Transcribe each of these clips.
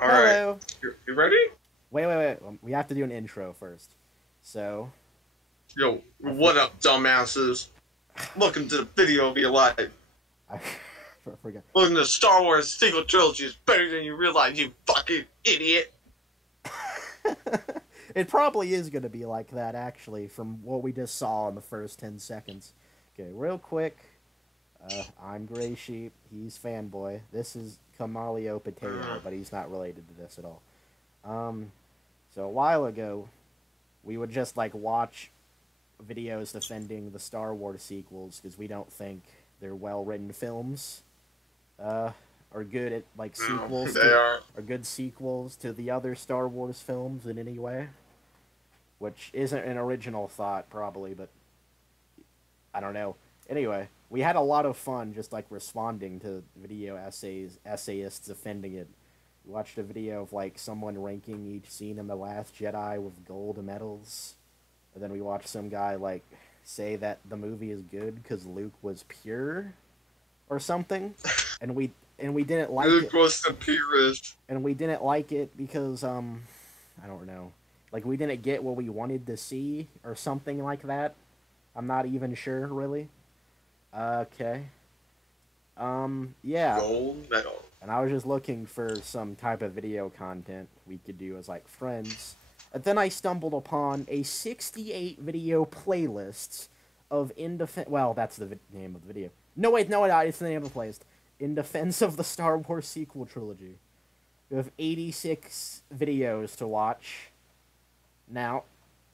All right. Hello. You ready? Wait. We have to do an intro first. So, Yo, I what up, dumbasses? Welcome to the video of your life. I forgot. Welcome to Star Wars sequel trilogy is better than you realize, you fucking idiot. It probably is going to be like that, actually, from what we just saw in the first 10 seconds. Okay, real quick. I'm Gray Sheep. He's Fanboy. This is Kamalio Potato, but he's not related to this at all. So a while ago, we would just, like, watch videos defending the Star Wars sequels because we don't think they're well-written films. Are good at, like, They are. are good sequels to the other Star Wars films in any way, which isn't an original thought probably, but I don't know. Anyway, we had a lot of fun just like responding to video essayists defending it. We watched a video of like someone ranking each scene in The Last Jedi with gold medals, and then we watched some guy like say that the movie is good because Luke was pure or something, and we didn't like Luke it, was the purest. and we didn't like it because I don't know, like we didn't get what we wanted to see or something like that. I'm not even sure really. Okay. Yeah. Gold medal. And I was just looking for some type of video content we could do as like friends. And then I stumbled upon a 68 video playlists of well, that's the name of the video. No, wait, no, it's the name of the playlist. In defense of the Star Wars sequel trilogy. We have 86 videos to watch. Now,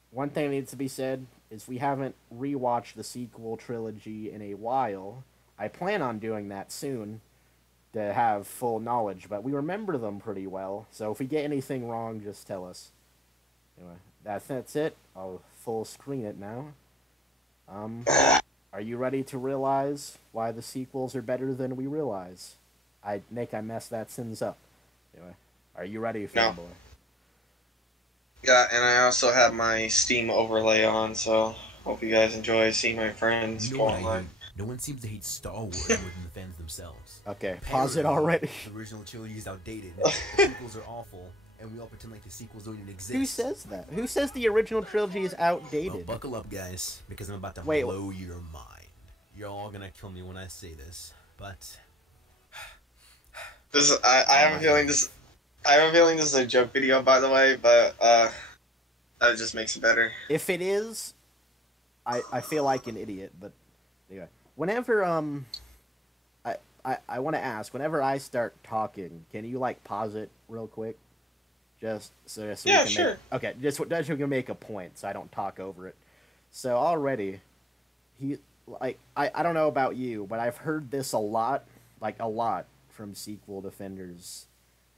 one thing that needs to be said is we haven't rewatched the sequel trilogy in a while. I plan on doing that soon to have full knowledge, but we remember them pretty well. So if we get anything wrong, just tell us. Anyway, that's it. I'll full screen it now. Are you ready to realize why the sequels are better than we realize? Nick, I messed that sentence up. Anyway, are you ready, fanboy? No. Yeah, and I also have my Steam overlay on, so hope you guys enjoy seeing my friends You know go what I online. hate? No one seems to hate Star Wars more than the fans themselves. Okay, pause it already. The original trilogy is outdated, the sequels are awful, and we all pretend like the sequels don't even exist. Who says that? Who says the original trilogy is outdated? Well, buckle up, guys, because I'm about to Wait, blow your mind. You're all gonna kill me when I say this, but... This I have a feeling this is a joke video, by the way, but that just makes it better. If it is, I feel like an idiot, but anyway. Whenever I want to ask, whenever I start talking, can you like pause it real quick? Just so we Yeah, can sure. okay, just so we can make a point so I don't talk over it. So already I don't know about you, but I've heard this a lot from sequel defenders,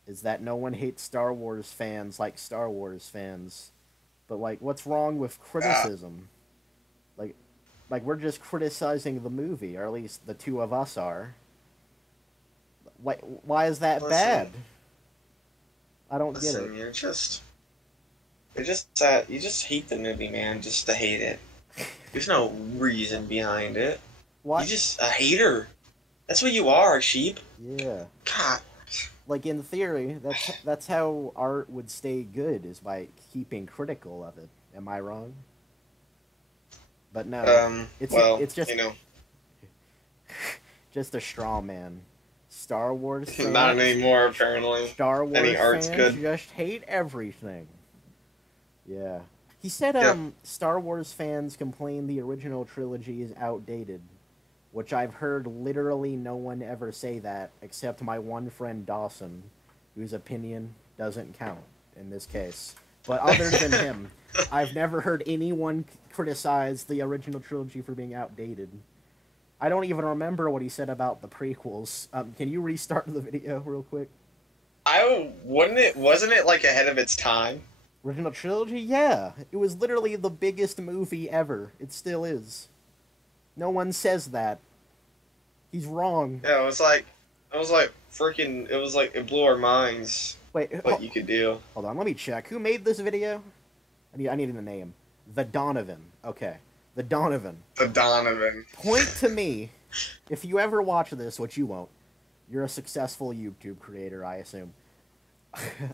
is that no one hates Star Wars fans like Star Wars fans. But like, what's wrong with criticism? Like we're just criticizing the movie, or at least the two of us are. Why is that bad? I don't get it. You just hate the movie, man, just to hate it. There's no reason behind it. Why? You're just a hater. That's what you are, sheep. Yeah. God. Like in theory, that's how art would stay good, is by keeping critical of it. Am I wrong? But no, it's just just a straw man. Star Wars fans, Not anymore, apparently. Star Wars Any art's fans good. just hate everything. Yeah. He said Star Wars fans complain the original trilogy is outdated, which I've heard literally no one ever say that except my one friend Dawson, whose opinion doesn't count in this case. But other than him, I've never heard anyone criticize the original trilogy for being outdated. I don't even remember what he said about the prequels. Can you restart the video real quick? Wasn't it like ahead of its time? Original trilogy? Yeah. It was literally the biggest movie ever. It still is. No one says that. He's wrong. Yeah, it blew our minds Wait, what you could do. hold on, let me check. Who made this video? I need a name. The Donovan. Okay. The Donovan. The Donovan. Point to me if you ever watch this, which you won't. You're a successful YouTube creator, I assume.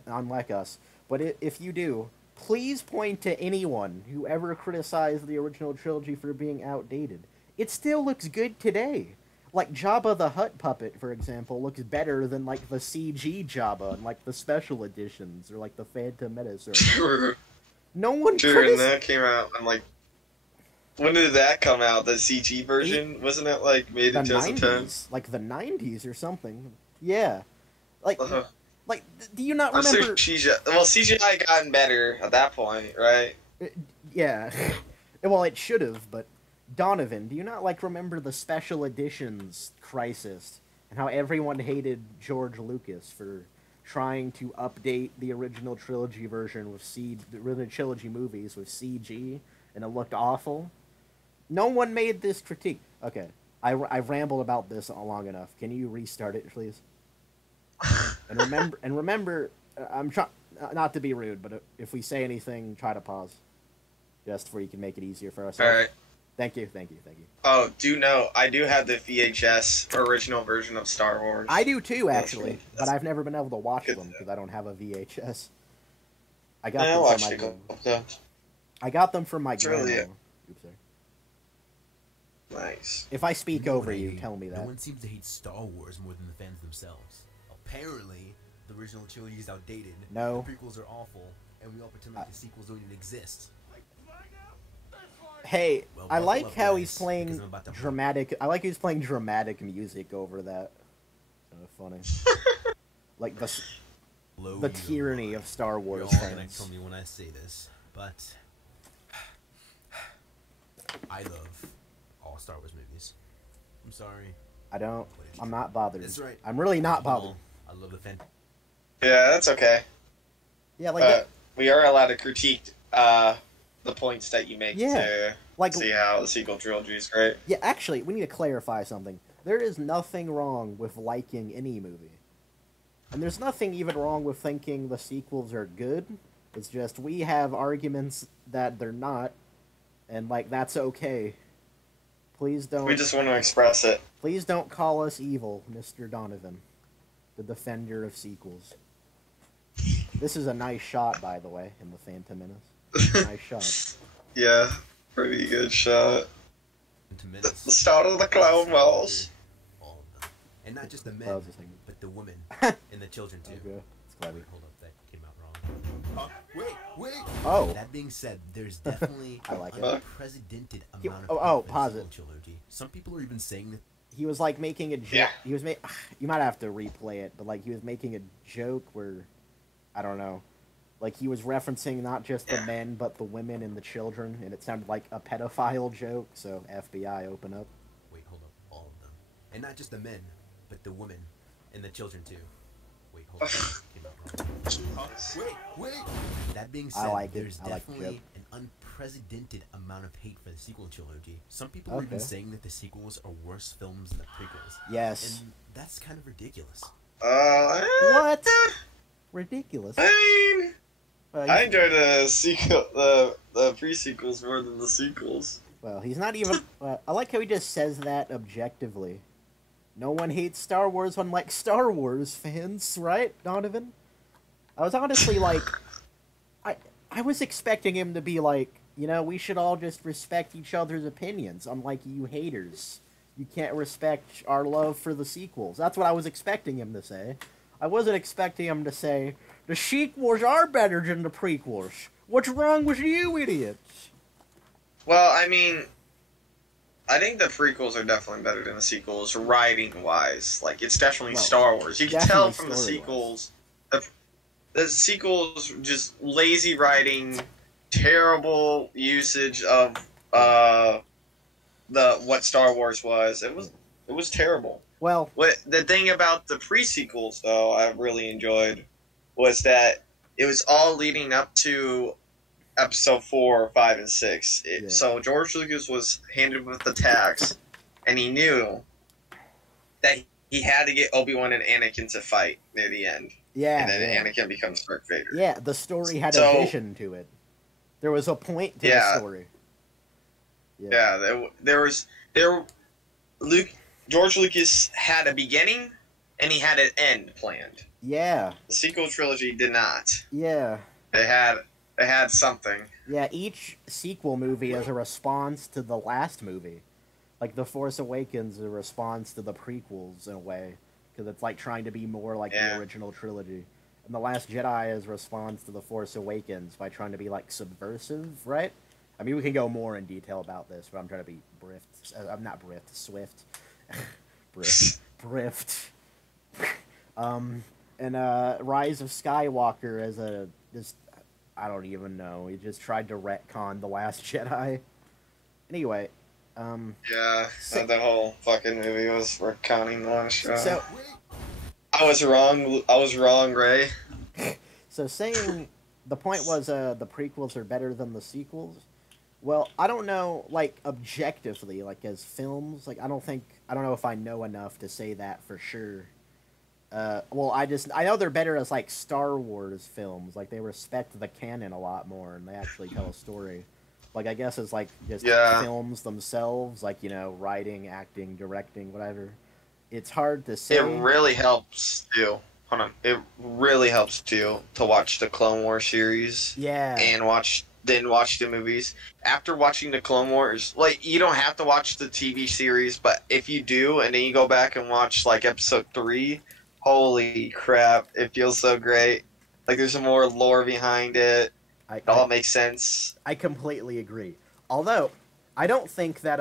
unlike us. But if you do, please point to anyone who ever criticized the original trilogy for being outdated. It still looks good today. Like Jabba the Hutt puppet, for example, looks better than like the CG Jabba and like the special editions or like the Phantom Menace. True. No one True, and that came out. I'm like, when did that come out? The CG version? Wasn't it like made in 2010? 90s, like the 90s or something. Yeah, like Uh-huh. like do you not I'm remember? CGI gotten better at that point, right? Yeah, well, it should have, but Donovan, do you not like remember the special editions crisis and how everyone hated George Lucas for trying to update the original trilogy version with the original trilogy movies with CG, and it looked awful? No one made this critique. Okay, I've rambled about this long enough. Can you restart it, please? And remember, I'm trying not to be rude, but if we say anything, try to pause, just so you can make it easier for ourselves. All right. Thank you. Oh, I do have the VHS original version of Star Wars. I do too, actually, but I've never been able to watch them because I don't have a VHS. I got them from my grandma. I got them from my grandma. Really Oops, sorry. Nice. If I speak over you, Right. tell me that. No one seems to hate Star Wars more than the fans themselves. Apparently, the original trilogy is outdated. No. The prequels are awful, and we all pretend like the sequels don't even exist. Hey, Well, I buckle like up, how guys, he's playing because I'm about to- dramatic. I like he's playing dramatic music over that. Kind of funny. Like Blow the you tyranny of Star You're Wars all gonna fans. kill me when I say this, but I love all Star Wars movies. I'm sorry. I'm not bothered. That's right. I'm really not bothered. I love the fan. Yeah, that's okay. Yeah, like We are allowed to critique the points that you make to like see how the sequel trilogy is great. yeah. Actually, we need to clarify something. There is nothing wrong with liking any movie, and there's nothing even wrong with thinking the sequels are good. It's just we have arguments that they're not, and like that's okay. Please don't. We just want to express it. Please don't call us evil, Mr. Donovan, the defender of sequels. This is a nice shot, by the way, in the Phantom Menace. Nice shot. Yeah, pretty good shot. To The minutes. start of the Clone Wars. All of them. And not just the men, That was a thing. but the women and the children too. Okay. It's clever. Wait, hold up, that came out wrong. Wait! Oh. That being said, there's definitely I like an it. unprecedented amount of oh, hate for the pause sequel it. trilogy. Some people are even saying that He was like making a joke. Yeah. He was You might have to replay it, but like he was making a joke where, I don't know, like he was referencing not just the men but the women and the children, and it sounded like a pedophile joke. So FBI, open up. wait, hold up, all of them. And not just the men, but the women and the children too. Wait, hold up, that came out wrong. Wait! That being said, like it. there's I like the definitely joke. an unprecedented amount of hate for the sequel trilogy. Some people are even Okay. saying that the sequels are worse films than the prequels. Yes. And that's kind of ridiculous. What? Ridiculous. I mean, Well, I enjoy the pre-sequels more than the sequels. Well, he's not even. I like how he just says that objectively. No one hates Star Wars unlike Star Wars fans, right, Donovan? I was honestly like, I was expecting him to be like, we should all just respect each other's opinions, unlike you haters. You can't respect our love for the sequels. That's what I was expecting him to say. I wasn't expecting him to say, the sequels are better than the prequels. What's wrong with you idiots? Well, I mean, I think the prequels are definitely better than the sequels, writing-wise. Like, it's definitely Well, Star Wars. You can definitely tell from the story-wise. sequels, the sequels just lazy writing, terrible usage of what Star Wars was. It was terrible. Well, The thing about the pre-sequels, though, I really enjoyed, was that it was all leading up to episode 4, 5, and 6. Yeah. So George Lucas was handed with the task, and he knew that he had to get Obi-Wan and Anakin to fight near the end. yeah. And then yeah. Anakin becomes Darth Vader. Yeah, the story had So- a vision to it. There was a point to the Yeah. story. Yeah, George Lucas had a beginning and he had an end planned. Yeah. The sequel trilogy did not. Yeah. It had something. Yeah, each sequel movie is a response to the last movie. Like, The Force Awakens is a response to the prequels, in a way. Because it's, like, trying to be more like the original trilogy. And The Last Jedi is a response to The Force Awakens by trying to be, like, subversive, right? I mean, we can go more in detail about this, but I'm trying to be I'm not swift. Brift. And Rise of Skywalker as I don't even know. He just tried to retcon The Last Jedi. Anyway, the whole fucking movie was retconning The Last Jedi. So, I was wrong, Ray. So saying the point was the prequels are better than the sequels. Well, I don't know, like, objectively, like, as films, like, I don't know if I know enough to say that for sure. Well, I know they're better as, like, Star Wars films. Like, they respect the canon a lot more, and they actually tell a story. Like, I guess as, like, just films themselves, like, you know, writing, acting, directing, whatever. It's hard to say. It really helps, too. Hold on. It really helps, too, to watch the Clone Wars series. Yeah. And then watch the movies. After watching the Clone Wars, like, you don't have to watch the TV series, but if you do, and then you go back and watch, like, episode 3... Holy crap, it feels so great. Like, there's some more lore behind it. It all makes sense. I completely agree. Although, I don't think that,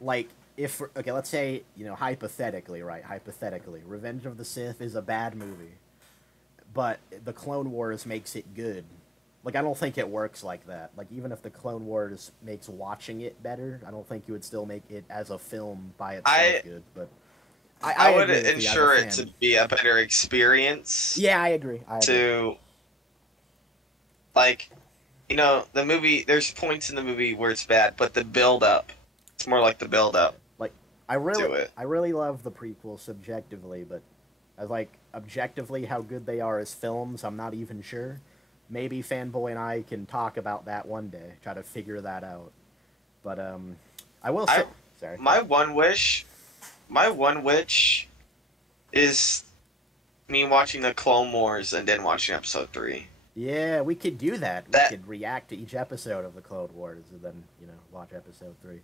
like, okay, let's say, you know, hypothetically, Revenge of the Sith is a bad movie, but the Clone Wars makes it good. Like, I don't think it works like that. Like, even if the Clone Wars makes watching it better, I don't think you would still make it as a film by itself good, but... I would ensure it to be a better experience. Yeah, I agree. Like, you know, the movie, there's points in the movie where it's bad, but the build-up, it's more like the build-up. Like, I really love the prequels subjectively, but as, like, objectively how good they are as films, I'm not even sure. Maybe Fanboy and I can talk about that one day, try to figure that out. But, I will say... Sorry. My one wish is me watching the Clone Wars and then watching episode 3. Yeah, we could do that. We could react to each episode of the Clone Wars and then, you know, watch episode 3.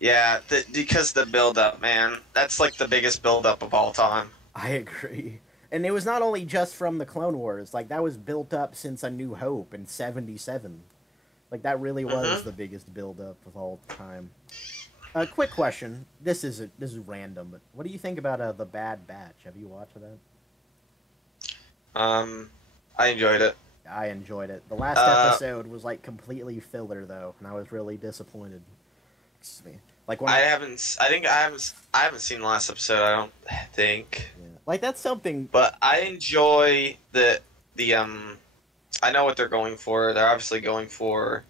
Yeah, because the build-up, man. That's like the biggest build-up of all time. I agree. And it was not only just from the Clone Wars. Like, that was built up since A New Hope in 1977. Like, that really was the biggest build-up of all time. Quick question. This is random, but what do you think about The Bad Batch? Have you watched that? I enjoyed it. I enjoyed it. The last episode was, like, completely filler, though, and I was really disappointed. Excuse me. Like, when I haven't seen the last episode, I don't think. Yeah. Like, that's something... But I enjoy the I know what they're going for. They're obviously going for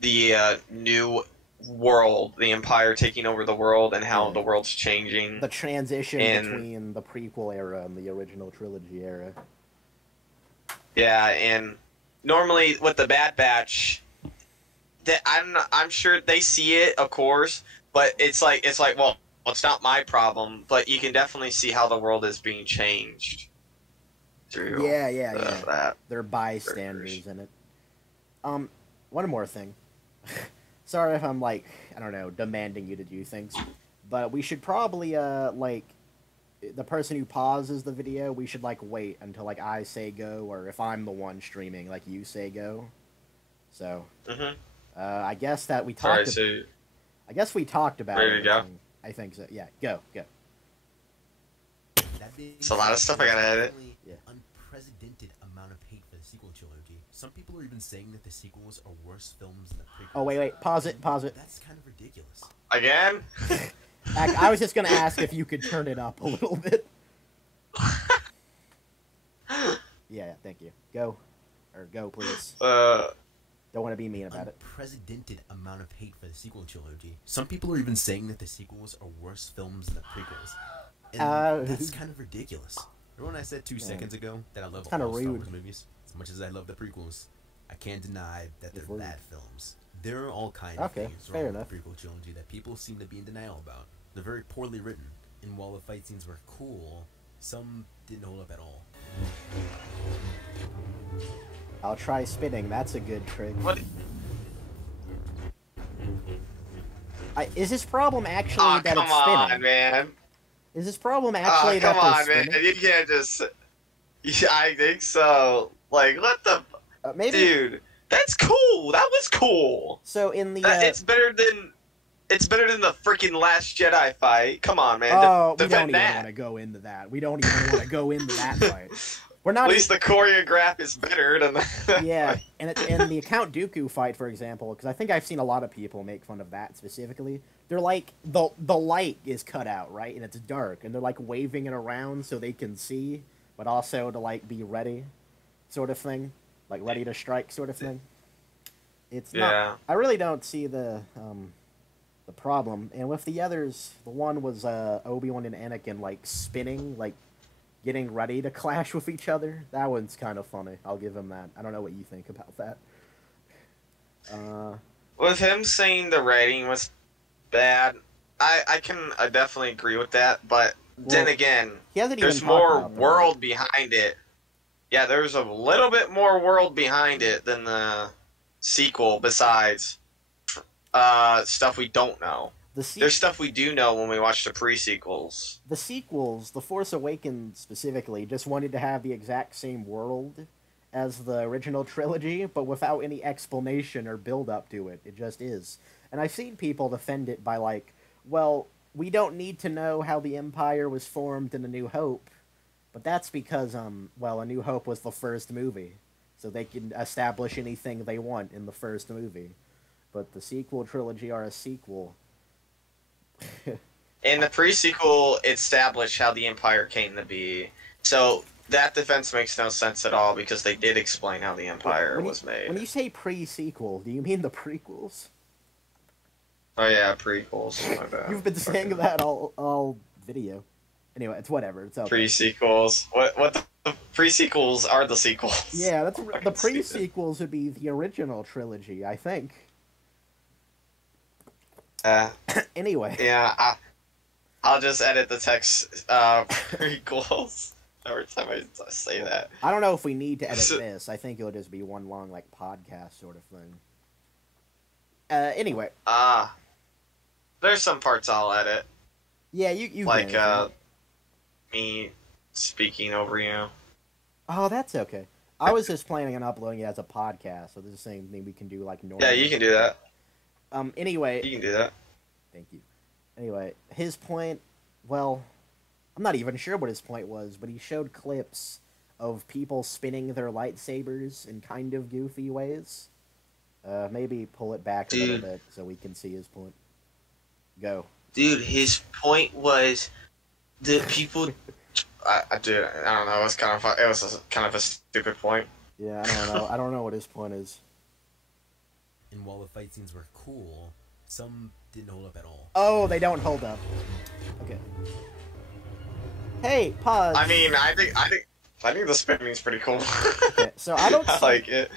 the new world, the Empire taking over the world, and how the world's changing. The transition between the prequel era and the original trilogy era. Yeah, and normally with the Bad Batch, I'm sure they see it, of course, but it's like well, it's not my problem, but you can definitely see how the world is being changed through that. They're bystanders in it. One more thing. Sorry if I'm, like, I don't know, demanding you to do things, but we should probably, like, the person who pauses the video, we should, like, wait until, like, I say go, or if I'm the one streaming, like, you say go. So, I guess that we talked I guess we talked about ready to go? I think so. Yeah, go. It's a lot of stuff I gotta edit. Yeah. Unprecedented amount of hate for the sequel trilogy. Some people are even saying that the sequels are worse films than the prequels. Oh, wait, pause it. That's kind of ridiculous. Again? I was just gonna ask if you could turn it up a little bit. Yeah, thank you. Go, please. Don't want to be mean about it. Unprecedented amount of hate for the sequel trilogy. Some people are even saying that the sequels are worse films than the prequels. And that's kind of ridiculous. Remember when I said 2 seconds ago that I love all Star Wars movies? As much as I love the prequels, I can't deny that they're bad films. There are all kinds of things wrong with the prequel trilogy that people seem to be in denial about. They're very poorly written. And while the fight scenes were cool, some didn't hold up at all. I'll try spinning. That's a good trick. What? Is this problem actually that it's spinning? Come on, man. Is this problem actually that come on, spinning? man. You can't just... Yeah, I think so. Like, what the... Maybe... Dude, that's cool. That was cool. So in the... It's better than... It's better than the freaking Last Jedi fight. Come on, man. Oh, we don't even want to go into that. We don't even want to go into that fight. We're not. At least the choreograph is better than that. Yeah, and the Count Dooku fight, for example, because I think I've seen a lot of people make fun of that specifically. They're like the light is cut out, right, and it's dark, and they're like waving it around so they can see, but also to like be ready, sort of thing, like ready to strike, sort of thing. It's not. I really don't see the problem. And with the others, the one was Obi-Wan and Anakin like spinning, like getting ready to clash with each other. That one's kind of funny. I'll give him that. I don't know what you think about that. With him saying the writing was bad, I definitely agree with that, but then again, there's more world behind it. Yeah, there's a little bit more world behind it than the sequel, besides stuff we don't know. There's stuff we do know when we watch the pre-sequels. The sequels, The Force Awakens specifically, just wanted to have the exact same world as the original trilogy, but without any explanation or build-up to it. It just is. And I've seen people defend it by like, well, we don't need to know how the Empire was formed in A New Hope, but that's because, well, A New Hope was the first movie, so they can establish anything they want in the first movie. But the sequel trilogy are a sequel. In the pre-sequel, it established how the Empire came to be. So that defense makes no sense at all, because they did explain how the Empire was made. When you say pre-sequel, do you mean the prequels? Oh yeah, prequels. My bad. You've been saying that all video. Anyway, it's whatever. It's okay. Pre-sequels. What the pre-sequels are the sequels. Yeah, that's the pre-sequels would be the original trilogy, I think. Anyway. Yeah, I'll just edit the text prequels every time I say that. I don't know if we need to edit this. I think it'll just be one long like podcast sort of thing. Anyway. There's some parts I'll edit. Yeah, you like can. Me speaking over you. Oh, that's okay. I was just planning on uploading it as a podcast, so this is the same thing we can do like normal. Yeah, you can do that. Anyway. You can do that. Thank you. Anyway, his point, well, I'm not even sure what his point was, but he showed clips of people spinning their lightsabers in kind of goofy ways. Maybe pull it back a little bit so we can see his point. Go. Dude, his point was that people... I don't know, it was kind of a stupid point. Yeah, I don't know. I don't know what his point is. And while the fight scenes were cool, some didn't hold up at all. Oh, they don't hold up. Okay. Hey, pause. I mean, I think the spinning's pretty cool. Okay, so I don't. I like it.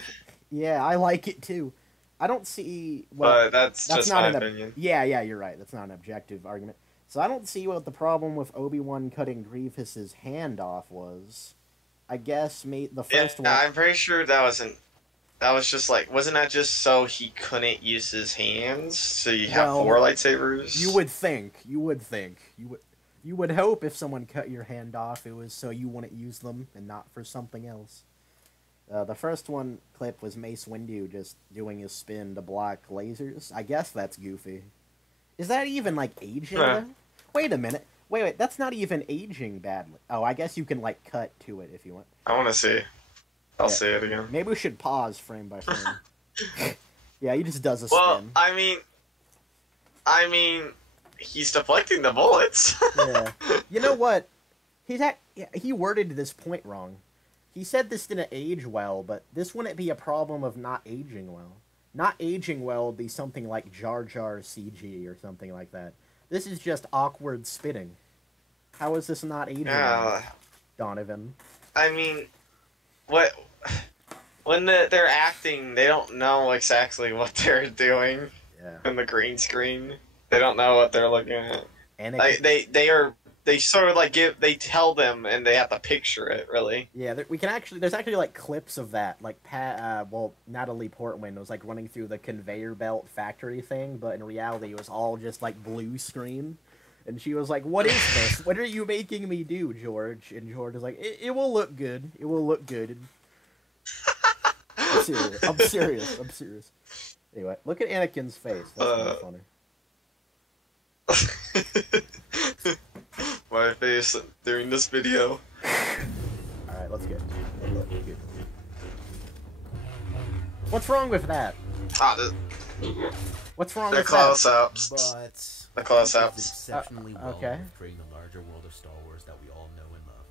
Yeah, I like it too. I don't see. Well, that's just not my opinion. Yeah, you're right. That's not an objective argument. So I don't see what the problem with Obi-Wan cutting Grievous's hand off was. I guess the first one. I'm pretty sure that wasn't. That was just like, wasn't that just so he couldn't use his hands? So you have 4 lightsabers? You would think. You would hope if someone cut your hand off, it was so you wouldn't use them and not for something else. The first one clip was Mace Windu just doing his spin to block lasers. I guess that's goofy. Is that even, like, aging? Wait a minute. Wait, that's not even aging badly. Oh, I guess you can, like, cut to it if you want. I want to see. I'll see it again. Maybe we should pause frame by frame. Yeah, he just does a spin. Well, I mean, he's deflecting the bullets. Yeah. You know what? He worded this point wrong. He said this didn't age well, but this wouldn't be a problem of not aging well. Not aging well would be something like Jar Jar CG or something like that. This is just awkward spitting. How is this not aging well, Donovan? I mean, when they're acting, they don't know exactly what they're doing in the green screen. They don't know what they're looking at. Anakin, they are they sort of like they tell them and they have to picture it really. Yeah, we can actually. There's actually like clips of that. Like Natalie Portman was like running through the conveyor belt factory thing, but in reality, it was all just like blue screen. And she was like, "What is this? What are you making me do, George?" And George is like, "It will look good. It will look good." I'm serious. I'm serious. I'm serious. Anyway, look at Anakin's face. That's funny. My face during this video. Alright, let's get. What's wrong with that? What's wrong with that? Close-ups. But the close-ups. Exceptionally well okay. with creating the larger world of Star Wars that we all know and love.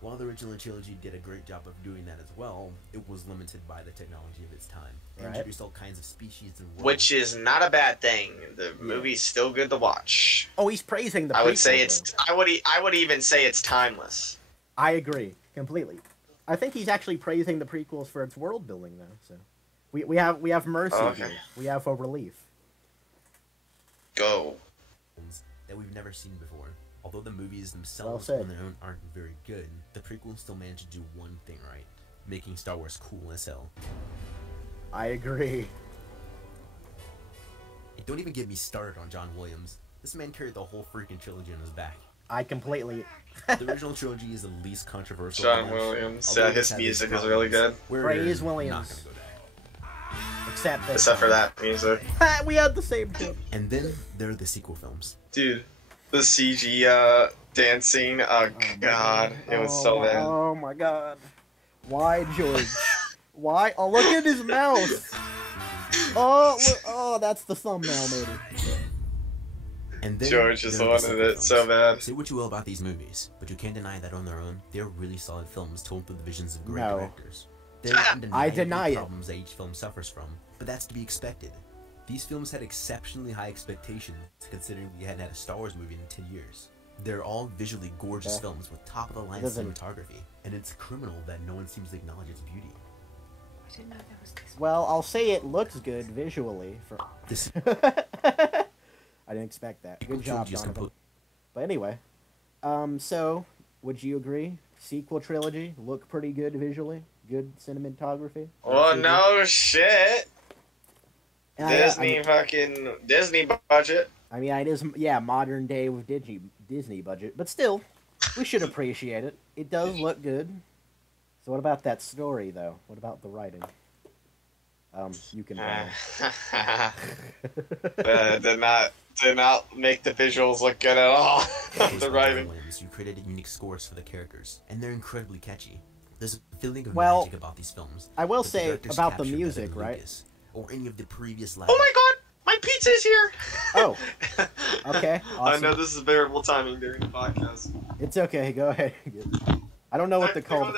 While the original trilogy did a great job of doing that as well, it was limited by the technology of its time. It introduced all kinds of species and worlds. Which is not a bad thing. The movie's still good to watch. Oh, he's praising the. I would say it's. I would even say it's timeless. I agree completely. I think he's actually praising the prequels for its world building, though. So, we have mercy. Here. We have a relief. Go. That we've never seen before. Although the movies themselves on their own aren't very good, the prequels still manage to do one thing right, making Star Wars cool as hell. I agree. And don't even get me started on John Williams. This man carried the whole freaking trilogy on his back. I completely... The original trilogy is the least controversial. John Williams. Yeah, his music is really good. Praise Williams. Except for that music. We had the same thing. And then there are the sequel films. Dude, the CG dancing, oh god, it was so bad. Oh my god. Why, George? Why? Oh, look at his mouth. Oh, look, oh, that's the thumbnail, maybe. And then George just wanted it so bad. Say what you will about these movies, but you can't deny that on their own, they're really solid films told through the visions of great directors. I deny it. Problems that each film suffers from, but that's to be expected. These films had exceptionally high expectations, considering we hadn't had a Star Wars movie in 10 years. They're all visually gorgeous films with top-of-the-line cinematography, and it's criminal that no one seems to acknowledge its beauty. I didn't know there was this. Well, I'll say it looks good visually. This I didn't expect that. Good job, Donovan. But anyway, so would you agree? Sequel trilogy look pretty good visually. Good cinematography. Well, no shit. Disney budget. I mean, it is modern day with Disney budget, but still, we should appreciate it. It does look good. So what about that story, though? What about the writing? You can. Did not make the visuals look good at all. The writing. You created unique scores for the characters, and they're incredibly catchy. There's a feeling of magic about these films. I will say about the music, right? Or any of the previous. Oh my god! My pizza's here! Oh. Okay. Awesome. I know this is variable timing during the podcast. It's okay. Go ahead. I don't know what to call it.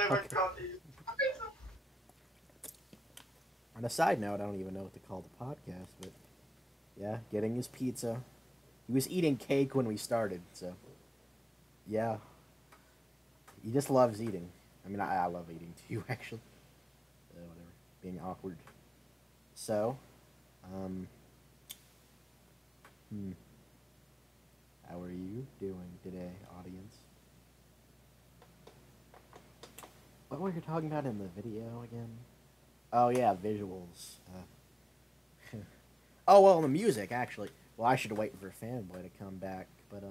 On a side note, I don't even know what to call the podcast, but yeah, getting his pizza. He was eating cake when we started, so yeah. He just loves eating. I mean, I love eating too, actually. Whatever. Being awkward. So, how are you doing today, audience? What were you talking about in the video again? Oh yeah, visuals. Oh well, the music actually. Well, I should wait for Fanboy to come back, but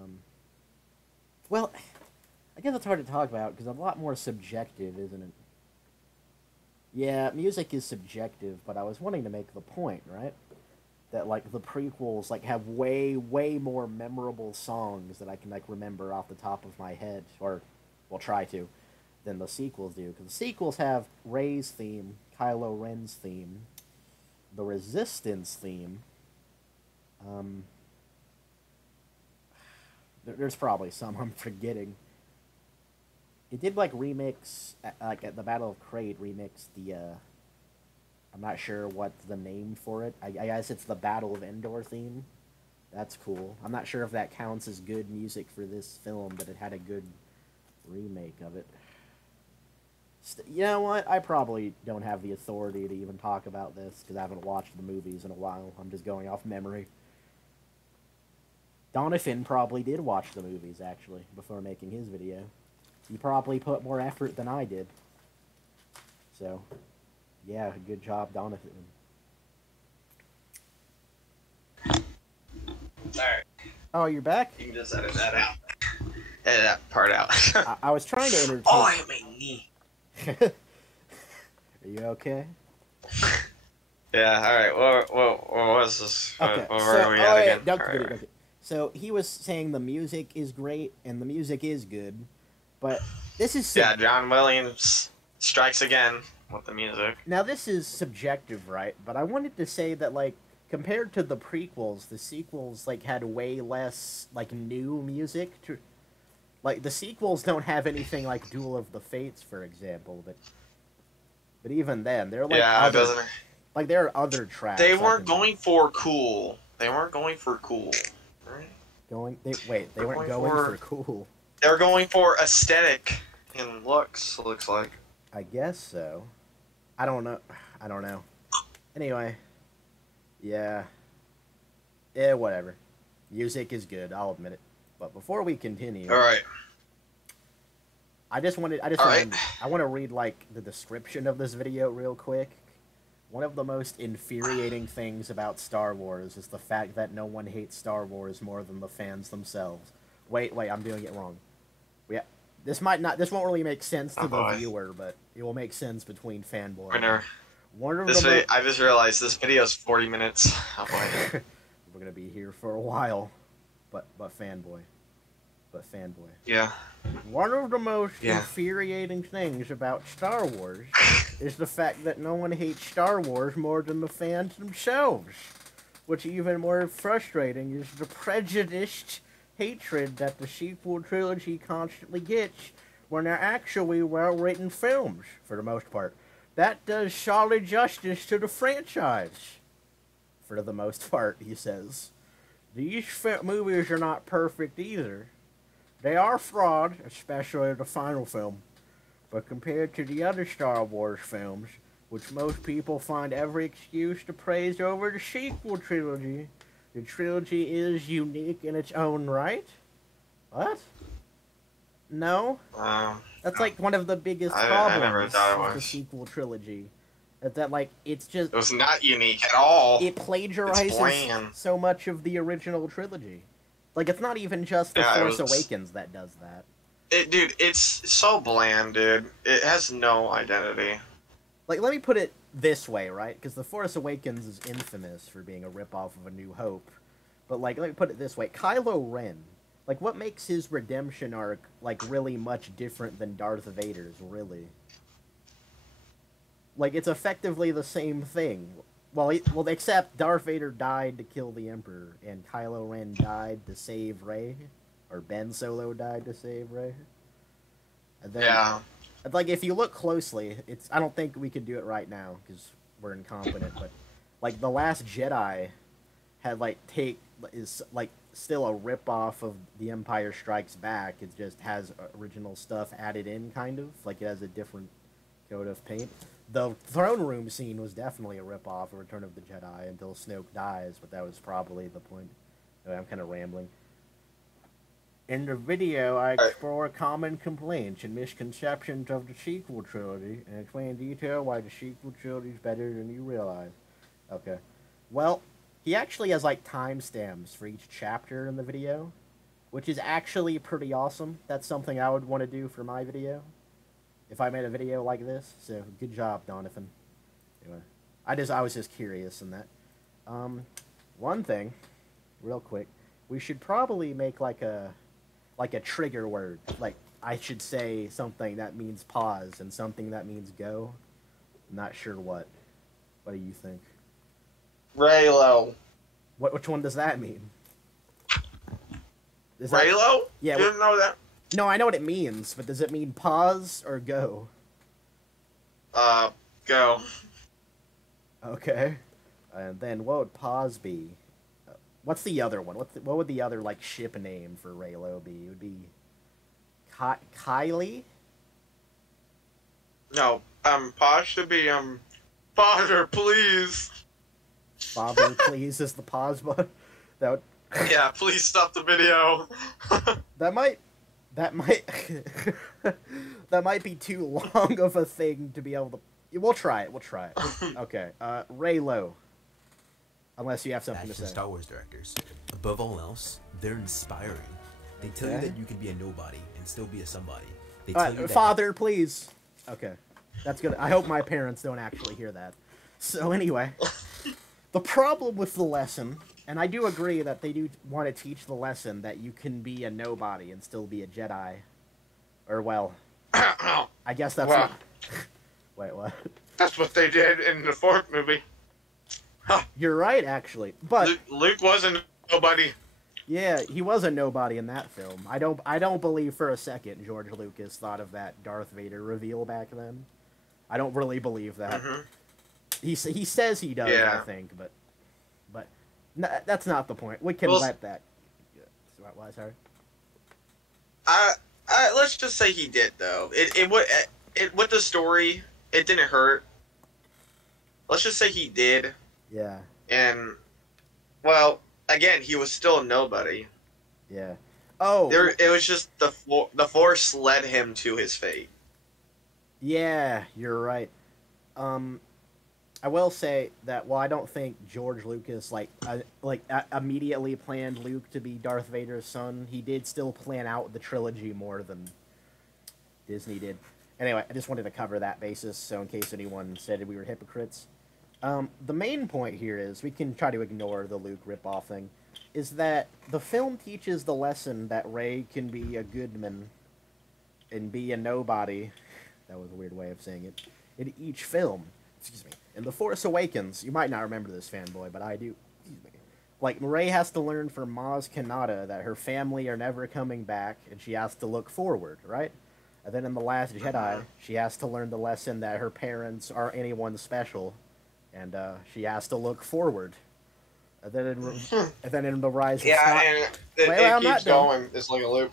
well, I guess it's hard to talk about because it's a lot more subjective, isn't it? Yeah, music is subjective, but I was wanting to make the point, right? That like the prequels like have way more memorable songs that I can like remember off the top of my head, or will try to, than the sequels do. Because the sequels have Rey's theme, Kylo Ren's theme, the Resistance theme. There's probably some I'm forgetting. It did like remix, like at the Battle of Crate remix the, I'm not sure what's the name for it. I guess it's the Battle of Endor theme. That's cool. I'm not sure if that counts as good music for this film, but it had a good remake of it. You know what? I probably don't have the authority to even talk about this because I haven't watched the movies in a while. I'm just going off memory. Donovan probably did watch the movies, actually, before making his video. He probably put more effort than I did. So, yeah, good job, Donovan. Alright. Oh, you're back? You can just edit that out. Edit that part out. I was trying to entertain... Oh, I hit my knee. Are you okay? Yeah, alright. What was this? Okay, Where are we at again? Okay. So, he was saying the music is great, and the music is good, but this is... Yeah, John Williams strikes again with the music. Now, this is subjective, right? But I wanted to say that, like, compared to the prequels, the sequels, like, had way less, like, new music to... Like, the sequels don't have anything like Duel of the Fates, for example, but even then, they're like... Yeah, it doesn't... Like, there are other tracks. They weren't going for cool. They weren't going for cool. Right? They weren't going for cool. They were going for aesthetic and looks, looks like. I guess so. I don't know. Anyway. Yeah. Yeah, whatever. Music is good, I'll admit it. But before we continue... Alright. I want to read, like, the description of this video real quick. One of the most infuriating things about Star Wars is the fact that no one hates Star Wars more than the fans themselves. Wait, I'm doing it wrong. Yeah, this won't really make sense to the viewer, but it will make sense between fanboy. I just realized this video is 40 minutes. Oh, boy. We're gonna be here for a while, but fanboy. Yeah. One of the most infuriating things about Star Wars is the fact that no one hates Star Wars more than the fans themselves. What's even more frustrating is the prejudiced hatred that the sequel trilogy constantly gets when they're actually well-written films, for the most part. That does solid justice to the franchise. For the most part, he says. These movies are not perfect either. They are flawed, especially the final film. But compared to the other Star Wars films, which most people find every excuse to praise over the sequel trilogy, the trilogy is unique in its own right? What? No? That's like one of the biggest problems with the sequel trilogy. That, like, it's just... It was not unique at all. It plagiarizes so much of the original trilogy. Like, it's not even just The Force Awakens that does that. Dude, it's so bland, dude. It has no identity. Like, let me put it this way, right? Because The Force Awakens is infamous for being a ripoff of A New Hope. But, like, let me put it this way. Kylo Ren, like, what makes his redemption arc, like, really much different than Darth Vader's, really? Like, it's effectively the same thing. Well, except Darth Vader died to kill the Emperor, and Kylo Ren died to save Rey, or Ben Solo died to save Rey. And then, yeah. Like, if you look closely, I don't think we could do it right now, because we're incompetent, but, like, The Last Jedi had, is still a rip-off of The Empire Strikes Back. It just has original stuff added in, kind of. Like, it has a different coat of paint. The throne room scene was definitely a rip-off of Return of the Jedi until Snoke dies, but that was probably the point. Anyway, I'm kind of rambling. In the video, I explore common complaints and misconceptions of the sequel trilogy and explain in detail why the sequel trilogy is better than you realize. Okay. Well, he actually has, like, timestamps for each chapter in the video, which is actually pretty awesome. That's something I would want to do for my video, if I made a video like this. So, good job, Donovan. Anyway, I was just curious in that. One thing, real quick, we should probably make, like a trigger word. Like, I should say something that means pause and something that means go. I'm not sure what. What do you think? Raylo. Which one does that mean? Raylo? Yeah. You didn't know that? No, I know what it means, but does it mean pause or go? Go. Okay. And then what would pause be? What's the other one? What would the other, like, ship name for Raylo be? It would be Kylie? No, pause should be, Father, please. Father, please is the pause button. Yeah, please stop the video. That might that might be too long of a thing to be able to. We'll try it. Okay. Raylo. Unless you have something to Action say. Star Wars directors. Above all else, they're inspiring. They tell you that you can be a nobody and still be a somebody. They tell you that Father, please. Okay. That's good. I hope my parents don't actually hear that. So anyway, the problem with the lesson, and I do agree that they do want to teach the lesson that you can be a nobody and still be a Jedi. Or, well, I guess that's not... Wait, what? That's what they did in the fourth movie. Huh. You're right, actually. But Luke wasn't nobody. Yeah, he was a nobody in that film. I don't believe for a second George Lucas thought of that Darth Vader reveal back then. I don't really believe that. Mm-hmm. He says he does, I think, but no, that's not the point. We can let that. Why, sorry? Let's just say he did though. It with the story, it didn't hurt. Let's just say he did. Yeah. And well, again, he was still a nobody. Yeah. Oh. It was just the Force led him to his fate. Yeah, you're right. I will say that while I don't think George Lucas immediately planned Luke to be Darth Vader's son, he did still plan out the trilogy more than Disney did. Anyway, I just wanted to cover that basis, so in case anyone said we were hypocrites. The main point here is, we can try to ignore the Luke ripoff thing, is that the film teaches the lesson that Rey can be a goodman and be a nobody. That was a weird way of saying it. In each film. Excuse me. In The Force Awakens, you might not remember this, fanboy, but I do. Excuse me. Like, Rey has to learn from Maz Kanata that her family are never coming back, and she has to look forward, right? And then in The Last Jedi, she has to learn the lesson that her parents aren't anyone special, and she has to look forward. And then in The Rise of and it keeps going. It's like a loop.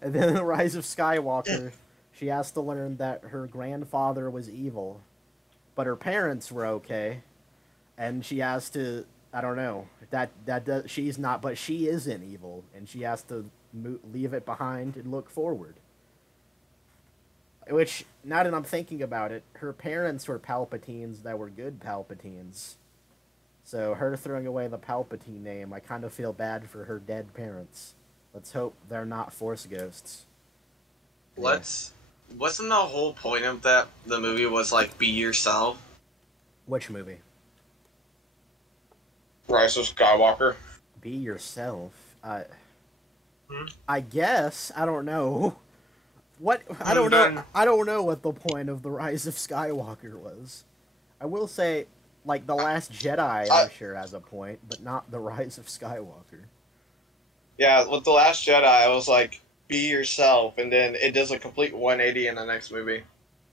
And then in The Rise of Skywalker, she has to learn that her grandfather was evil, but her parents were okay, and she has to, I don't know, she's not, but she isn't evil, and she has to leave it behind and look forward. Which, now that I'm thinking about it, her parents were Palpatines that were good Palpatines. So her throwing away the Palpatine name, I kind of feel bad for her dead parents. Let's hope they're not Force ghosts. Yeah. Wasn't the whole point of the movie was like, be yourself? Which movie? Rise of Skywalker. Be yourself. I guess. I don't know. What? I don't know. I don't know what the point of the Rise of Skywalker was. I will say, like, The Last Jedi, I'm sure has a point, but not the Rise of Skywalker. Yeah, with The Last Jedi, I was like, be yourself, and then it does a complete 180 in the next movie.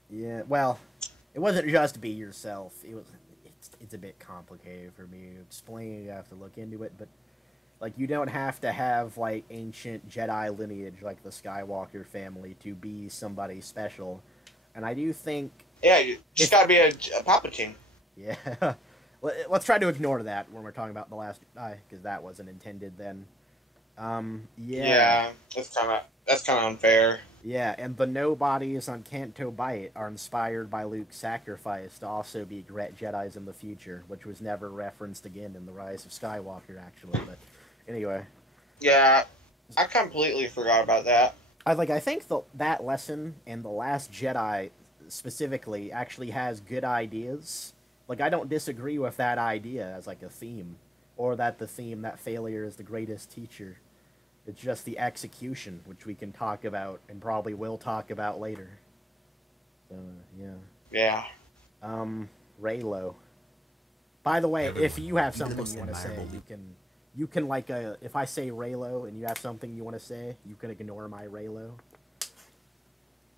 Yeah, well, it wasn't just be yourself. It's a bit complicated for me to explain. You have to look into it, but like, you don't have to have like ancient Jedi lineage like the Skywalker family to be somebody special. And I do think you just gotta be a Palpatine. Yeah, let's try to ignore that when we're talking about The Last Jedi, because that wasn't intended then. Yeah, that's kind of unfair. Yeah, and the nobodies on Canto Bight are inspired by Luke's sacrifice to also be great Jedis in the future, which was never referenced again in The Rise of Skywalker, actually. But anyway. Yeah, I completely forgot about that. I think that lesson in The Last Jedi specifically actually has good ideas. Like, I don't disagree with that idea as like a theme, or that the theme that failure is the greatest teacher. It's just the execution, which we can talk about, and probably will talk about later. So, yeah. Yeah. Raylo. By the way, if you have something you want to say, you can like, if I say Raylo and you have something you want to say, you can ignore my Raylo.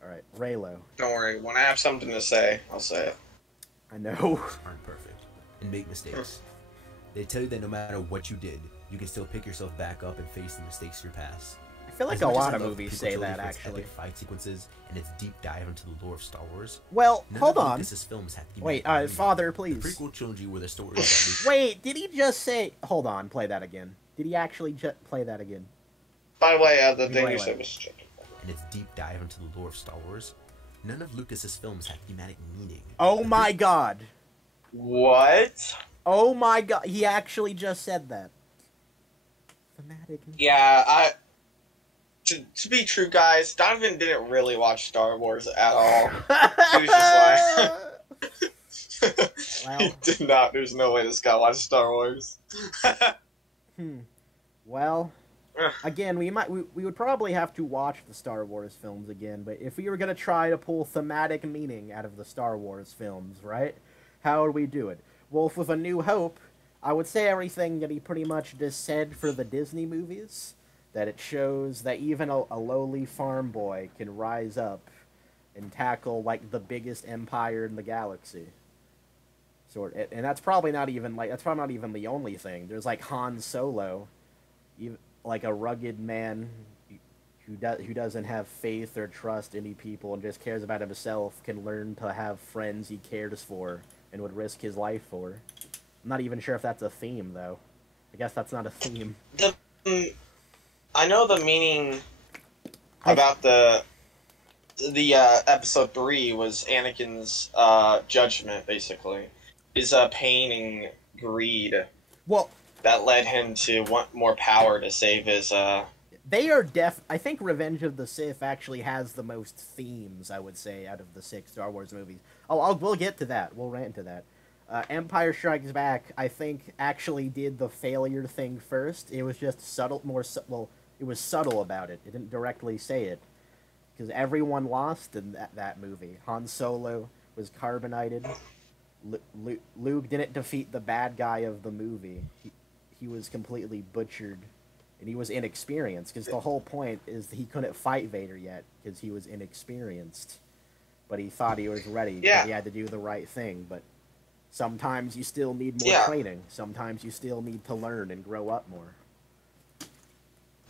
Alright, Raylo. Don't worry, when I have something to say, I'll say it. I know. Aren't perfect and make mistakes. They tell you that no matter what you did, you can still pick yourself back up and face the mistakes of your past. I feel like a lot of movies say that, actually. Fight sequences and its deep dive into the lore of Star Wars. Well, hold on. Films have to Wait, Father, please. The prequel trilogy were the stories. Wait, did he just say? Hold on, play that again. Did he actually play that again? By the way, the thing you said was checking. In its deep dive into the lore of Star Wars, none of Lucas's films have thematic meaning. Oh my god! What? Oh my god! He actually just said that. Thematic meaning. Yeah, To be true, guys, Donovan didn't really watch Star Wars at all. He was just like... Well, he did not. There's no way this guy watched Star Wars. Well, again, we would probably have to watch the Star Wars films again, but if we were going to try to pull thematic meaning out of the Star Wars films, right? How would we do it? Well, with A New Hope, I would say everything that he pretty much just said for the Disney movies, that it shows that even a lowly farm boy can rise up and tackle, like, the biggest empire in the galaxy. And that's probably not even, the only thing. There's, like, Han Solo, like a rugged man who doesn't have faith or trust any people and just cares about himself, can learn to have friends he cares for and would risk his life for. I'm not even sure if that's a theme, though. I guess that's not a theme. I know the meaning about the episode 3 was Anakin's judgment, basically. His pain and greed. Well, that led him to want more power to save his... They are I think Revenge of the Sith actually has the most themes, I would say, out of the 6 Star Wars movies. We'll get to that. We'll rant to that. Empire Strikes Back, I think, actually did the failure thing first. It was just subtle, it was subtle about it. It didn't directly say it. Because everyone lost in that movie. Han Solo was carbonated. Luke didn't defeat the bad guy of the movie. He was completely butchered. And he was inexperienced. Because the whole point is he couldn't fight Vader yet. Because he was inexperienced. But he thought he was ready. Yeah. He had to do the right thing. But sometimes you still need more training. Sometimes you still need to learn and grow up more.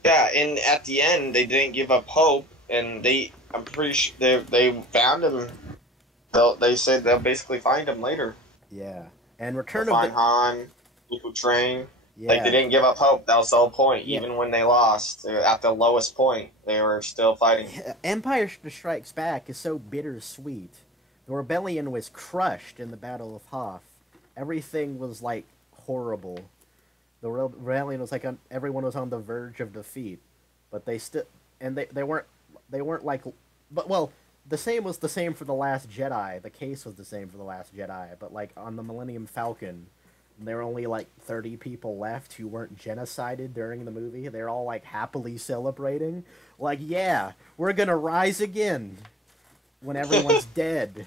Yeah, and at the end, they didn't give up hope, and I'm pretty sure they found him. They said they'll basically find him later. Yeah, and Return they'll of find Han, people train. Yeah. Like, they didn't give up hope. That was the whole point. Yeah. Even when they lost, at the lowest point, they were still fighting. Empire Strikes Back is so bittersweet. The rebellion was crushed in the Battle of Hoth. Everything was, like, horrible. The rebellion was like everyone was on the verge of defeat, but they still they weren't like, but well, the same was the same for The Last Jedi. The case was the same for The Last Jedi, but like on the Millennium Falcon, there were only like 30 people left who weren't genocided during the movie. They're all like happily celebrating, like, yeah, we're gonna rise again when everyone's dead,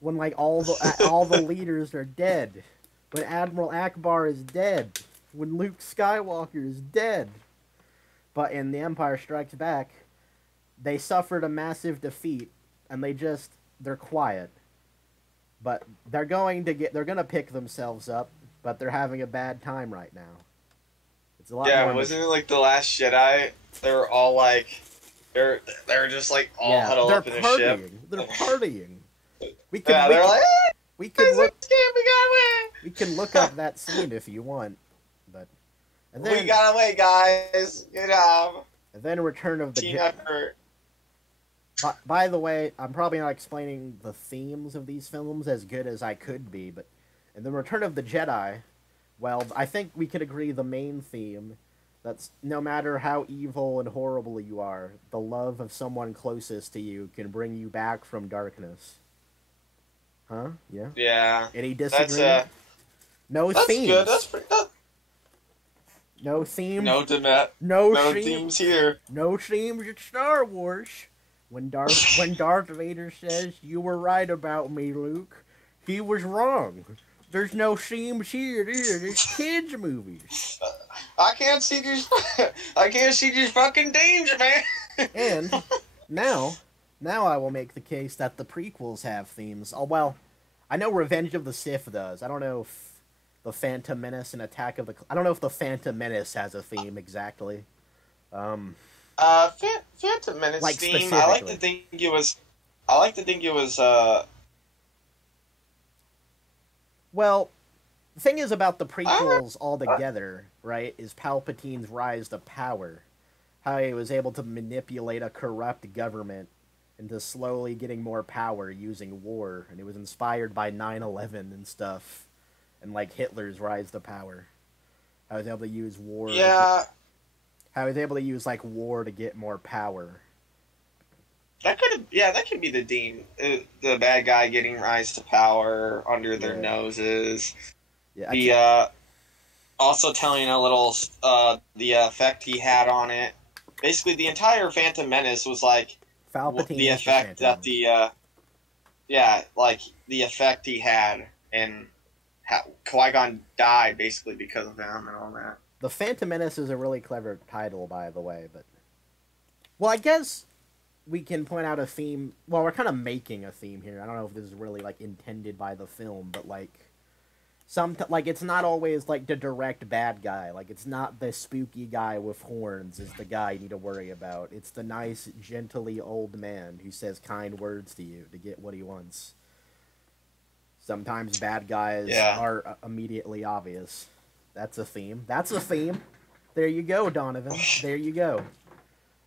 when like all the leaders are dead. When Admiral Akbar is dead. When Luke Skywalker is dead. But in The Empire Strikes Back, they suffered a massive defeat, and they're quiet. But they're gonna pick themselves up, but they're having a bad time right now. It's a lot more wasn't it like The Last Jedi? They were all like, they're just like all huddled up in the ship. They're partying. We can look up that scene if you want, but we got away, guys. Good job. And then Return of the Team effort. By the way, I'm probably not explaining the themes of these films as good as I could be, but in the Return of the Jedi, well, I think we could agree the main theme, that's no matter how evil and horrible you are, the love of someone closest to you can bring you back from darkness. Huh? Yeah. Yeah. Any disagreement? That's themes. Good. That's pretty good. No themes. No themes here. No themes in Star Wars. When Darth Vader says, "You were right about me, Luke," he was wrong. There's no themes here. There's kids' movies. I can't see these. I can't see these fucking themes, man. And now I will make the case that the prequels have themes. Oh, well, I know Revenge of the Sith does. I don't know if the Phantom Menace and I don't know if the Phantom Menace has a theme exactly. Phantom Menace like theme. I like to think it was. Well, The thing is about the prequels altogether, right, is Palpatine's rise to power. How he was able to manipulate a corrupt government into slowly getting more power using war. And it was inspired by 9/11 and stuff. And, like, Hitler's rise to power. How he was able to use war. Yeah. How he was able to use, like, war to get more power. That could be the Dean, the bad guy getting rise to power under their noses. Yeah, also telling a little the effect he had on it. Basically, the entire Phantom Menace was like the effect that the effect he had, and how Qui-Gon died basically because of him and all that. The Phantom Menace is a really clever title, by the way, but well, I guess we can point out a theme. Well, we're kind of making a theme here. I don't know if this is really like intended by the film, but like it's not always like the direct bad guy. Like it's not the spooky guy with horns is the guy you need to worry about. It's the nice, gently old man who says kind words to you to get what he wants. Sometimes bad guys are immediately obvious. That's a theme. That's a theme. There you go, Donovan. There you go.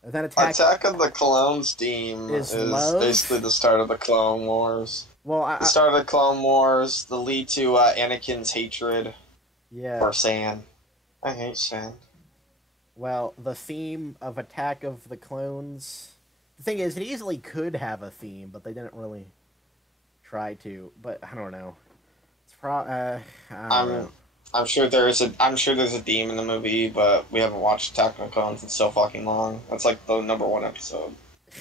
That Attack of the Clones theme is basically the start of the Clone Wars. Well, the start of the Clone Wars, the lead to Anakin's hatred for sand. I hate sand. Well, the theme of Attack of the Clones... The thing is, it easily could have a theme, but they didn't really try to. But, I don't know. It's I don't know. I'm sure there's a theme in the movie, but we haven't watched Attack of the Clones in so fucking long. That's like the #1 episode,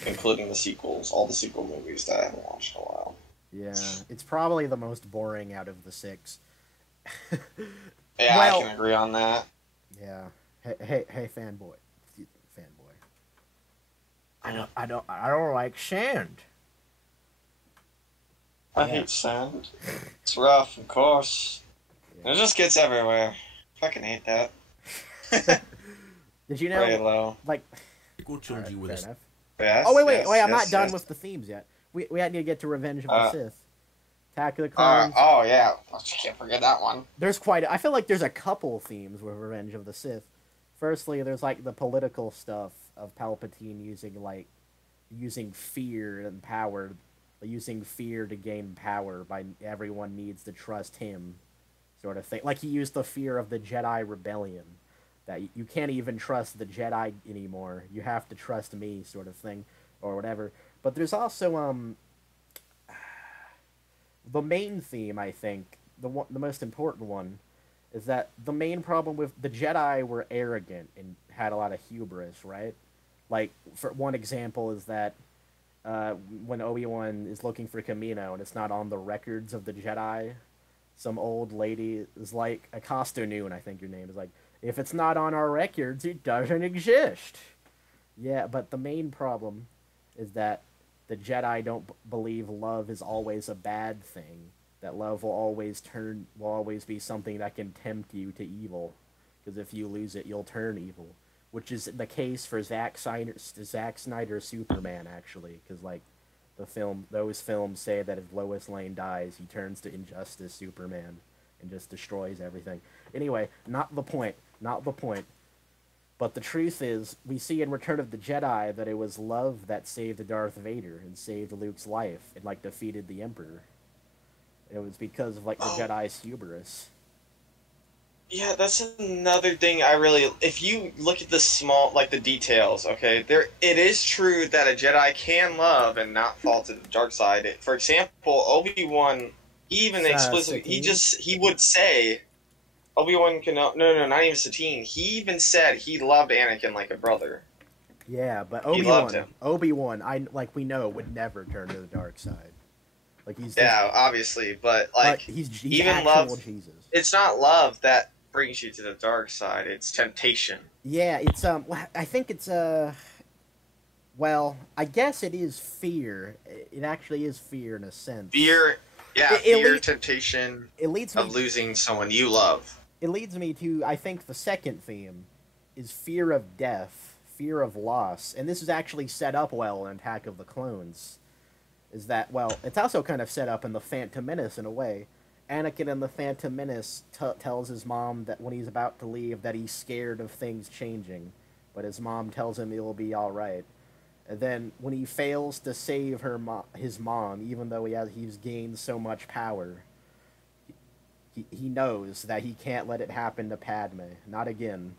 including the sequels, all the sequel movies that I haven't watched in a while. Yeah, it's probably the most boring out of the 6. Yeah, well, I can agree on that. Yeah. Hey, fanboy. I don't like sand. I hate sand. It's rough, of course. It just gets everywhere. Fucking hate that. Did you know? Very low. Like. Trilogy with us. Yes, oh wait! I'm not done with the themes yet. We had to get to Revenge of the Sith. Attack of the Clones. Oh yeah, I can't forget that one. I feel like there's a couple themes with Revenge of the Sith. Firstly, there's like the political stuff of Palpatine using fear and power, using fear to gain power by everyone needs to trust him. Sort of thing. Like, he used the fear of the Jedi Rebellion. That you can't even trust the Jedi anymore. You have to trust me, sort of thing. Or whatever. But there's also, the main theme, I think, the most important one, is that the main problem with the Jedi were arrogant and had a lot of hubris, right? Like, for one example is that when Obi-Wan is looking for Kamino and it's not on the records of the Jedi... Some old lady is like, Acosta Noon, I think your name is like, if it's not on our records, it doesn't exist. Yeah, but the main problem is that the Jedi don't believe love is always a bad thing. That love will always be something that can tempt you to evil. Because if you lose it, you'll turn evil. Which is the case for Zack Snyder's Superman, actually. Because, like, those films say that if Lois Lane dies, he turns to Injustice Superman and just destroys everything. Anyway, not the point. But the truth is, we see in Return of the Jedi that it was love that saved Darth Vader and saved Luke's life and, like, defeated the Emperor. It was because of, like, the Jedi's hubris. Yeah, that's another thing if you look at the details, okay, it is true that a Jedi can love and not fall to the dark side. For example, Obi-Wan, even explicitly, he would say, Obi-Wan not even Satine, he even said he loved Anakin like a brother. Yeah, but Obi-Wan, we know, would never turn to the dark side. Like, obviously, but, like he's even love, Jesus. It's not love that brings you to the dark side, it's temptation. Yeah, it's I think it's well, I guess it is fear. It actually is fear in a sense. Fear, temptation. It leads me of losing someone you love. It leads me to, I think, the second theme is fear of death, fear of loss, and this is actually set up well in Attack of the Clones. Is that, well, it's also kind of set up in the Phantom Menace in a way. Anakin in the Phantom Menace tells his mom that when he's about to leave that he's scared of things changing, but his mom tells him it'll be all right. And then when he fails to save his mom, even though he's gained so much power, he knows that he can't let it happen to Padme, not again,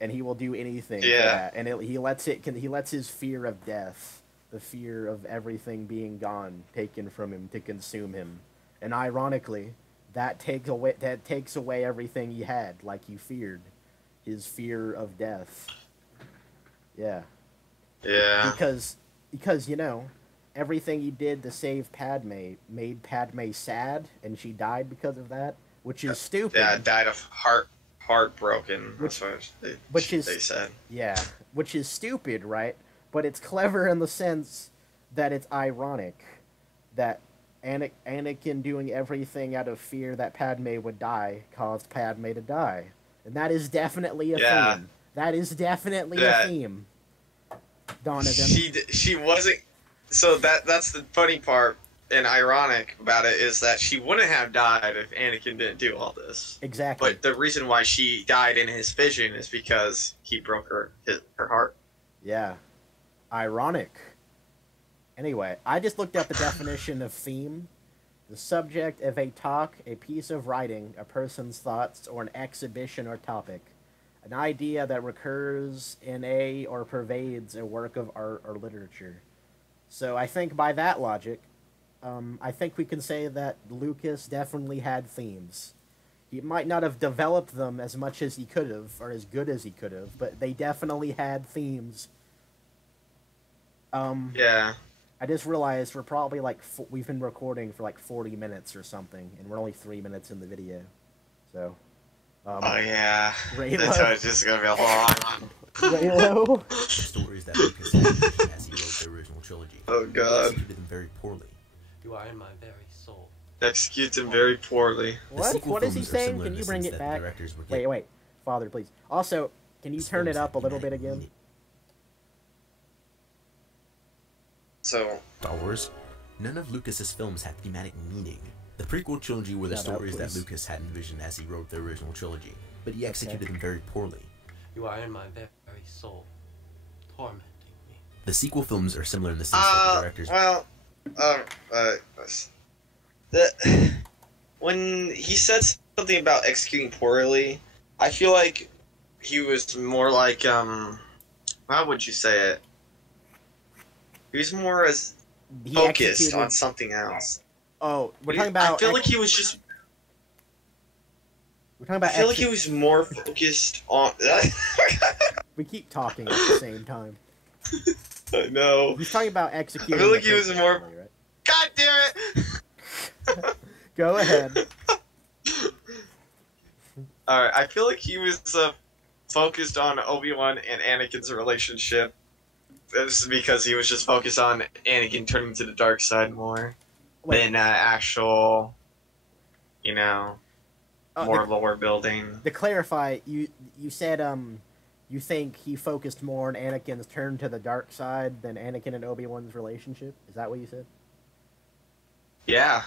and he will do anything for that. And he lets his fear of death, the fear of everything being gone, taken from him to consume him. And ironically, that takes away everything he had, like he feared, his fear of death. Yeah. Yeah. Because everything he did to save Padme made Padme sad, and she died because of that, which is stupid. Yeah, died of heartbroken. That's what they said. Yeah, which is stupid, right? But it's clever in the sense that it's ironic that Anakin doing everything out of fear that Padme would die caused Padme to die. And that is definitely a theme. That is definitely a theme. Donovan. She wasn't... So that's the funny part and ironic about it, is that she wouldn't have died if Anakin didn't do all this. Exactly. But the reason why she died in his vision is because he broke her heart. Yeah. Ironic. Anyway, I just looked up the definition of theme. The subject of a talk, a piece of writing, a person's thoughts, or an exhibition or topic. An idea that recurs in or pervades a work of art or literature. So I think by that logic, I think we can say that Lucas definitely had themes. He might not have developed them as much as he could have, or as good as he could have, but they definitely had themes. Yeah. I just realized we're probably we've been recording for 40 minutes or something, and we're only 3 minutes in the video. So. Oh yeah. Raylo. That's how it's just gonna be a whole long one. Raylo. The stories that Lucas had as he wrote the original trilogy. Oh god. He executed them very poorly. You are in my very soul. Executes them very poorly. What is he saying? Can you bring it back? Wait. Father, please. Also, can you turn it up a little bit again? So, Star Wars, none of Lucas's films had thematic meaning. The prequel trilogy were the stories that Lucas had envisioned as he wrote the original trilogy, but he executed them very poorly. You are in my very soul, tormenting me. The sequel films are similar in the sense that the directors... when he said something about executing poorly, I feel like he was more like, how would you say it? He was more focused on something else. Oh, we're talking about... I feel like he was just... We're talking about... I feel like he was more focused on... We keep talking at the same time. I know. He's talking about executing... I feel like he was more... Right? God damn it! Go ahead. Alright, I feel like he was focused on Obi-Wan and Anakin's relationship. This is because he was just focused on Anakin turning to the dark side more than actual, more lore building. To clarify, you said you think he focused more on Anakin's turn to the dark side than Anakin and Obi-Wan's relationship? Is that what you said? Yeah.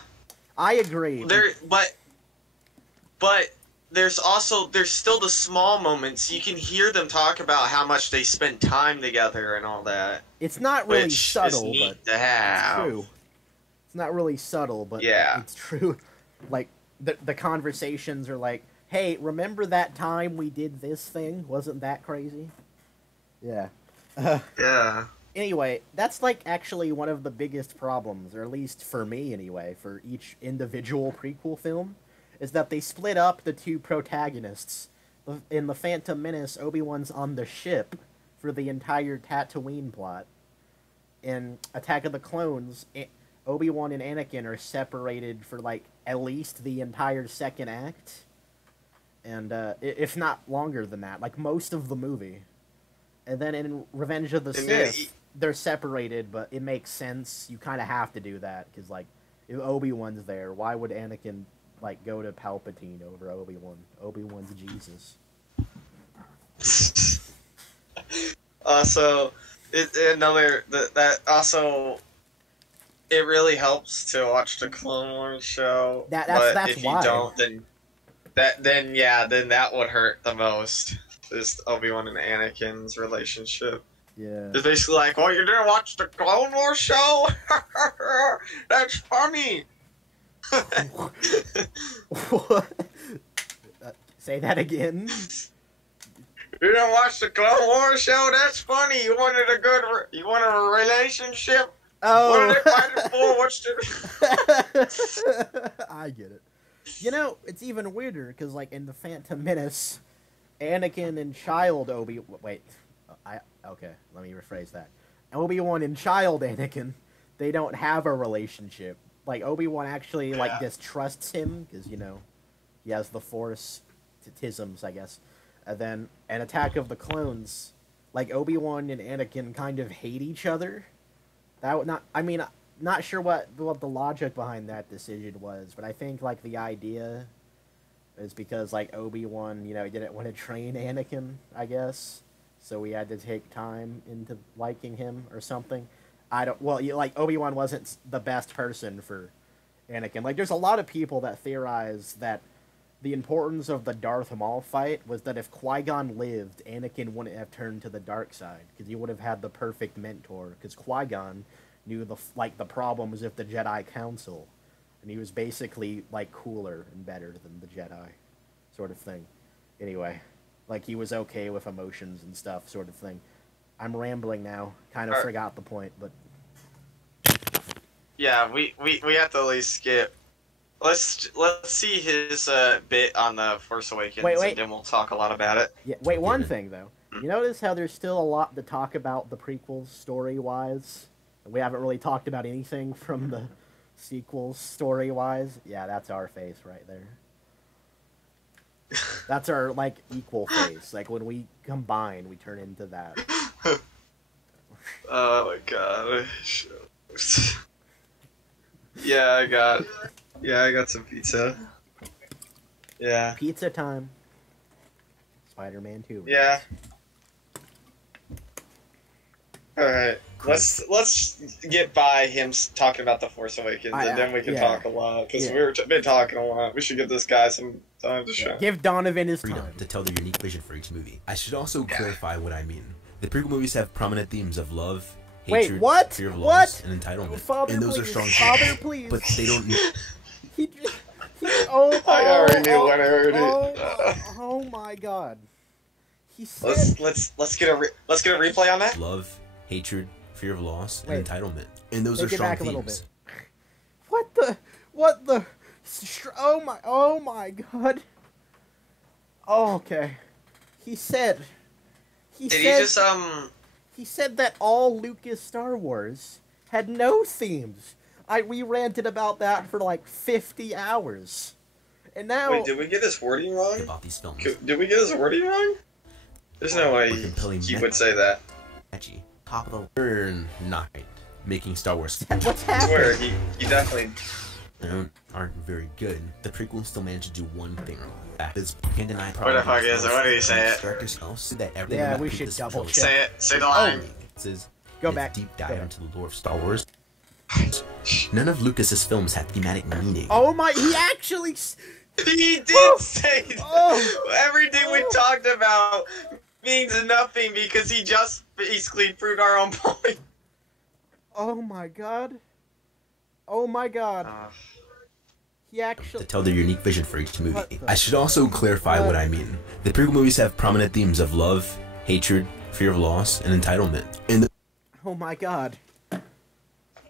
I agree. But there's still the small moments. You can hear them talk about how much they spend time together and all that. It's not really subtle, is neat but to have. it's true. It's not really subtle, but yeah, it's true. Like the conversations are like, "Hey, remember that time we did this thing? Wasn't that crazy?" Yeah. Yeah. Anyway, that's actually one of the biggest problems, or at least for me anyway, for each individual prequel film, is that they split up the two protagonists. In The Phantom Menace, Obi-Wan's on the ship for the entire Tatooine plot. In Attack of the Clones, Obi-Wan and Anakin are separated for at least the entire second act, and if not longer than that, most of the movie. And then in Revenge of the Sith, they're separated, but it makes sense. You kind of have to do that, because, if Obi-Wan's there, why would Anakin, go to Palpatine over Obi-Wan? Obi-Wan's Jesus. Also, that also... it really helps to watch the Clone Wars show. That's if why. you don't, then that would hurt the most. Is Obi-Wan and Anakin's relationship. Yeah. It's basically like, oh, you didn't watch the Clone Wars show? That's funny. What? Say that again. You didn't watch the Clone Wars show? That's funny. You wanted a relationship? Oh. What are they fighting for? What's the... I get it. You know, it's even weirder because, like, in the Phantom Menace, Anakin and child Wait. Okay, let me rephrase that. Obi-Wan and child Anakin, they don't have a relationship. Like, Obi-Wan actually, like, distrusts him, because, you know, he has the Force tisms, I guess. And then, in Attack of the Clones, like, Obi-Wan and Anakin kind of hate each other. Not sure what the logic behind that decision was, but I think, like, the idea is because, like, Obi-Wan, you know, didn't want to train Anakin, I guess. So we had to take time into liking him or something. Obi-Wan wasn't the best person for Anakin. Like, there's a lot of people that theorize that the importance of the Darth Maul fight was that if Qui-Gon lived, Anakin wouldn't have turned to the dark side, because he would have had the perfect mentor, because Qui-Gon knew the problems of the Jedi Council, and he was basically, like, cooler and better than the Jedi, sort of thing. Anyway. Like, he was okay with emotions and stuff, sort of thing. I'm rambling now. Kind of forgot the point, but... Yeah, we have to at least skip. Let's see his bit on the Force Awakens, and then we'll talk a lot about it. Yeah, wait, one thing, though. You notice how there's still a lot to talk about the prequels, story-wise? We haven't really talked about anything from the sequels, story-wise? Yeah, that's our face right there. That's our, like, equal face. Like, when we combine, we turn into that. Oh my god. I got some pizza. Yeah. Pizza time. Spider-Man 2. Yeah. Alright. Let's get by him talking about the Force Awakens, and then we can talk a lot, because we've been talking a lot. We should give this guy some time to show. Give Donovan his freedom time to tell their unique vision for each movie. I should also clarify what I mean. The prequel movies have prominent themes of love, hatred, fear of loss, and entitlement. Father, and those please. are strong Father, please. But they don't... I already knew when I heard it. Oh my god. He said... Let's get a replay on that. Love, hatred, fear of loss, and entitlement. And those are strong themes. What the... Oh my god. Oh, okay. He said He said that all Lucas Star Wars had no themes. We ranted about that for like 50 hours. And now... Wait, did we get his wording wrong? About these films. Did we get his wording wrong? There's no way he would say that. Top of the third night, making Star Wars. What's happening? I swear, he definitely... aren't very good. The prequels still managed to do one thing wrong. That is, what the fuck is it? What did he say it? Yeah, we should double check. Say it. Say the line. It says, Go back. Deep dive into the lore of Star Wars. None of Lucas's films have thematic meaning. Oh my, he actually... He did say that. Everything we talked about means nothing because he just basically proved our own point. Oh my god. Oh my god. He actually... To tell their unique vision for each movie. I should also clarify what I mean. The prequel movies have prominent themes of love, hatred, fear of loss, and entitlement. And oh my god.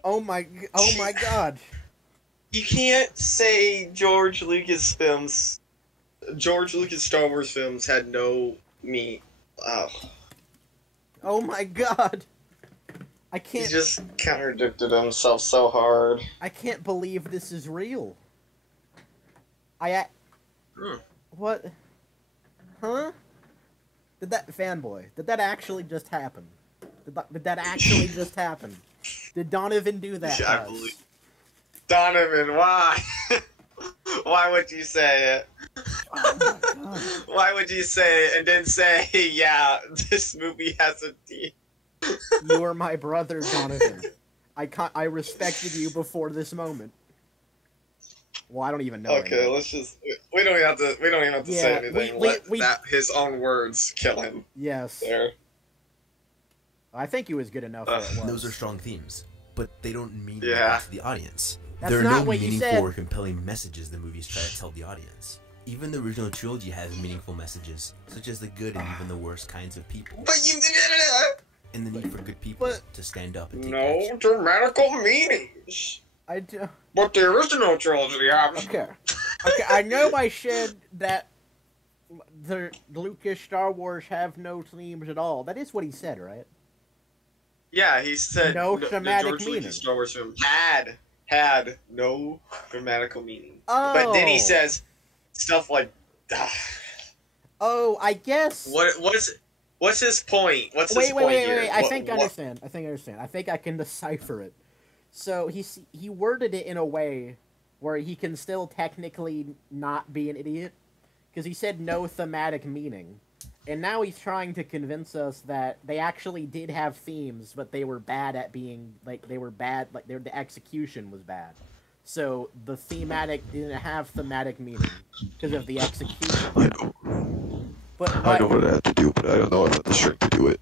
Oh my god. You can't say George Lucas Star Wars films had no meat. Oh my god. I can't... He just contradicted himself so hard. I can't believe this is real. What? Huh? Did that actually just happen? Did that actually just happen? Did Donovan do that? Yeah, I believe. Donovan, why? Why would you say it? Oh my god. Why would you say it and then say, yeah, this movie has a theme? You are my brother, Donovan. I respected you before this moment. Well, I don't even know. Okay, anymore. let's just. We don't even have to say anything. Let his own words kill him. Yes. There. I think he was good enough. Where it was. Those are strong themes, but they don't mean Yeah. anything to the audience. That's there are not no what you meaningful said. or compelling messages the movies try to tell the audience. Even the original trilogy has meaningful messages, such as the good and even the worst kinds of people, But you and the need for good people But- to stand up and take no action. dramatical meanings. I do. But the original trilogy has. Okay. Okay. I know I said that the Lucas Star Wars have no themes at all. That is what he said, right? Yeah, he said No the thematic George meaning. Lucas Star Wars film had no grammatical meaning. Oh. But then he says stuff like, Oh, I guess. What's his point? What's his Wait. point here? I think I understand. I understand. I think I can decipher it. So he worded it in a way where he can still technically not be an idiot, because he said no thematic meaning, and now he's trying to convince us that they actually did have themes, but they were bad at being the execution was bad. So the thematic didn't have thematic meaning because of the execution. I know. But I know what I have to do, but I don't know if I have the strength to do it.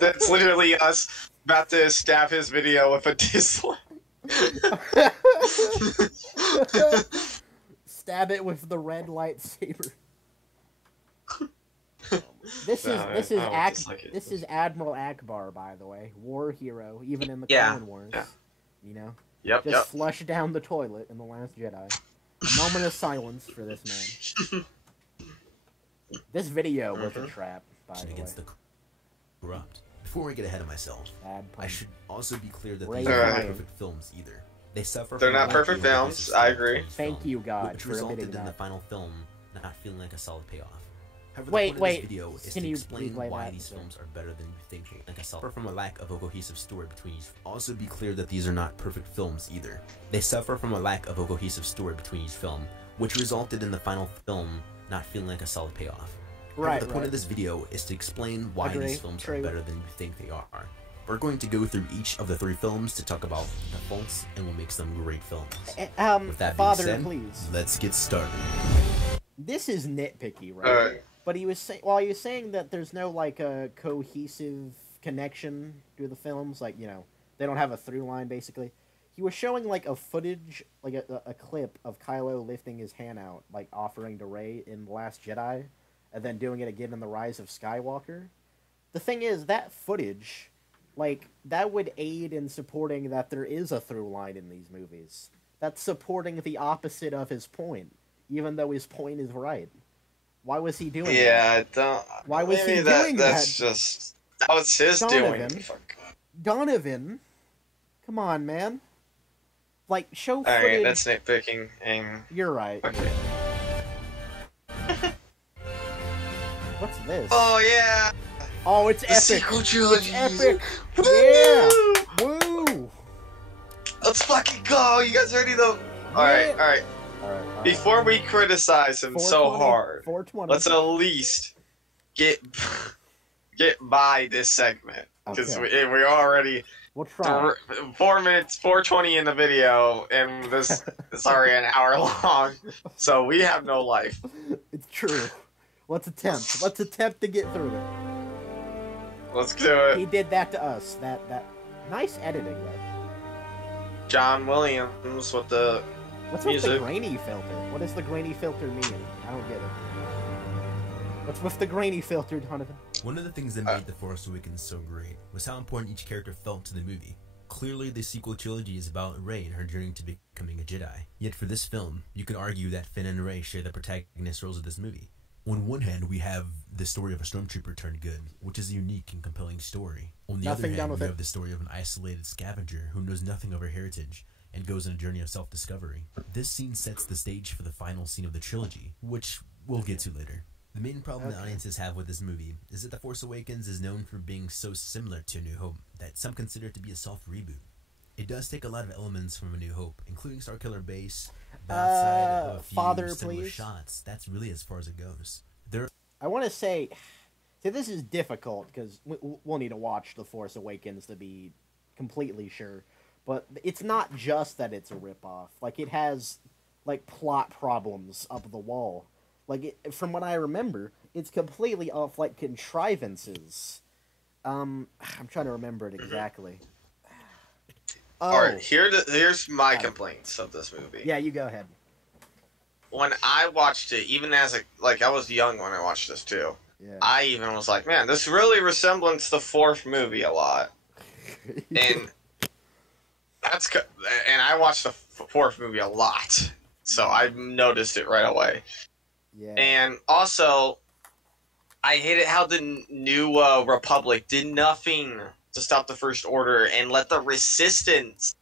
That's literally us about to stab his video with a dislike. Stab it with the red lightsaber. This is Admiral Akbar, by the way, war hero, even in the Clone Wars. Yeah. You know, Yep. flush down the toilet in the Last Jedi. A moment of silence for this man. This video was a trap, by the way. Against the corrupt. Before we get ahead of myself, Bad pun. I should also be clear that Ray these are not Ryan. perfect films either. They suffer. They're from not a perfect lack of films, cohesive I story agree. to each Thank film, you, God, which for resulted admitting in the that. final film not feeling like a solid payoff. However, Wait, the point wait, of this video is can to you explain replay why that? these films are better than you think they like a suffer from a lack of a cohesive story between each. Also be clear that these are not perfect films either. They suffer from a lack of a cohesive story between each film, which resulted in the final film not feeling like a solid payoff. Right, The point of this video is to explain why Agree. these films True. are better than you think they are. We're going to go through each of the 3 films to talk about the faults and what makes them great films. With that being Father, said, please. let's get started. This is nitpicky, right? Alright. But he was saying that there's no like a cohesive connection to the films, like, you know, they don't have a through line basically. He was showing like a footage, like a clip of Kylo lifting his hand out, like offering to Rey in The Last Jedi, and then doing it again in The Rise of Skywalker. The thing is, that footage, like, that would aid in supporting that there is a through line in these movies. That's supporting the opposite of his point, even though his point is right. Why was he doing that? Yeah, I don't. Why was he maybe doing that's that? just that was his Donovan. doing. Fuck. Donovan? Come on, man. Like, show footage... Alright, that's nitpicking. And You're right. okay. What's this? Oh yeah, Oh, it's the epic. sequel trilogy. It's epic. Woo! Yeah. Woo! Let's fucking go. You guys ready though? All right. Alright. Before we criticize him so 420, hard, 420. let's at least get by this segment because Okay. we already We'll try. 4 minutes, 4:20 in the video, and this is already an hour long. So we have no life. It's true. Let's attempt. Let's attempt to get through it. Let's do He it. did that to us. That nice editing, though. John Williams with the What's with the music. grainy filter? What does the grainy filter mean? I don't get it. What's with the grainy filter, Donovan? One of the things that made The Force Awakens so great was how important each character felt to the movie. Clearly, the sequel trilogy is about Rey and her journey to becoming a Jedi. Yet for this film, you could argue that Finn and Rey share the protagonist roles of this movie. On one hand, we have the story of a stormtrooper turned good, which is a unique and compelling story. On the Nothing other down hand, with we it. have the story of an isolated scavenger who knows nothing of her heritage and goes on a journey of self-discovery. This scene sets the stage for the final scene of the trilogy, which we'll get to later. The main problem that audiences have with this movie is that The Force Awakens is known for being so similar to A New Hope that some consider it to be a soft reboot. It does take a lot of elements from A New Hope, including Starkiller Base, but outside of a few Father, similar please. shots, that's really as far as it goes. I want to say, see, this is difficult because we'll need to watch The Force Awakens to be completely sure. But it's not just that it's a ripoff. Like, it has, like, plot problems up the wall. Like, from what I remember, it's completely off, like, contrivances. I'm trying to remember it exactly. Oh. Alright, here's my complaints of this movie. Yeah, you go ahead. When I watched it, even as I was young when I watched this too. Yeah. I even was like, man, this really resembles the fourth movie a lot. And and I watched the fourth movie a lot, so I noticed it right away. Yeah. And also, I hated how the new Republic did nothing to stop the First Order and let the Resistance,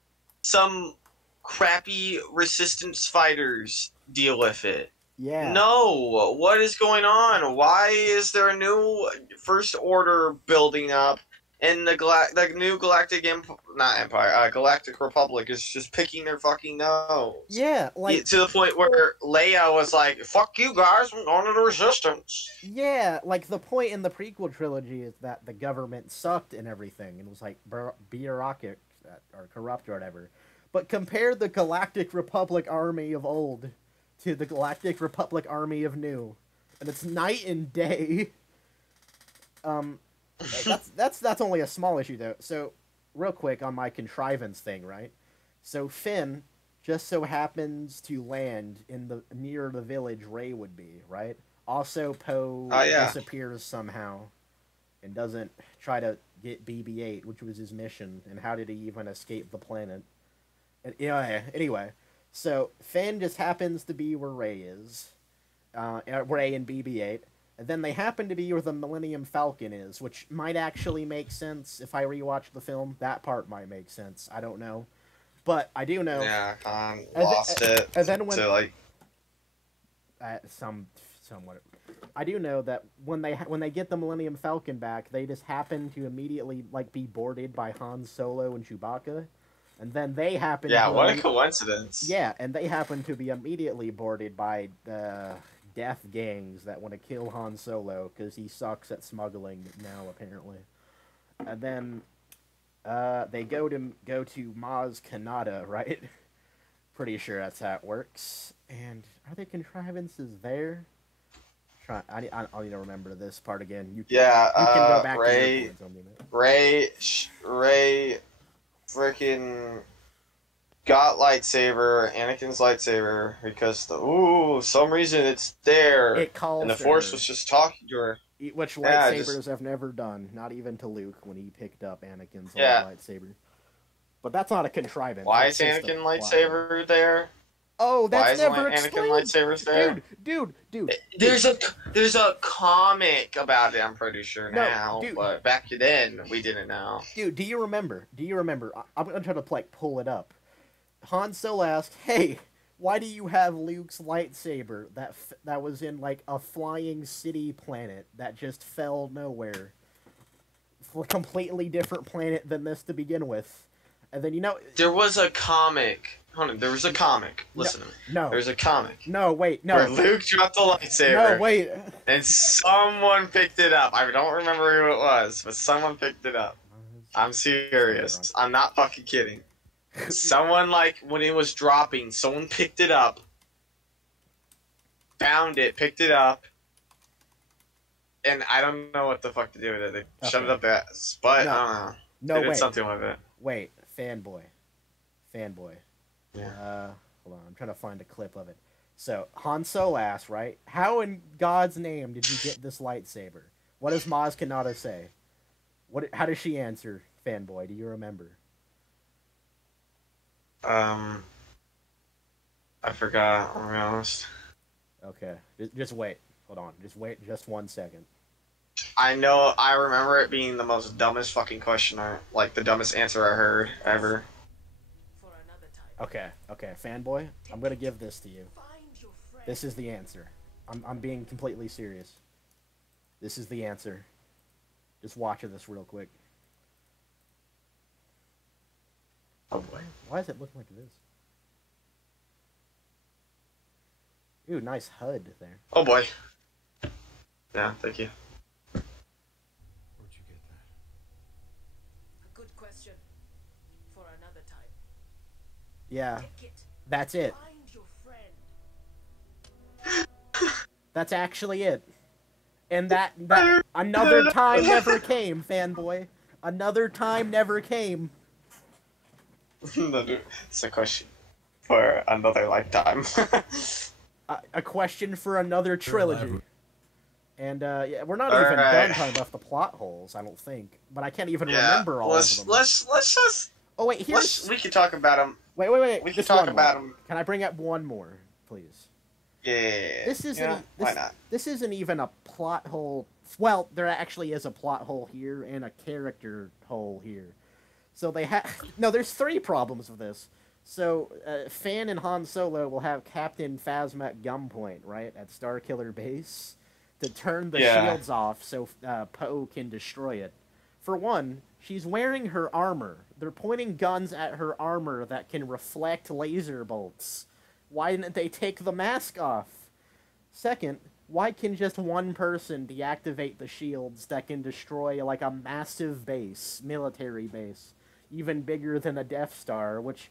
some crappy Resistance fighters, deal with it. Yeah. No, what is going on? Why is there a new First Order building up, and the new Galactic Republic is just picking their fucking nose? Yeah, like to the point where Leia was like, "Fuck you guys, I'm going to the Resistance." Yeah, like the point in the prequel trilogy is that the government sucked and everything, and was like bureaucratic or corrupt or whatever. But compare the Galactic Republic army of old to the Galactic Republic army of new, and it's night and day. That's only a small issue though. So, real quick on my contrivance thing, right? So Finn just so happens to land near the village Rey would be, right? Also, Poe disappears somehow and doesn't try to get BB-8, which was his mission. And how did he even escape the planet? And, anyway, so Finn just happens to be where Rey is, Rey and BB-8, and then they happen to be where the Millennium Falcon is, which might actually make sense if I rewatch the film. That part might make sense. I don't know, but I do know. Yeah, I lost it. And then when like somewhat, I do know that when they get the Millennium Falcon back, they just happen to immediately be boarded by Han Solo and Chewbacca. And then they happen what a coincidence. Yeah, and they happen to be immediately boarded by death gangs that want to kill Han Solo because he sucks at smuggling now, apparently. And then they go to Maz Kanata, right? Pretty sure that's how it works. And are there contrivances there? I need to remember this part again. You can go back Rey, freaking got lightsaber, Anakin's lightsaber, because some reason it's there. It calls and the Force was just talking to her. Which lightsabers have never done, not even to Luke when he picked up Anakin's lightsaber. But that's not a contrivance. Why is Anakin lightsaber there? Oh, that's never explained. Why is Anakin lightsabers there? Dude. There's a comic about it, I'm pretty sure now. But back then, we didn't know. Dude, do you remember? I'm going to try to pull it up. Han Solo asked, hey, why do you have Luke's lightsaber that was in, a flying city planet that just fell nowhere? A completely different planet than this to begin with. And then, there was a comic. Hold on, there was a comic. Listen to me. No. There's a comic. No, wait, no. Where Luke dropped the lightsaber. No, wait. And someone picked it up. I don't remember who it was, but someone picked it up. I'm serious. I'm not fucking kidding. Someone, when it was dropping, someone picked it up, found it, picked it up, and I don't know what the fuck to do with it. They shoved it up their ass, but I don't know. No, they did something with it. Wait, fanboy. Yeah. Hold on, I'm trying to find a clip of it. So, Han Solo asked, right? How in God's name did you get this lightsaber? What does Maz Kanata say? How does she answer, fanboy? Do you remember? I forgot, I'll be honest. Okay, just wait. Hold on, just wait just 1 second. I remember it being the most dumbest fucking question, the dumbest answer I heard ever. Okay, fanboy, I'm gonna give this to you. This is the answer. I'm being completely serious. This is the answer. Just watch this real quick. Oh boy. Why does it look like this? Ooh, nice HUD there. Oh boy. Yeah, thank you. Where'd you get that? A good question for another time. Yeah, Take it. that's it. Find your friend. That's actually it. And that another time never came, fanboy. Another time never came. It's a question for another lifetime. A question for another trilogy. And yeah, we're not All even right. done talking about the plot holes, I don't think. But I can't even remember all of them. Let's just. Oh wait, here's. We can talk about them. Wait. We can Just talk one about more. them. Can I bring up one more, please? Yeah. This isn't. Yeah, why not? This isn't even a plot hole. Well, there actually is a plot hole here and a character hole here. So they have no. There's 3 problems with this. So Fan and Han Solo will have Captain Phasma at gunpoint, right, at Starkiller Base, to turn the shields off so Poe can destroy it. For one, she's wearing her armor. They're pointing guns at her armor that can reflect laser bolts. Why didn't they take the mask off? Second, why can just one person deactivate the shields that can destroy like a massive base, military base, even bigger than a Death Star, which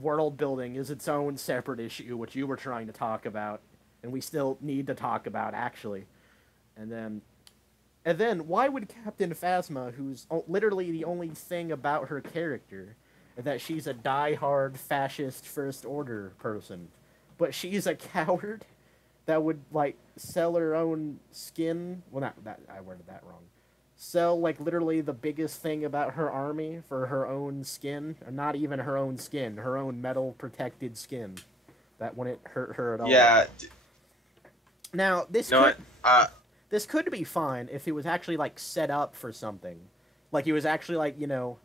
world building is its own separate issue, which you were trying to talk about, and we still need to talk about, actually. And then why would Captain Phasma, who's literally the only thing about her character, that she's a die-hard fascist First Order person, but she's a coward that would, like, sell her own skin? Well, not that, I worded that wrong. Sell, like, literally the biggest thing about her army for her own skin, or not even her own skin, her own metal-protected skin. That wouldn't hurt her at all. Yeah. Now, this this could be fine if it was actually, like, set up for something. Like, it was actually, like, you know,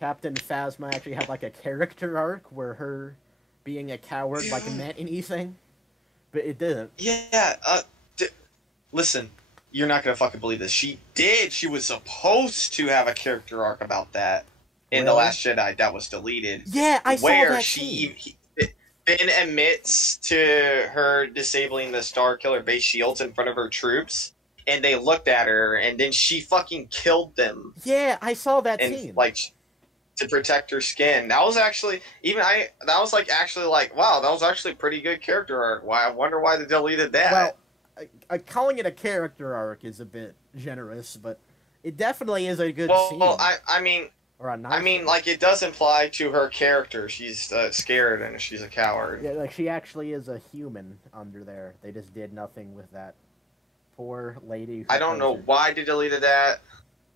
Captain Phasma actually had, like, a character arc where her being a coward, like, meant anything. But it didn't. Yeah, listen, you're not gonna fucking believe this. She did. She was supposed to have a character arc about that in The Last Jedi that was deleted. Yeah, I saw where that she Finn admits to her disabling the Star Killer base shields in front of her troops, and they looked at her, and then she fucking killed them. Yeah, I saw that scene. Like, to protect her skin. That was actually that was actually wow, that was actually a pretty good character arc. Why I wonder why they deleted that. Well, calling it a character arc is a bit generous, but it definitely is a good scene. Well, I mean, or a nice scene. like, it does imply to her character she's scared and she's a coward. Yeah, like, she actually is a human under there. They just did nothing with that poor lady. I don't know why they deleted that.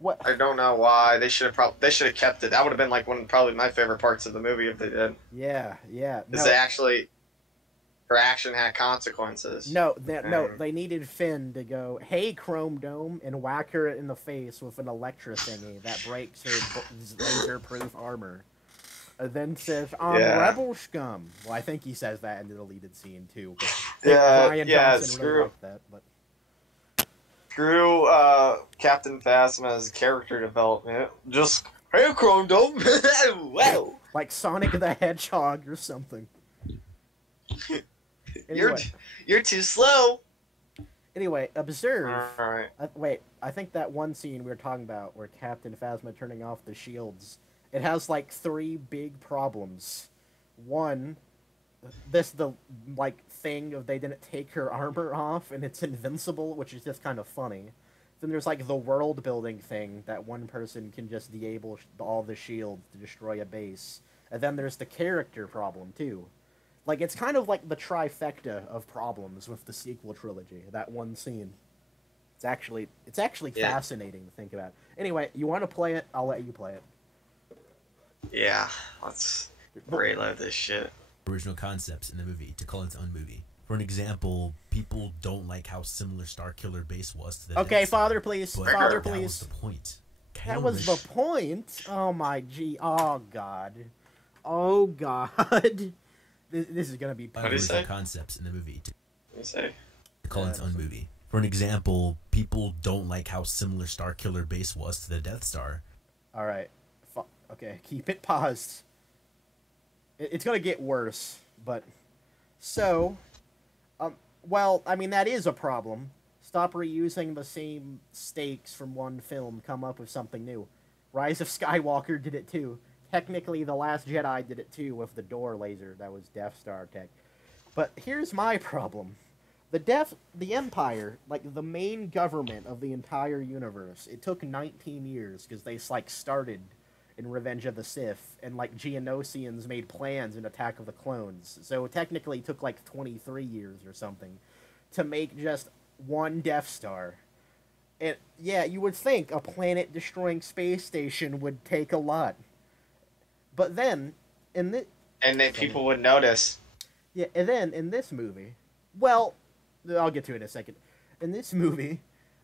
What? I don't know why. They should have kept it. That would have been like probably my favorite parts of the movie if they did. Yeah. Because they actually, her action had consequences. No, they needed Finn to go, "Hey, Chrome Dome," and whack her in the face with an Electra thingy that breaks her laser-proof armor. And then says, Rebel scum." Well, I think he says that in the deleted scene too. Ryan Johnson really liked that, but. Screw Captain Phasma's character development. Just, "Hey, Chrome Dome." Wow. Like Sonic the Hedgehog or something. Anyway. You're too slow. Anyway, observe. Alright. Wait, I think that one scene we were talking about where Captain Phasma turning off the shields, it has like 3 big problems. One, the thing of they didn't take her armor off and it's invincible, which is just kind of funny. Then there's like the world building thing that one person can just disable all the shields to destroy a base. And then there's the character problem too. Like, it's kind of like the trifecta of problems with the sequel trilogy, that one scene. It's actually fascinating to think about. Anyway, you want to play it? I'll let you play it. Yeah, let's reload this shit. Original concepts in the movie to call its own movie. For an example, people don't like how similar Starkiller Base was to the Okay, Death Star, Father, please. but Father, that please. was the point. That was the point? Oh, my G. Oh, God. Oh, God. This is going to be... Original concepts in the movie to call its own movie. For an example, people don't like how similar Starkiller Base was to the Death Star. Alright. Okay, keep it paused. It's going to get worse, but... So... well, I mean, that is a problem. Stop reusing the same stakes from one film. Come up with something new. Rise of Skywalker did it too. Technically, The Last Jedi did it too with the door laser. That was Death Star tech. But here's my problem. The Empire, like the main government of the entire universe, it took 19 years because they like started in Revenge of the Sith, and like Geonosians made plans in Attack of the Clones. So technically it took like 23 years or something to make just one Death Star. And yeah, you would think a planet-destroying space station would take a lot. But then, and then people would notice. Yeah, and then in this movie, well, I'll get to it in a second. In this movie,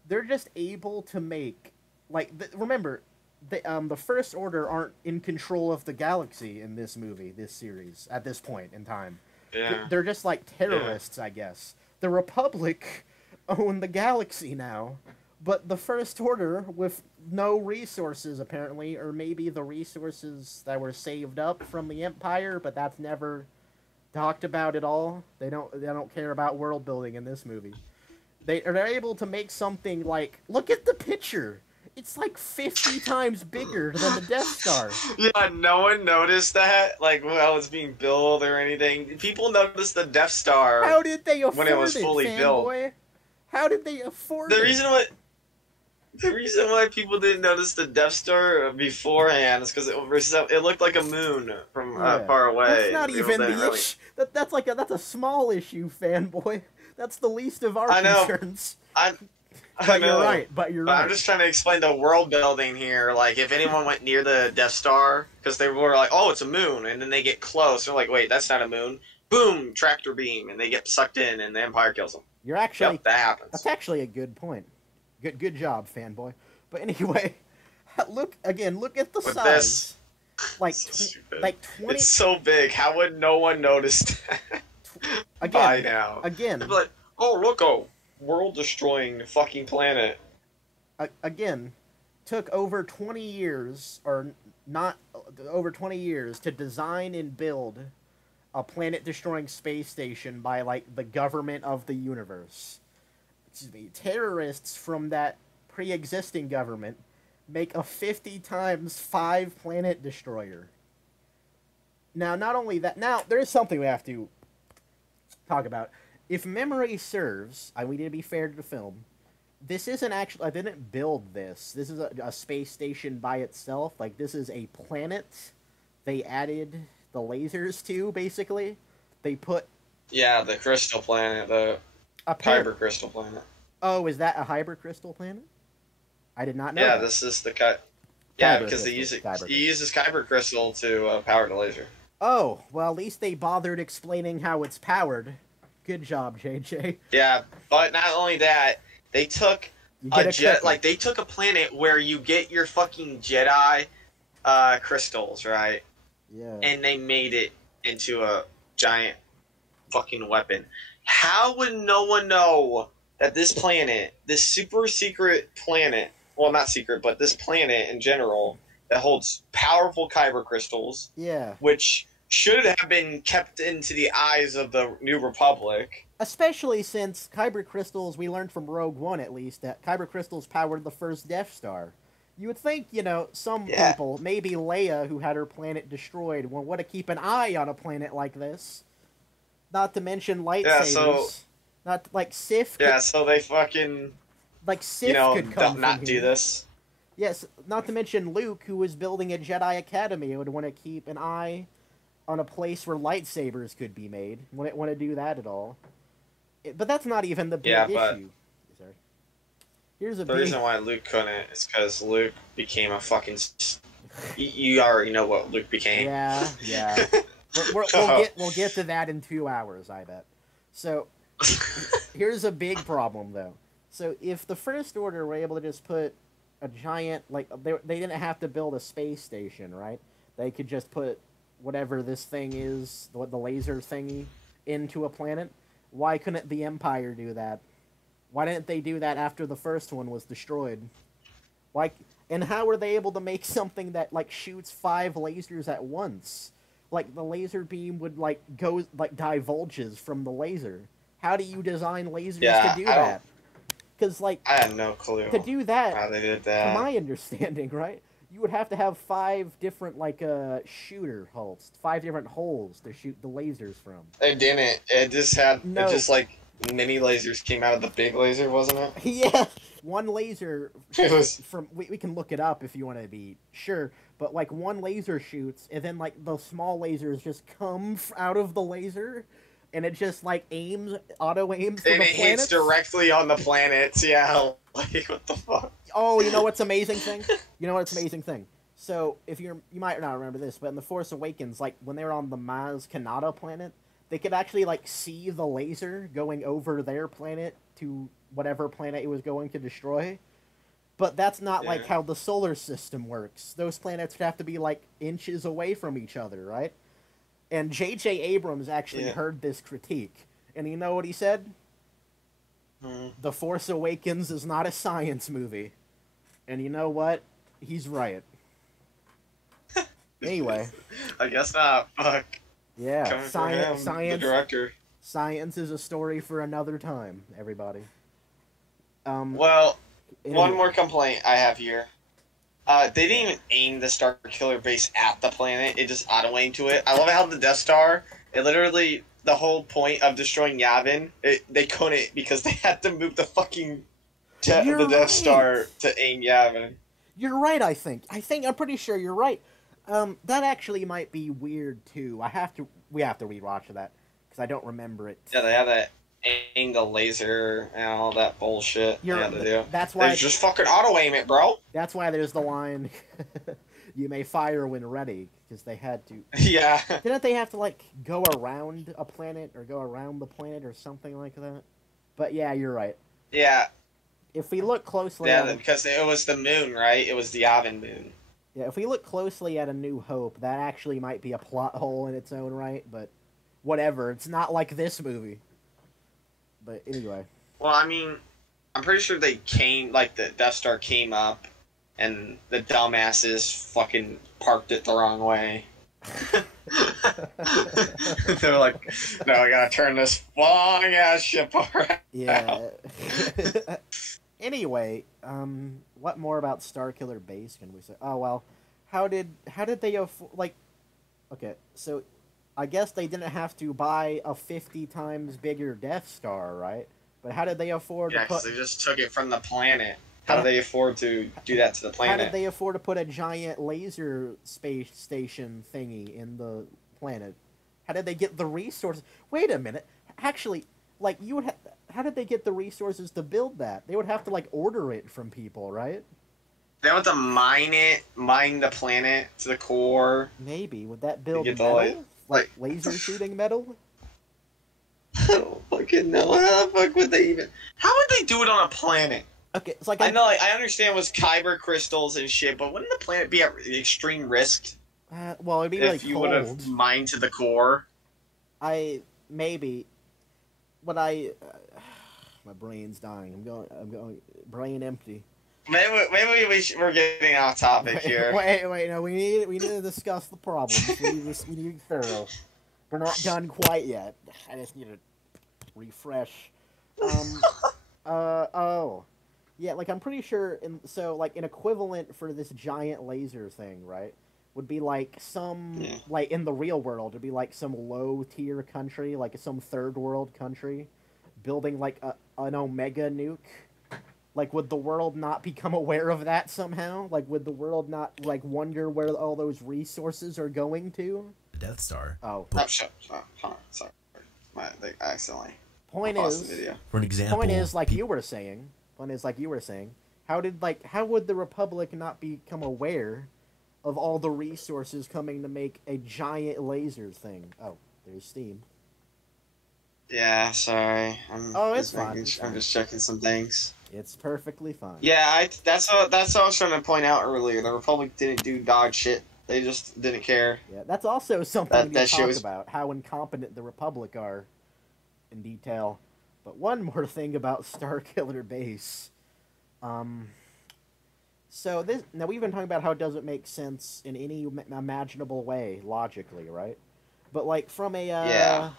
they're just able to make, like, remember, the First Order aren't in control of the galaxy in this movie, this series, at this point in time. Yeah. They're just like terrorists, I guess. The Republic own the galaxy now, but the First Order, with no resources apparently, or maybe the resources that were saved up from the Empire, but that's never talked about at all. They don't care about world building in this movie. They're able to make something like, look at the picture. It's like 50 times bigger than the Death Star. Yeah, no one noticed that, like, while it's being built or anything. People noticed the Death Star. How did they afford when it was fully built? How did they afford it? The reason why people didn't notice the Death Star beforehand is because it looked like a moon from far away. That's not even the issue. That's a small issue, fanboy. That's the least of our concerns. I know. You're right. I'm just trying to explain the world building here. Like, if anyone went near the Death Star, because they were like, oh, it's a moon, and then they get close, they're like, wait, that's not a moon. Boom, tractor beam, and they get sucked in, and the Empire kills them. You're actually... Yep, that happens. That's actually a good point. Good job, fanboy. But anyway, look at the size. Like, so like 20... It's so big. How would no one notice that by now? Again. They'd be like, oh, look, world-destroying fucking planet. Again, took over 20 years, or not over 20 years, to design and build a planet-destroying space station by, like, the government of the universe. Terrorists from that pre-existing government make a 50 times 5 planet destroyer. Now, not only that, now, there's something we have to talk about. If memory serves, we need to be fair to the film, this isn't actually, I didn't build this. This is a space station by itself. Like, this is a planet they added the lasers to, basically. They put... Yeah, the crystal planet, the kyber crystal planet. Oh, is that a hybrid crystal planet? I did not know. Yeah, that. This is the Yeah, because he uses kyber crystal to power the laser. Oh, well, at least they bothered explaining how it's powered. Good job, JJ. Yeah, but not only that, they took they took a planet where you get your fucking Jedi crystals, right? Yeah. And they made it into a giant fucking weapon. How would no one know that this planet, this super secret planet, well, not secret, but this planet in general, that holds powerful kyber crystals, which should have been kept into the eyes of the New Republic. Especially since kyber crystals, we learned from Rogue One at least, that kyber crystals powered the first Death Star. You would think, some people, maybe Leia, who had her planet destroyed, would want to keep an eye on a planet like this. Not to mention lightsabers. Yeah, so... Not, like, Sith... Yeah, so they fucking... Like, Sith could come not do this. Yes, not to mention Luke, who was building a Jedi Academy, would want to keep an eye on a place where lightsabers could be made. Wouldn't want to do that at all. But that's not even the big issue. Sorry. Here's the reason why Luke couldn't is because Luke became a fucking... You already know what Luke became. Yeah. We'll get to that in 2 hours, I bet. So... Here's a big problem, though. So, if the First Order were able to just put a giant, like, they didn't have to build a space station, right? They could just put whatever this thing is, the laser thingy, into a planet. Why couldn't the Empire do that? Why didn't they do that after the first one was destroyed? And how were they able to make something that, like, shoots 5 lasers at once? Like, the laser beam would, like, divulges from the laser. How do you design lasers to do that? Because, like, I had no clue to do that, how they did to that. my understanding, right, you would have to have 5 different, like, shooter holes. 5 different holes to shoot the lasers from. It didn't. It just had, No. it just, like, mini lasers came out of the big laser, wasn't it? Yeah, one laser It was... from we can look it up if you want to be sure, but like one laser shoots and then like the small lasers just come out of the laser and it just like auto aims to and the it planets. hits directly on the planets. Yeah, like what the fuck? Oh, you know what's amazing thing? You know what's amazing thing? So if you might not remember this, but in The Force Awakens, like when they were on the Maz Kanata planet, they could actually like see the laser going over their planet to whatever planet it was going to destroy. But that's not like how the solar system works. Those planets would have to be like inches away from each other, right? And J.J. Abrams actually heard this critique, and you know what he said? The Force Awakens is not a science movie. And you know what? He's right. Anyway. I guess not. Fuck. Yeah, science, the director. Science is a story for another time, everybody. Well, one more complaint I have here. They didn't even aim the Star Killer base at the planet. It just auto-aimed to it. I love how the Death Star, it literally, the whole point of destroying Yavin, they couldn't because they had to move the fucking Death Star to aim Yavin. You're right, I think. I'm pretty sure you're right. That actually might be weird, too. We have to rewatch that, because I don't remember it. Yeah, they had to aim the laser and all that bullshit they had to do. That's why... They just fucking auto-aim it, bro! That's why there's the line, you may fire when ready, because they had to... Yeah. Didn't they have to, like, go around a planet, or go around the planet, or something like that? But yeah, you're right. Yeah. If we look closely... Yeah, because it was the moon, right? It was the Yavin moon. Yeah, if we look closely at A New Hope, that actually might be a plot hole in its own right, but whatever. It's not like this movie. But anyway. Well, I mean, I'm pretty sure they came, like, the Death Star came up, and the dumbasses fucking parked it the wrong way. They were like, no, I gotta turn this long-ass ship around. Yeah. Anyway, what more about Starkiller Base can we say? Oh, well, how did they afford, like, okay, so I guess they didn't have to buy a 50 times bigger Death Star, right? But how did they afford to put... Yeah, because they just took it from the planet. How did they afford to do that to the planet? How did they afford to put a giant laser space station thingy in the planet? How did they get the resources? Wait a minute. Actually, like, you would how did they get the resources to build that? They would have to, like, order it from people, right? They would have to mine the planet to the core. Maybe. Would that build metal? Like laser shooting metal? I don't fucking know. How the fuck would they even... How would they do it on a planet? Okay, it's like... I know, like, I understand it was kyber crystals and shit, but wouldn't the planet be at extreme risk? Well, it'd be really cold. If you would have mined to the core? Maybe... But my brain's dying. I'm going... Brain empty. Maybe we're getting off topic here. Wait, no, we need to discuss the problems. we need to be thorough. We're not done quite yet. I just need to refresh. Yeah, like, I'm pretty sure, like, an equivalent for this giant laser thing, right, would be, like, like, in the real world, it'd be, like, some low-tier country, like, some third-world country, building, like, an Omega nuke. Like, would the world not become aware of that somehow? Like, would the world not, like, wonder where all those resources are going to? The Death Star. Oh. Oh, shit. Sorry. They accidentally Point paused is, the video. For an example... Point is, like you were saying, how would the Republic not become aware of all the resources coming to make a giant laser thing? Oh, there's Steam. Yeah, sorry. It's fine. I'm just checking some things. It's perfectly fine. Yeah, that's what I was trying to point out earlier. The Republic didn't do dog shit. They just didn't care. Yeah, that's also something we talk was... about, how incompetent the Republic are in detail. But one more thing about Starkiller Base. So now we've been talking about how it doesn't make sense in any imaginable way, logically, right? But, like, from a...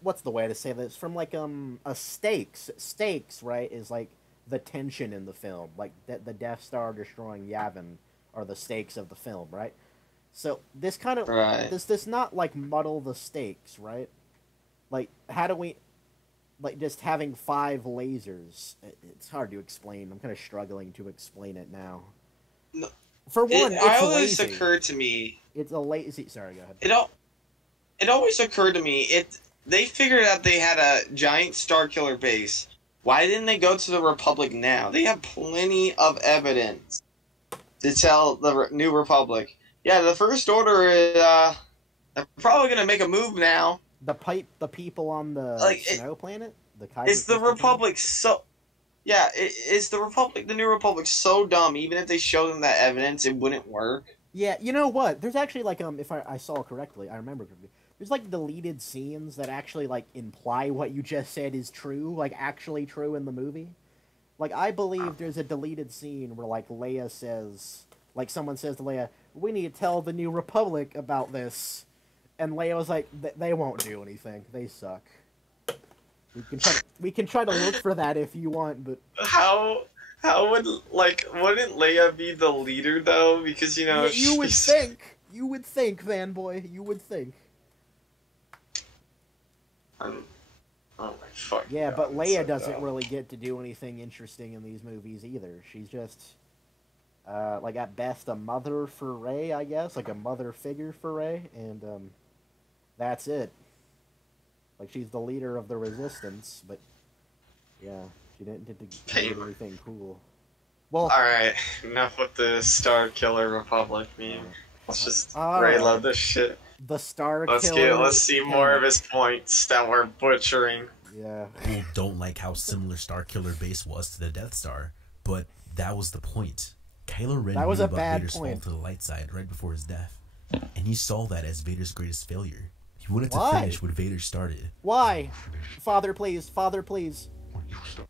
what's the way to say this? From like a stakes, right? Is like the tension in the film, like the Death Star destroying Yavin are the stakes of the film, right? So this kind of Right. this not like muddle the stakes, right? Like how do we like just having 5 lasers? It's hard to explain. I'm kind of struggling to explain it now. No, For one, I it's always lazy. occurred to me. It's a lazy. Sorry, go ahead. It always occurred to me. They figured out they had a giant Star Killer base. Why didn't they go to the Republic now? They have plenty of evidence to tell the New Republic. Yeah, the First Order is they're probably gonna make a move now. The people on the snow planet. Is the Republic so? Yeah, is the Republic, the New Republic, so dumb? Even if they showed them that evidence, it wouldn't work. Yeah, you know what? There's actually like if I saw correctly, I remember correctly. There's like deleted scenes that actually like imply what you just said is true, like actually true in the movie. Like I believe there's a deleted scene where like Leia says, like someone says to Leia, "We need to tell the New Republic about this," and Leia was like, "They won't do anything. They suck." We can try to look for that if you want, but How wouldn't Leia be the leader though? Because yeah, you would think, fanboy, you would think. Oh my fuck. Yeah, God, but Leia so doesn't dumb. really get to do anything interesting in these movies either. She's just, like at best a mother for Rey, I guess, like a mother figure for Rey, and that's it. Like she's the leader of the Resistance, but yeah, she didn't get to do anything cool. Well, All right, enough with the Star Killer Republic meme. Let's just Alright. love this shit. the Star Killer. Let's see more of his points that we're butchering. Yeah. People don't like how similar Star Killer base was to the Death Star, but that was the point. Kylo Ren That was knew a about bad Vader's point. fall to the light side right before his death, and he saw that as Vader's greatest failure. He wanted to Why? finish what Vader started. Why? Father, please. Father, please.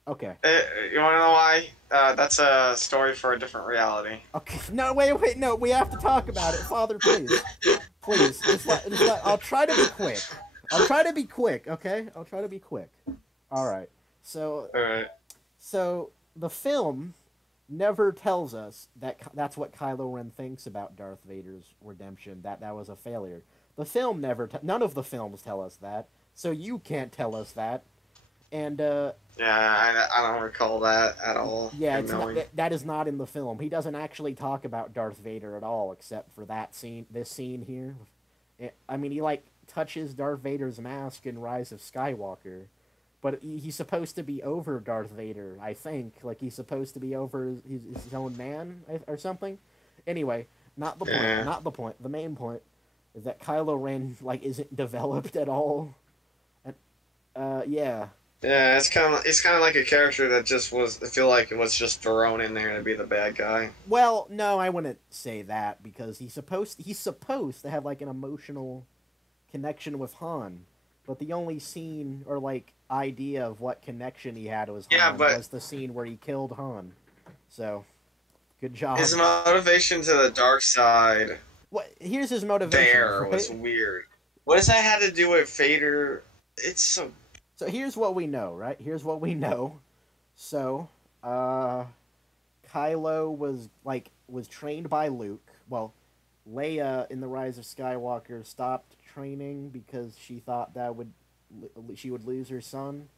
Okay. You want to know why? That's a story for a different reality. Okay. No, wait, no. We have to talk about it. Father, please. Please. I'll try to be quick. Okay? I'll try to be quick. Alright. All right. So, the film never tells us that that's what Kylo Ren thinks about Darth Vader's redemption, that was a failure. The film none of the films tell us that, so you can't tell us that. And, Yeah, I don't recall that at all. yeah, it's not, that is not in the film. He doesn't actually talk about Darth Vader at all, except for this scene here. I mean, he, like, touches Darth Vader's mask in Rise of Skywalker, but he's supposed to be over Darth Vader, I think. Like, he's supposed to be over his own man, or something. Anyway, not the point. Yeah. Not the point. The main point is that Kylo Ren, like, isn't developed at all. And, yeah. Yeah, it's kind of like a character that just I feel like it was just thrown in there to be the bad guy. Well, no, I wouldn't say that, because he's supposed to have, like, an emotional connection with Han. But the only scene, or, like, idea of what connection he had was Han, was the scene where he killed Han. So, good job. His motivation to the dark side Here's his motivation. was weird. What does that have to do with Vader? It's so... So here's what we know, right? Here's what we know. So, Kylo was trained by Luke. Well, Leia in The Rise of Skywalker stopped training because she thought she would lose her son,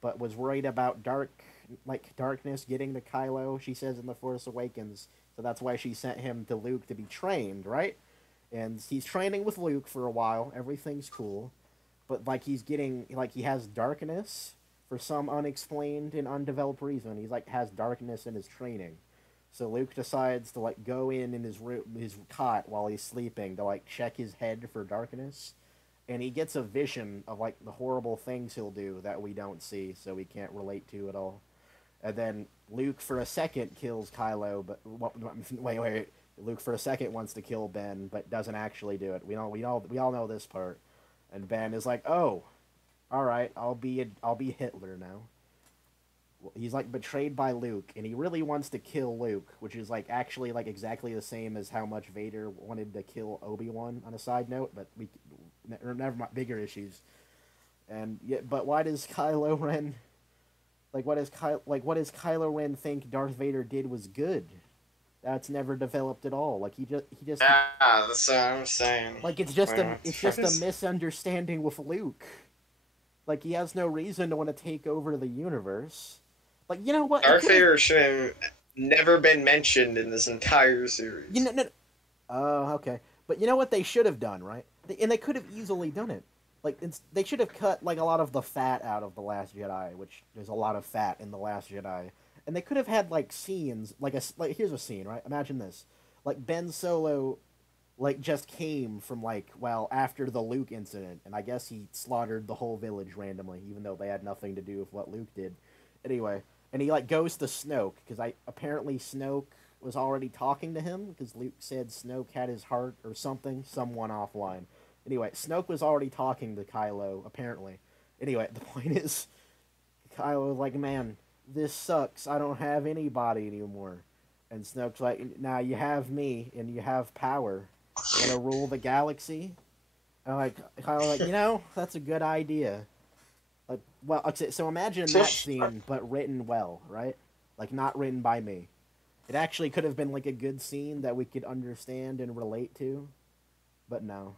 but was worried about darkness getting to Kylo, she says in The Force Awakens. So that's why she sent him to Luke to be trained, right? And he's training with Luke for a while. Everything's cool. But, like, he has darkness for some unexplained and undeveloped reason. He's, like, has darkness in his training. So Luke decides to, like, go in his cot while he's sleeping to, like, check his head for darkness. And he gets a vision of, like, the horrible things he'll do that we don't see, so we can't relate to at all. And then Luke, for a second, kills Kylo, but... Wait. Luke, for a second, wants to kill Ben, but doesn't actually do it. We all know this part. And Ben is like, "Oh, all right, I'll be Hitler now." He's like betrayed by Luke, and he really wants to kill Luke, which is like actually like exactly the same as how much Vader wanted to kill Obi-Wan. On a side note, but never mind, bigger issues. And yeah, but why does Kylo Ren, what does Kylo Ren think Darth Vader did was good? That's never developed at all. Like he just. Yeah, that's what I'm saying. Like it's just a misunderstanding with Luke. Like he has no reason to want to take over the universe. Like you know what? Darth Vader should have never been mentioned in this entire series. Okay. But you know what they should have done, right? And they could have easily done it. Like they should have cut like a lot of the fat out of The Last Jedi, which there's a lot of fat in The Last Jedi. And they could have had like scenes, like here's a scene, right? Imagine this. Like Ben Solo like just came from after the Luke incident, and I guess he slaughtered the whole village randomly, even though they had nothing to do with what Luke did. Anyway, and he goes to Snoke because apparently Snoke was already talking to him because Luke said Snoke had his heart or something, someone offline. Anyway, Snoke was already talking to Kylo apparently. Anyway, the point is, Kylo was like, "Man, this sucks. I don't have anybody anymore." And Snoke's like, "Now you have me, and you have power. You want to rule the galaxy?" And Kylo that's a good idea. So imagine that scene, but written well, right? Like not written by me. It actually could have been like a good scene that we could understand and relate to, but no.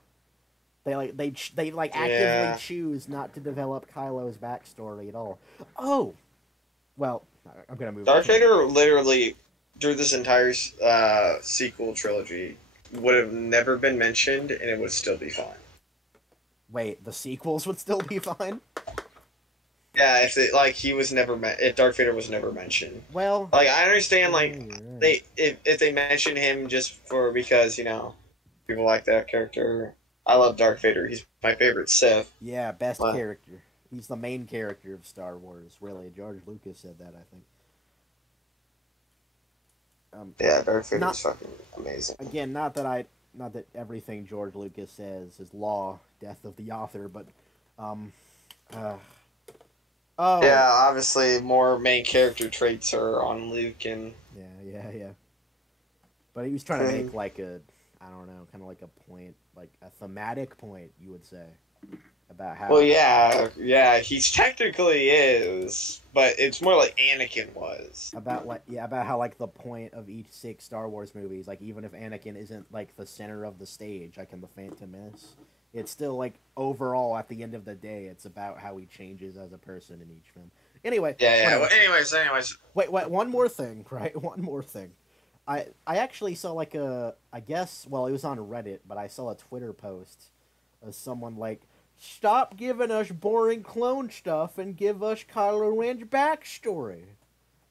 They actively choose not to develop Kylo's backstory at all. Oh, well, I'm gonna move. Darth Vader literally, through this entire sequel trilogy, would have never been mentioned, and it would still be fine. Wait, the sequels would still be fine? Yeah, if Darth Vader was never mentioned. Well, I understand, if they mention him just because people like that character. I love Darth Vader. He's my favorite Sith. Yeah, best character. He's the main character of Star Wars. Really, George Lucas said that, I think. Yeah, Darth Vader's fucking amazing. Again, not that everything George Lucas says is law, death of the author, but yeah, obviously more main character traits are on Luke and yeah. But he was trying to make I don't know, kind of like a point, like a thematic point, you would say, about how. Well, yeah, he's technically is, but it's more like Anakin was. About how the point of each 6 Star Wars movies, even if Anakin isn't the center of the stage, in the Phantom Menace, it's still overall at the end of the day, it's about how he changes as a person in each film. Anyway. Yeah. Well, anyways. Wait. One more thing, right? One more thing. I actually saw it was on Reddit, but I saw a Twitter post of someone stop giving us boring clone stuff and give us Kylo Ren's backstory.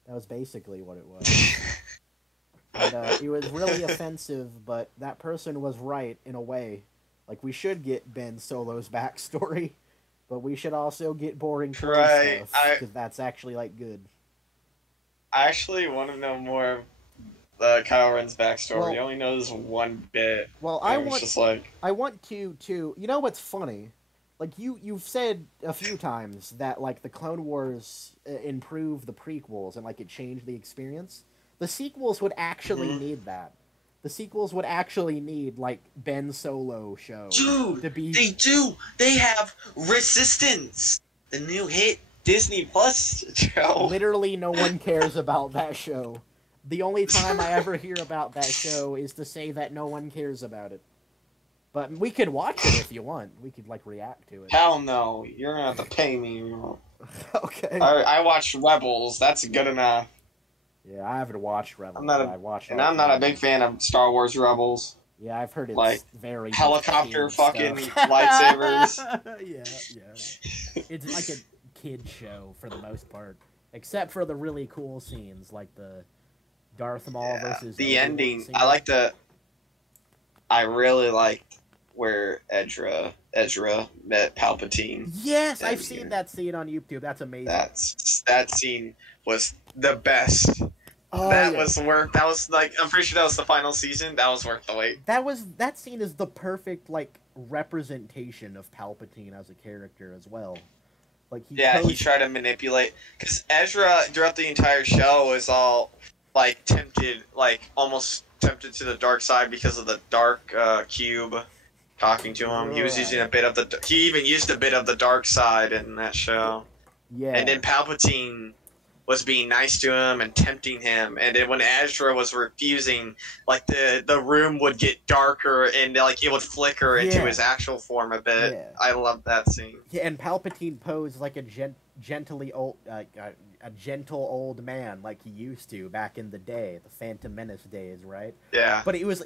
That was basically what it was. And it was really offensive, but that person was right in a way. We should get Ben Solo's backstory, but we should also get boring clone stuff, because that's actually good. I actually want to know more of Kylo Ren's backstory. Well, he only knows one bit. Well, I want to you know what's funny? You've said a few times that the Clone Wars improved the prequels and it changed the experience. The sequels would actually need that. The sequels would actually need Ben Solo show. Dude, to be... they do. They have Resistance, the new hit Disney Plus show. Literally, no one cares about that show. The only time I ever hear about that show is to say that no one cares about it. But we could watch it if you want. We could react to it. Hell no, you're gonna have to pay me. Okay. I watched Rebels. That's good enough. Yeah, I haven't watched Rebels. I'm not a big fan of Star Wars Rebels. Yeah, I've heard it's very helicopter fucking lightsabers. Yeah. It's like a kid show for the most part, except for the really cool scenes like the Darth Maul versus the ending. Scene. I really liked where Ezra met Palpatine. Yes, I've seen that scene on YouTube. That's amazing. That scene was the best. Oh, was worth. That was I'm pretty sure that was the final season. That was worth the wait. That scene is the perfect representation of Palpatine as a character as well. He tried to manipulate because Ezra throughout the entire show was all tempted, almost tempted to the dark side because of the dark cube talking to him. He was using a bit of the. He even used a bit of the dark side in that show. Yeah. And then Palpatine was being nice to him and tempting him, and then when Ezra was refusing, like the room would get darker and like it would flicker into his actual form a bit. Yeah. I love that scene. Yeah, and Palpatine posed like a gently old, a gentle old man like he used to back in the day, the Phantom Menace days, right? Yeah. But it was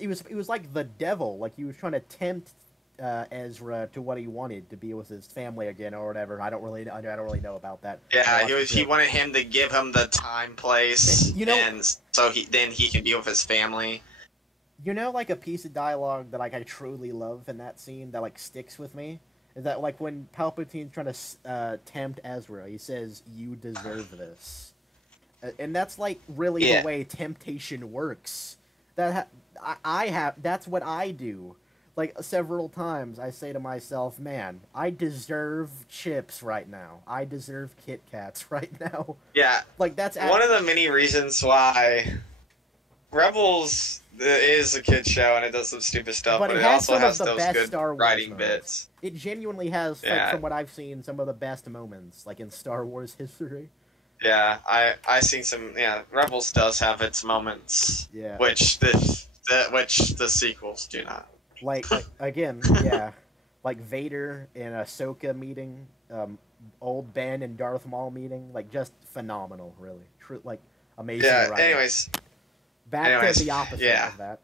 like the devil, like he was trying to tempt Ezra to what he wanted, to be with his family again or whatever. I don't really know about that. Yeah, he wanted him to give him the time, place, and so he can be with his family. You know, like a piece of dialogue that like I truly love in that scene that like sticks with me is that like when Palpatine's trying to tempt Ezra, he says, "You deserve this," and that's like really the way temptation works. That's what I do. Like, several times I say to myself, man, I deserve chips right now. I deserve Kit Kats right now. Yeah. Like, that's... one of the many reasons why Rebels is a kid show and it does some stupid stuff, but it also has those good writing bits. It genuinely has, like, from what I've seen, some of the best moments, like, in Star Wars history. Yeah, I seen some... Yeah, Rebels does have its moments, which the sequels do not. Like again, yeah, like Vader and Ahsoka meeting, old Ben and Darth Maul meeting, like just phenomenal, really, like amazing. Yeah. Writing. Anyways, back to the opposite of that.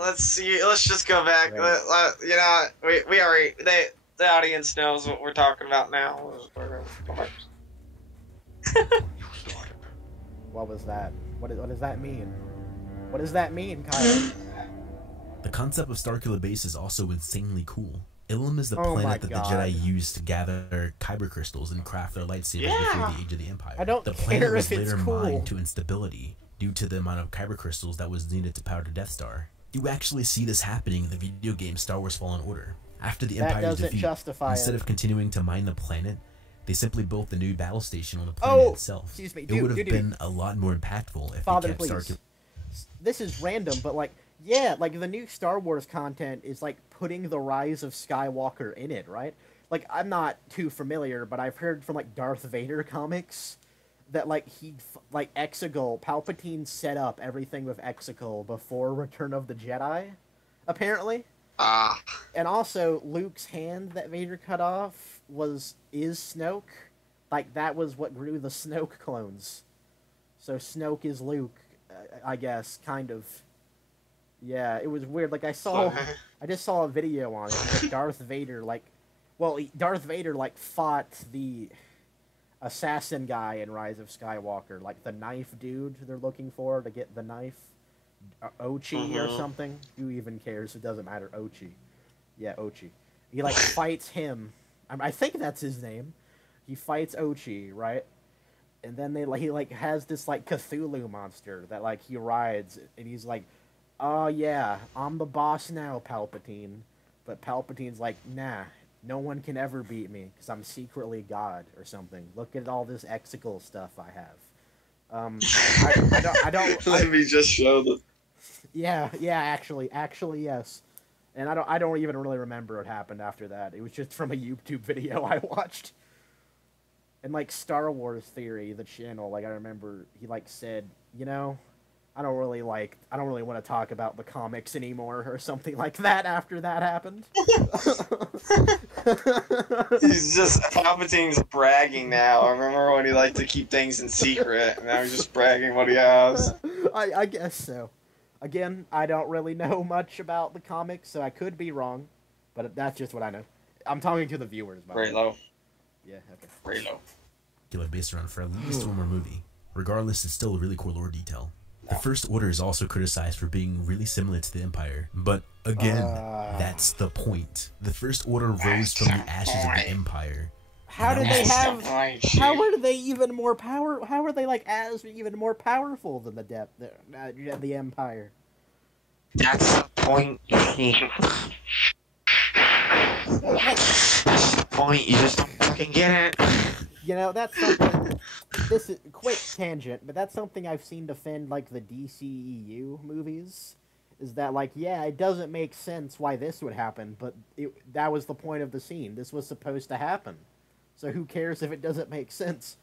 Let's see. Let's just go back. Right. You know, we already the audience knows what we're talking about now. What was that? What does that mean? What does that mean, Kyle? The concept of Starkiller Base is also insanely cool. Ilum is the planet that the Jedi used to gather kyber crystals and craft their lightsabers before the Age of the Empire. I don't the care planet was if it's later cool. mined to instability due to the amount of kyber crystals that was needed to power the Death Star. You actually see this happening in the video game Star Wars Fallen Order. After the Empire's defeat, instead of continuing to mine the planet, they simply built the new battle station on the planet itself. Excuse me, it would have been a lot more impactful if Father, they kept Starkiller. This is random, but like, yeah, like the new Star Wars content is like putting the Rise of Skywalker in it, right? Like, I'm not too familiar, but I've heard from like Darth Vader comics that like Exegol, Palpatine set up everything with Exegol before Return of the Jedi, apparently. And also, Luke's hand that Vader cut off is Snoke. Like, that was what grew the Snoke clones. So Snoke is Luke, I guess, kind of. Yeah, it was weird. Like, I just saw a video on it. Like, Darth Vader, fought the assassin guy in Rise of Skywalker. Like, the knife dude they're looking for to get the knife. Ochi or something. Who even cares? It doesn't matter. Ochi. Yeah, Ochi. He, like, fights him. I think that's his name. He fights Ochi, right? And then he, like, has this, like, Cthulhu monster that, like, he rides. And he's like, oh, yeah, I'm the boss now, Palpatine. But Palpatine's like, nah, no one can ever beat me, because I'm secretly God, or something. Look at all this Exegol stuff I have. I don't. Let me just show them. Yeah, actually, yes. And I don't even really remember what happened after that. It was just from a YouTube video I watched. And like Star Wars Theory, the channel, like I remember he like said, you know, I don't really want to talk about the comics anymore or something like that after that happened. He's just Palpatine's bragging now. I remember when he liked to keep things in secret, and now he's just bragging what he has. I guess so. Again, I don't really know much about the comics, so I could be wrong, but that's just what I know. I'm talking to the viewers. Very low. Yeah, okay. Very low. Based around for at least one more movie. Regardless, it's still a really cool lore detail. The First Order is also criticized for being really similar to the Empire, but again, that's the point. The First Order rose from the ashes of the Empire. How did they have? How are they even more power? How are they like as even more powerful than the Empire? That's the point. That's the point. You just don't fucking get it. You know, that's something. this is quick tangent, but that's something I've seen defend like the DCEU movies. Is that like, yeah, it doesn't make sense why this would happen, but that was the point of the scene. This was supposed to happen. So who cares if it doesn't make sense?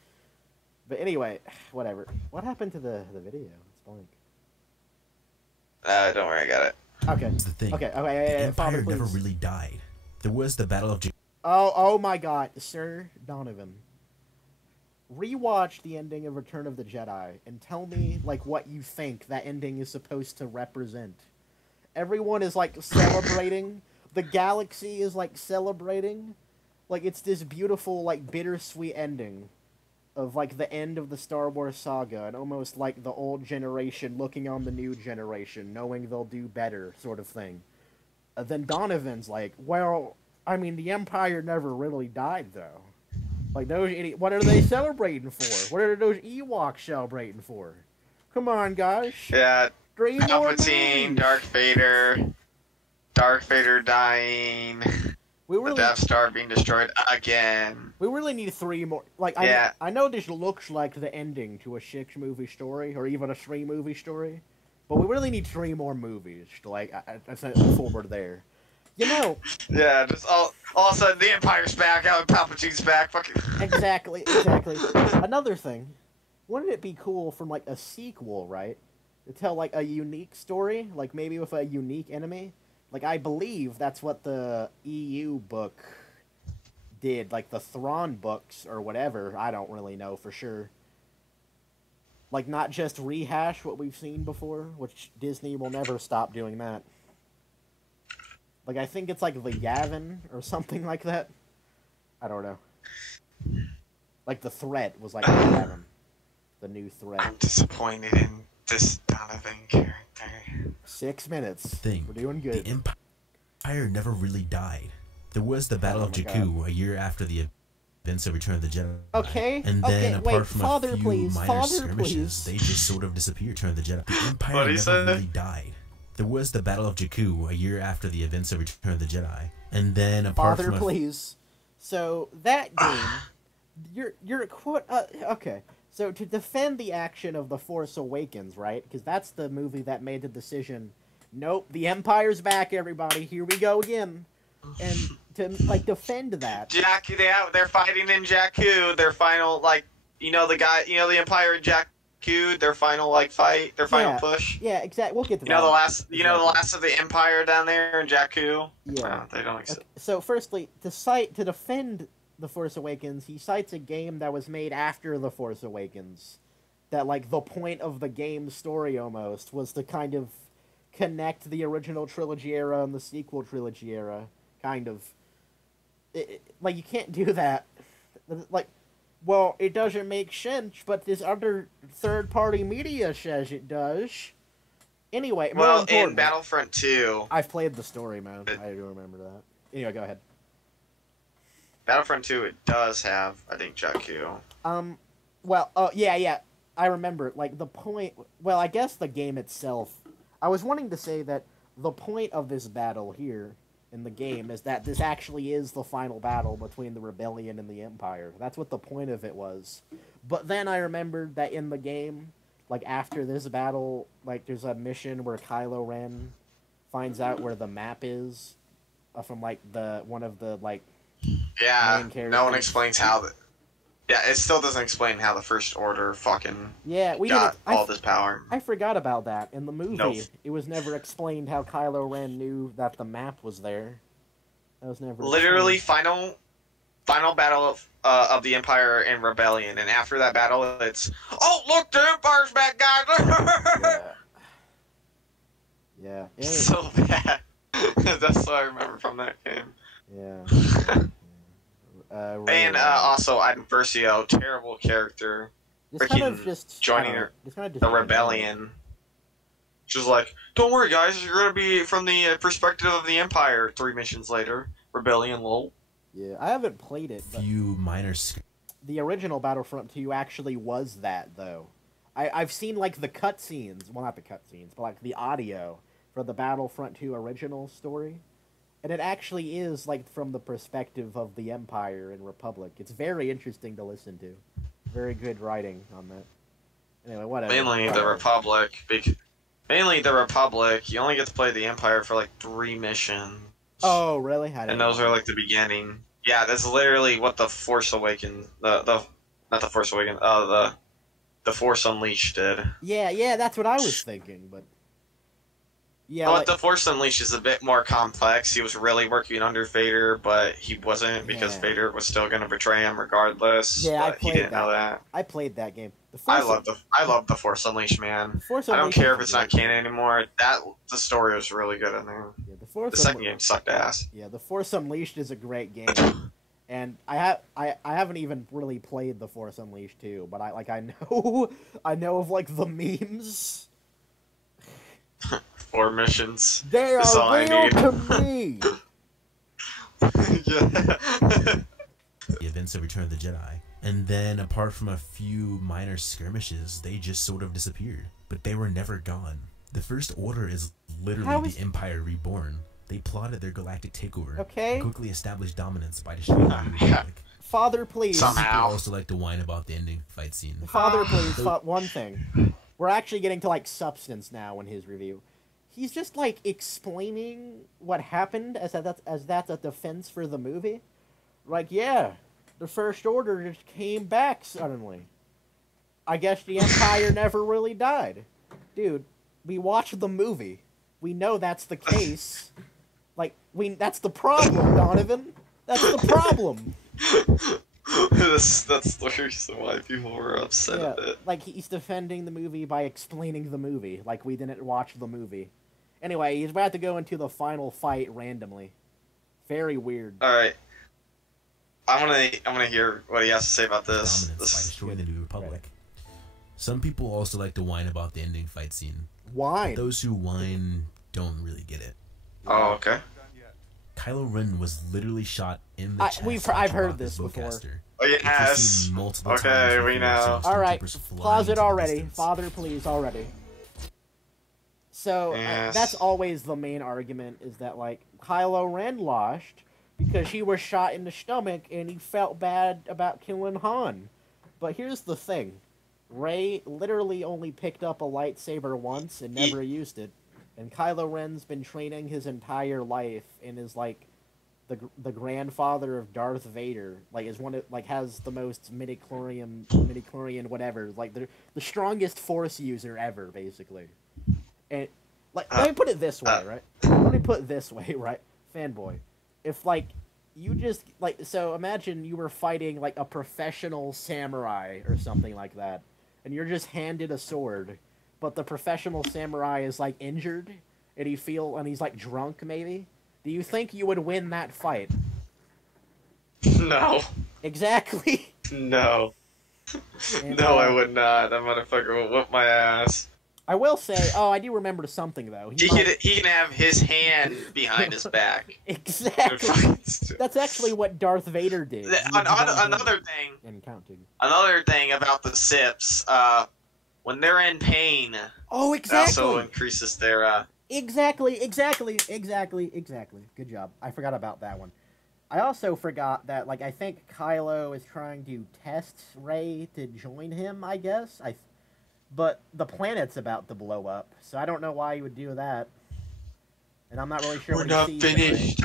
But anyway, whatever. What happened to the video? It's blank. Don't worry, I got it. Okay. The thing. Okay. The Empire Father, never please. really died. There was the Battle of Oh my God, Sir Donovan. Rewatch the ending of Return of the Jedi and tell me like what you think that ending is supposed to represent. Everyone is like celebrating. The galaxy is like celebrating. Like it's this beautiful like bittersweet ending of like the end of the Star Wars saga and almost like the old generation looking on the new generation knowing they'll do better sort of thing. Then Donovan's like, well, I mean the Empire never really died though. Like, those idiots, what are they celebrating for? What are those Ewoks celebrating for? Come on, guys. Yeah, 3 more Palpatine, movies. Darth Vader dying, the Death Star being destroyed again. We really need 3 more. Like, Yeah. I know this looks like the ending to a 6-movie story, or even a 3-movie story, but we really need 3 more movies to, like, I sent forward there. You know. Yeah, just all of a sudden the Empire's back, Palpatine's back, fucking. Exactly. Another thing, wouldn't it be cool from like a sequel, right? To tell like a unique story, like maybe with a unique enemy. Like I believe that's what the EU book did, like the Thrawn books or whatever. I don't really know for sure. Like not just rehash what we've seen before, which Disney will never stop doing that. Like, I think it's like the Yavin or something like that. I don't know. Like, the threat was like the Yavin. The new threat. I'm disappointed in this Donovan character. 6 minutes. thing. We're doing good. The Empire never really died. There was the Battle of Jakku a year after the events of Return of the Jedi. Okay. And then, apart wait, from Father, a few please. minor Father, skirmishes, please. they just sort of disappeared. Return of the Jedi. The Empire What'd he never say? really died. There was the Battle of Jakku a year after the events of Return of the Jedi. And then, apart Father, from please. So, that game... you're quote... okay. So, to defend the action of The Force Awakens, right? Because that's the movie that made the decision... Nope, the Empire's back, everybody. Here we go again. And to, like, defend that... Jakku, they're fighting in Jakku. Their final, like... You know the Empire in Jakku? Their final, like, fight? Their final push? Yeah, exactly. We'll get to that. You know the last of the Empire down there in Jakku? Yeah. They don't exist. Okay. So, firstly, to defend The Force Awakens, he cites a game that was made after The Force Awakens. That, like, the point of the game's story, almost, was to kind of connect the original trilogy era and the sequel trilogy era. Kind of. Like, you can't do that. Like... Well, it doesn't make sense, but this other third-party media says it does. Anyway, well, in Battlefront 2... I've played the story, man. I do remember that. Anyway, go ahead. Battlefront 2, it does have, I think, Jakku. Yeah. I remember, like, the point... Well, I guess the game itself... I was wanting to say that the point of this battle here... in the game is that this actually is the final battle between the Rebellion and the Empire. That's what the point of it was. But then I remembered that in the game, like after this battle, like there's a mission where Kylo Ren finds out where the map is from like one of the like main characters. No one explains how the... Yeah, it still doesn't explain how the First Order fucking got all this power. I forgot about that. In the movie, Nope. It was never explained how Kylo Ren knew that the map was there. That was never Literally, explained. final battle of the Empire and Rebellion, and after that battle, it's... Oh, look, the Empire's back, guys! Yeah. So bad. That's what I remember from that game. Yeah. And also, Iden Versio, terrible character. Joining the Rebellion. She's like, don't worry, guys, you're gonna be from the perspective of the Empire. 3 missions later, Rebellion, lol. Yeah, I haven't played it, but few minor... the original Battlefront 2 actually was that, though. I've seen, like, the cutscenes. Well, not the cutscenes, but, like, the audio for the Battlefront 2 original story. And it actually is, like, from the perspective of the Empire and Republic. It's very interesting to listen to. Very good writing on that. Anyway, whatever. Mainly the Republic. Mainly the Republic. You only get to play the Empire for like 3 missions. Oh, really? And those are like the beginning. Yeah, that's literally what the Force Awakens, not the Force Awakens, the Force Unleashed did. Yeah, that's what I was thinking, but yeah. But the Force Unleashed is a bit more complex. He was really working under Vader, but he wasn't because Vader was still going to betray him regardless. Yeah, but he didn't know that. I played that game. I love the Force Unleashed, man. I don't care if it's not canon anymore. The story was really good in there. Yeah, the second game sucked ass. Yeah, the Force Unleashed is a great game, and I haven't even really played the Force Unleashed 2, but I know of like the memes. 4 missions. They That's all are real I need. to me. Yeah. The events of Return of the Jedi. And then, apart from a few minor skirmishes, they just sort of disappeared. But they were never gone. The First Order is literally the Empire reborn. They plotted their galactic takeover. Okay. And quickly established dominance by destroying the Republic. Father, please. Somehow. I also like to whine about the ending fight scene. Father, please. One thing. We're actually getting to like substance now in his review. He's just like explaining what happened as that's a defense for the movie. Like, yeah, the First Order just came back suddenly. I guess the Empire never really died. Dude, we watched the movie. We know that's the case. Like, that's the problem, Donovan. That's the problem. that's the reason why people were upset at it. Like, he's defending the movie by explaining the movie. Like, we didn't watch the movie. Anyway, he's about to go into the final fight randomly. Very weird. Alright. I wanna hear what he has to say about this. Dominance by destroying the New Republic. Right. Some people also like to whine about the ending fight scene. Whine? But those who whine don't really get it. Oh, okay. Kylo Ren was literally shot in the chest. I've heard this before. Oh, yes. Okay, we know. Alright, pause it already. Father, please, already. So, that's always the main argument, is that, like, Kylo Ren lost because he was shot in the stomach and he felt bad about killing Han. But here's the thing. Rey literally only picked up a lightsaber once and never used it. And Kylo Ren's been training his entire life and is, like, the grandfather of Darth Vader. Like, is one of, like, has the most midichlorian whatever. Like, the strongest Force user ever, basically. And, like, let me put it this way, right? Let me put it this way, right? Fanboy. If, like, you just, like, so imagine you were fighting, like, a professional samurai or something like that, and you're just handed a sword, but the professional samurai is, like, injured, and he's, like, drunk, maybe? Do you think you would win that fight? No. Exactly. No. No, I would not. That motherfucker would whip my ass. I will say, I do remember something, though. He can have his hand behind his back. Exactly. That's actually what Darth Vader did. Another thing. And counting. Another thing about the Sips, when they're in pain. Oh, exactly. It also increases their. Exactly. Good job. I forgot about that one. I also forgot that, like, I think Kylo is trying to test Rey to join him, I guess. But the planet's about to blow up, so I don't know why you would do that. And I'm not really sure We're not finished.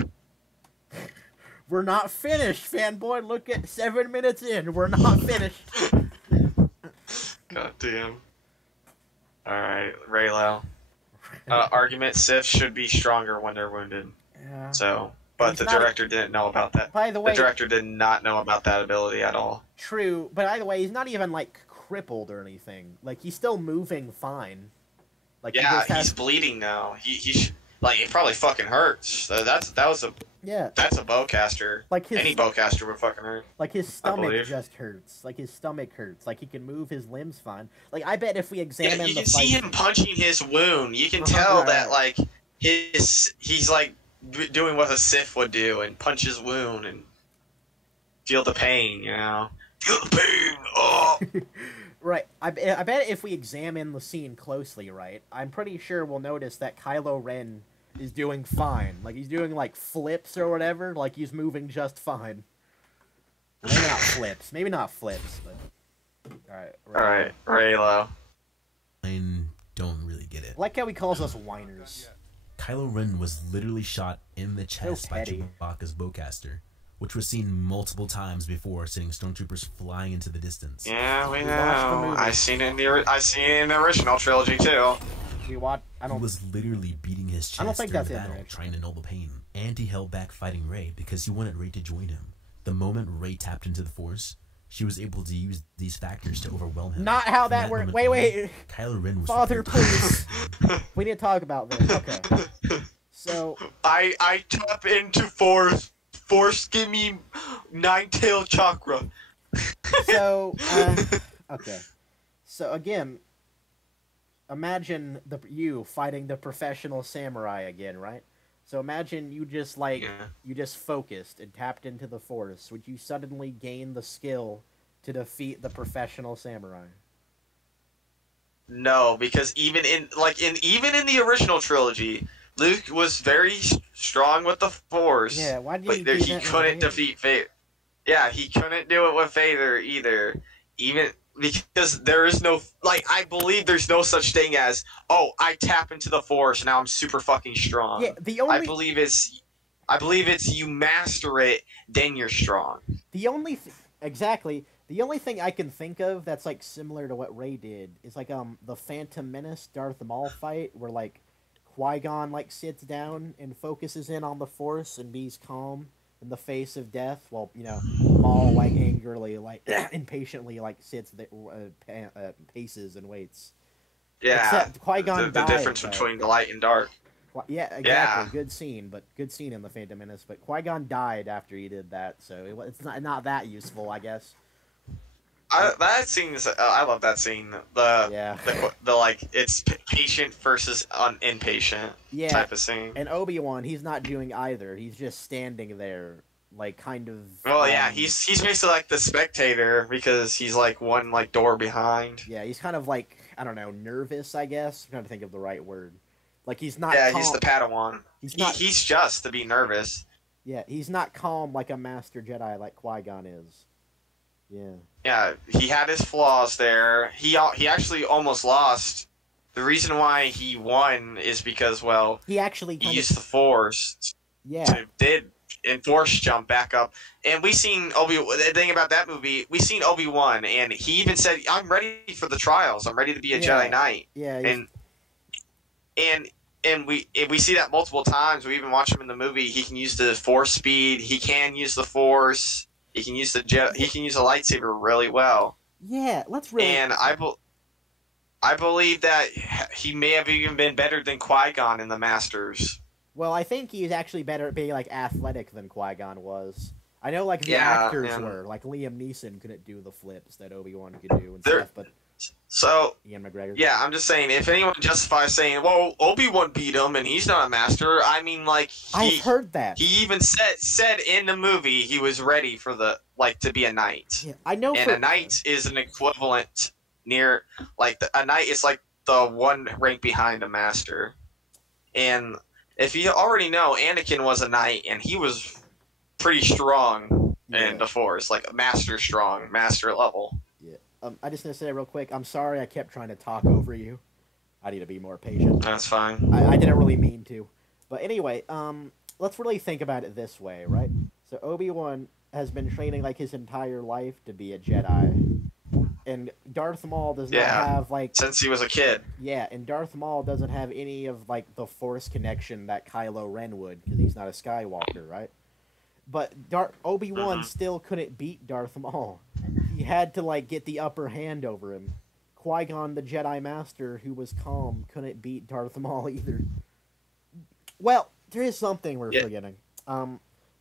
We're not finished, fanboy. Look at 7 minutes in. We're not finished. God damn. Alright, Raylo. Argument Sith should be stronger when they're wounded. Yeah. So, but the director didn't know about that. By the way, the director did not know about that ability at all. True, but by the way, he's not even, like, crippled or anything. Like, he's still moving fine. Like, yeah, he's bleeding now. He like, it probably fucking hurts. That's a bowcaster. Like, any bowcaster would fucking hurt. Like, his stomach just hurts. Like, his stomach hurts. Like, he can move his limbs fine. Like, I bet if we examine the you can fight... see him punching his wound. You can tell that, like, he's like doing what a Sith would do and punch his wound and feel the pain, you know? Feel the pain! Oh! Right. I bet if we examine the scene closely, right, I'm pretty sure we'll notice that Kylo Ren is doing fine. Like, he's doing, like, flips or whatever. Like, he's moving just fine. Maybe not flips, but... All right, Raylo. I don't really get it. I like how he calls us whiners. Kylo Ren was literally shot in the chest by petty. Chewbacca's bowcaster, which was seen multiple times before, sending stormtroopers flying into the distance. Yeah, we watched the know. movie. I seen it in the original trilogy too. We watch. He was literally beating his chest I don't think during that's the in battle, there. trying to null the pain. And he held back fighting Rey because he wanted Rey to join him. The moment Rey tapped into the Force, she was able to use these factors to overwhelm him. Not how From that worked. moment Wait. on, Kylo Ren was Father, prepared to please. We need to talk about this. Okay. So. I tap into Force. Force, give me nine-tailed chakra. So. Okay. So again. Imagine you fighting the professional samurai again, right? So imagine you just you just focused and tapped into the Force. Would you suddenly gain the skill to defeat the professional samurai? No, because even in the original trilogy, Luke was very strong with the Force. Yeah, why did but he he couldn't defeat Vader. Yeah, he couldn't do it with Vader either. Even because there is no I believe there's no such thing as I tap into the Force now I'm super fucking strong. Yeah, I believe it's you master it, then you're strong. The only thing I can think of that's similar to what Rey did is the Phantom Menace Darth Maul fight where Qui-Gon sits down and focuses in on the Force and he's calm in the face of death, while Maul angrily impatiently sits there, paces and waits. Yeah, except Qui-Gon the died, difference between the light and dark. Yeah, exactly. Yeah. Good scene in the Phantom Menace. But Qui-Gon died after he did that, so it's not that useful, I guess. That scene is. I love that scene. The it's patient versus impatient type of scene. And Obi-Wan, he's not doing either. He's just standing there, kind of. Well, yeah, he's basically the spectator because he's one door behind. Yeah, he's kind of I don't know, nervous. I guess I'm trying to think of the right word. He's not. Yeah, calm. he's the Padawan. He's just to be nervous. Yeah, he's not calm like a Master Jedi like Qui-Gon is. Yeah. Yeah, he had his flaws there. He actually almost lost. The reason why he won is because he used the Force. Yeah. Did and Force jump back up, and we seen the thing about that movie. We seen Obi-Wan, and he even said, "I'm ready for the trials. I'm ready to be a Jedi Knight." Yeah. And we see that multiple times. We even watch him in the movie. He can use the Force speed. He can use the Force. He can use He can use a lightsaber really well. Yeah, let's really. And I believe that he may have even been better than Qui-Gon in the Masters. Well, I think he's actually better at being athletic than Qui-Gon was. I know the actors were Liam Neeson couldn't do the flips that Obi-Wan could do and stuff, but. So, Ian McGregor. Yeah, I'm just saying, if anyone justifies saying, well, Obi-Wan beat him and he's not a master, I mean, I've heard that. He even said in the movie he was ready for to be a knight. Yeah, I know. And a knight is an equivalent near, a knight is the one rank behind a master. And if you already know, Anakin was a knight and he was pretty strong in the Force, master strong, master level. I just want to say real quick, I'm sorry I kept trying to talk over you. I need to be more patient. That's fine. I didn't really mean to. But anyway, let's really think about it this way, right? So Obi-Wan has been training his entire life to be a Jedi. And Darth Maul does not have since he was a kid. Yeah, and Darth Maul doesn't have any of the Force connection that Kylo Ren would, because he's not a Skywalker, right? But Obi-Wan still couldn't beat Darth Maul. He had to get the upper hand over him. Qui-Gon, the Jedi Master, who was calm, couldn't beat Darth Maul either. Well, there is something we're forgetting.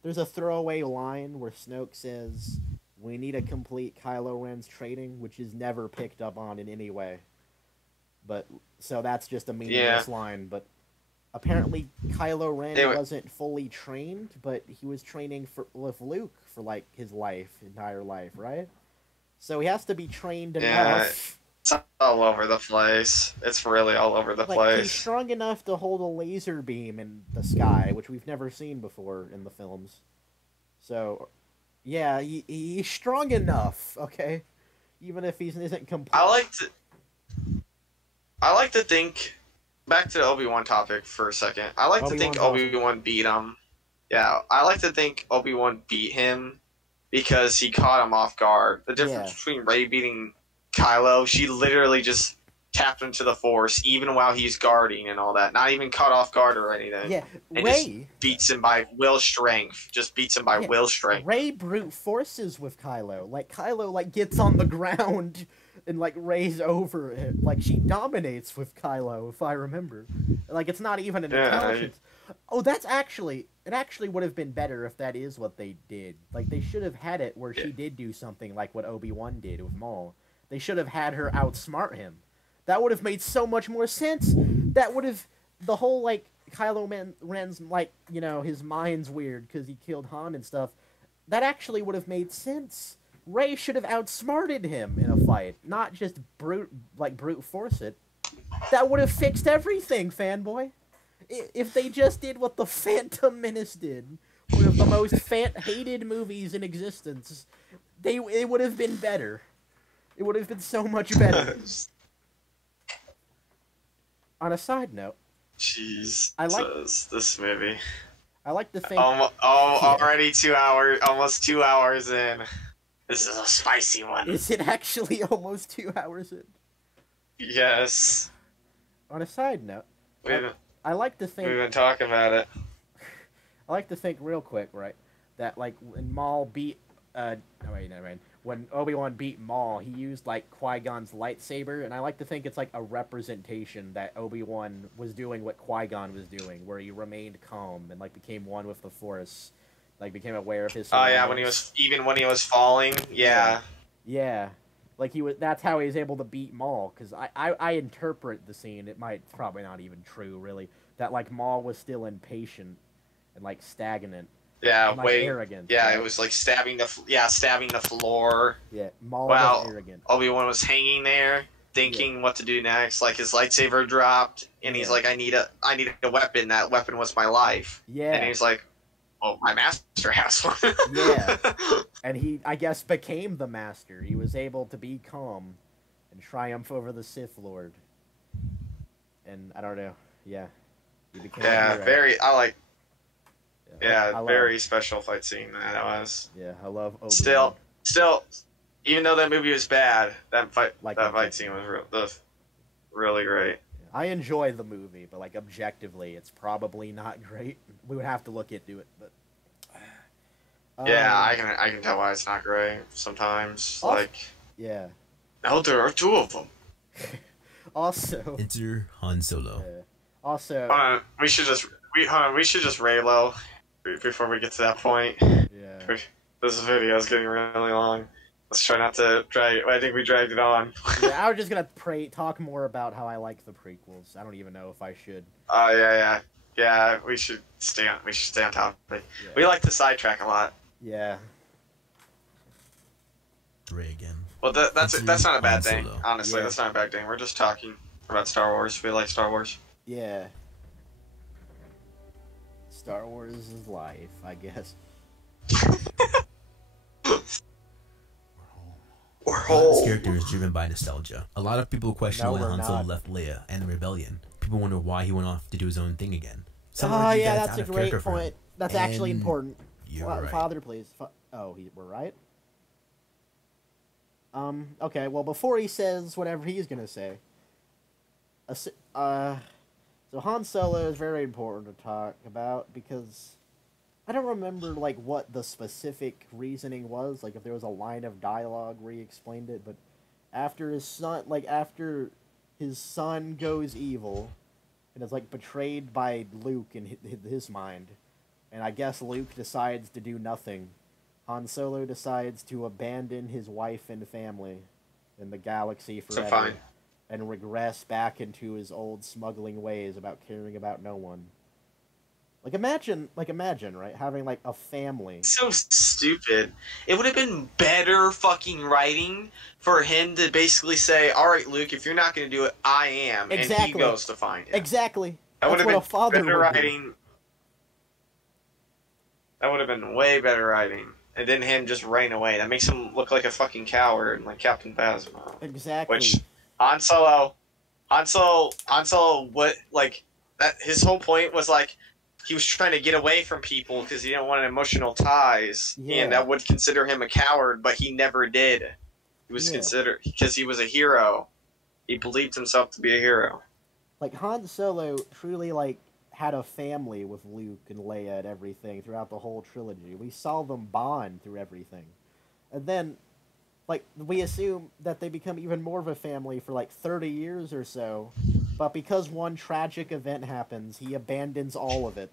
There's a throwaway line where Snoke says, "We need to complete Kylo Ren's training," which is never picked up on in any way. But so that's just a meaningless line. But apparently, Kylo Ren wasn't fully trained, but he was training with Luke for his entire life, right? So he has to be trained enough. It's all over the place. It's really all over the place. He's strong enough to hold a laser beam in the sky, which we've never seen before in the films. So, yeah, he's strong enough. Okay, even if he isn't complete. I like to think. Back to the Obi-Wan topic for a second. I like to think Obi-Wan beat him. Yeah, I like to think Obi-Wan beat him because he caught him off guard. The difference between Rey beating Kylo, she literally just tapped into the Force even while he's guarding and all that. Not even caught off guard or anything. Yeah, and Rey just beats him by will strength. Just beats him by will strength. Rey brute forces with Kylo. Like Kylo gets on the ground and Rey's over it. Like she dominates with Kylo, if I remember. Like it's not even an intelligence. Oh, it actually would have been better if that is what they did. Like they should have had it where she did do something like what Obi-Wan did with Maul. They should have had her outsmart him. That would have made so much more sense. That would have the whole Kylo Ren's his mind's weird because he killed Han and stuff. That actually would have made sense. Rey should have outsmarted him in a fight, not just brute force it. That would have fixed everything, fanboy. If they just did what the Phantom Menace did, one of the most hated movies in existence, it would have been better. It would have been so much better. On a side note, jeez, this movie. I like to think. Already 2 hours, almost 2 hours in. This is a spicy one. Is it actually almost 2 hours in? Yes. On a side note, I like to think. We've been talking about it. I like to think real quick, right? That when Maul beat, when Obi-Wan beat Maul, he used Qui-Gon's lightsaber, and I like to think it's a representation that Obi-Wan was doing what Qui-Gon was doing, where he remained calm and became one with the Force, became aware of his. Oh yeah, when he was falling, yeah. Yeah, that's how he was able to beat Maul. Because I interpret the scene. It might probably not even true really. That Maul was still impatient and stagnant. Yeah, and, arrogant. Yeah, right? It was stabbing the floor. Yeah, Maul was arrogant. Obi-Wan was hanging there, thinking what to do next. His lightsaber dropped, and he's like, "I need a weapon. That weapon was my life." Yeah, and he's like, "Well, my master has one." Yeah, and he, I guess, became the master. He was able to be calm and triumph over the Sith Lord. And I don't know. Yeah, he became. Yeah, very. Very special fight scene that was. Yeah, I love Obi-Wan. Still, even though that movie was bad, that fight scene was really great. I enjoy the movie, but objectively, it's probably not great. We would have to look into it, but. Yeah, I can tell why it's not great sometimes. Yeah. Now there are two of them. Also. Enter Han Solo. Also. We should just Raylo before we get to that point. Yeah. This video is getting really long. Let's try not to drag it. I think we dragged it on. Yeah, I was just gonna talk more about how I like the prequels. I don't even know if I should. Oh yeah. We should stay on topic. Yeah. We like to sidetrack a lot. Yeah. Ray again. Well, that's not a bad thing. Honestly, that's not a bad thing. We're just talking about Star Wars. We like Star Wars. Yeah. Star Wars is life, I guess. We're home. This character is driven by nostalgia. A lot of people question why Han Solo left Leia and the rebellion. People wonder why he went off to do his own thing again. That's a great point. That's actually important. You're right. Father, please. We're right? Okay, well, before he says whatever he's gonna say, so Han Solo is very important to talk about because I don't remember, what the specific reasoning was, if there was a line of dialogue where he explained it, but after his son goes evil and is, betrayed by Luke in his mind, and I guess Luke decides to do nothing, Han Solo decides to abandon his wife and family in the galaxy forever and regress back into his old smuggling ways about caring about no one. Imagine, right, having, a family. So stupid. It would have been better fucking writing for him to basically say, "Alright, Luke, if you're not going to do it, I am," exactly. And he goes to find him. Exactly. That would have been a father better would writing. do. That would have been way better writing and then him just running away. That makes him look like a fucking coward, like Captain Phasma. Exactly. Which Han Solo, what like that? His whole point was like he was trying to get away from people because he didn't want emotional ties, and that would consider him a coward, but he never did. He was considered because he was a hero. He believed himself to be a hero. Like Han Solo truly like had a family with Luke and Leia and everything throughout the whole trilogy. We saw them bond through everything. And then, like, we assume that they become even more of a family for, like, 30 years or so. But because one tragic event happens, he abandons all of it.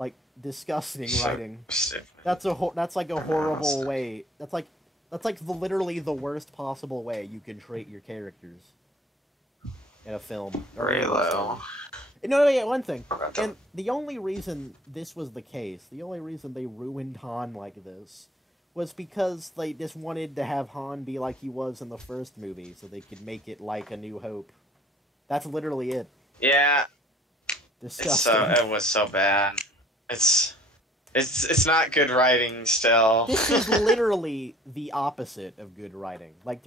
Like, disgusting writing. That's like a horrible way. That's like literally the worst possible way you can treat your characters in a film. Very low. No, yeah, one thing. And the only reason this was the case, the only reason they ruined Han like this, was because they just wanted to have Han be like he was in the first movie, so they could make it like A New Hope. That's literally it. Yeah. Disgusting. It was so bad. It's not good writing still. This is literally the opposite of good writing. Like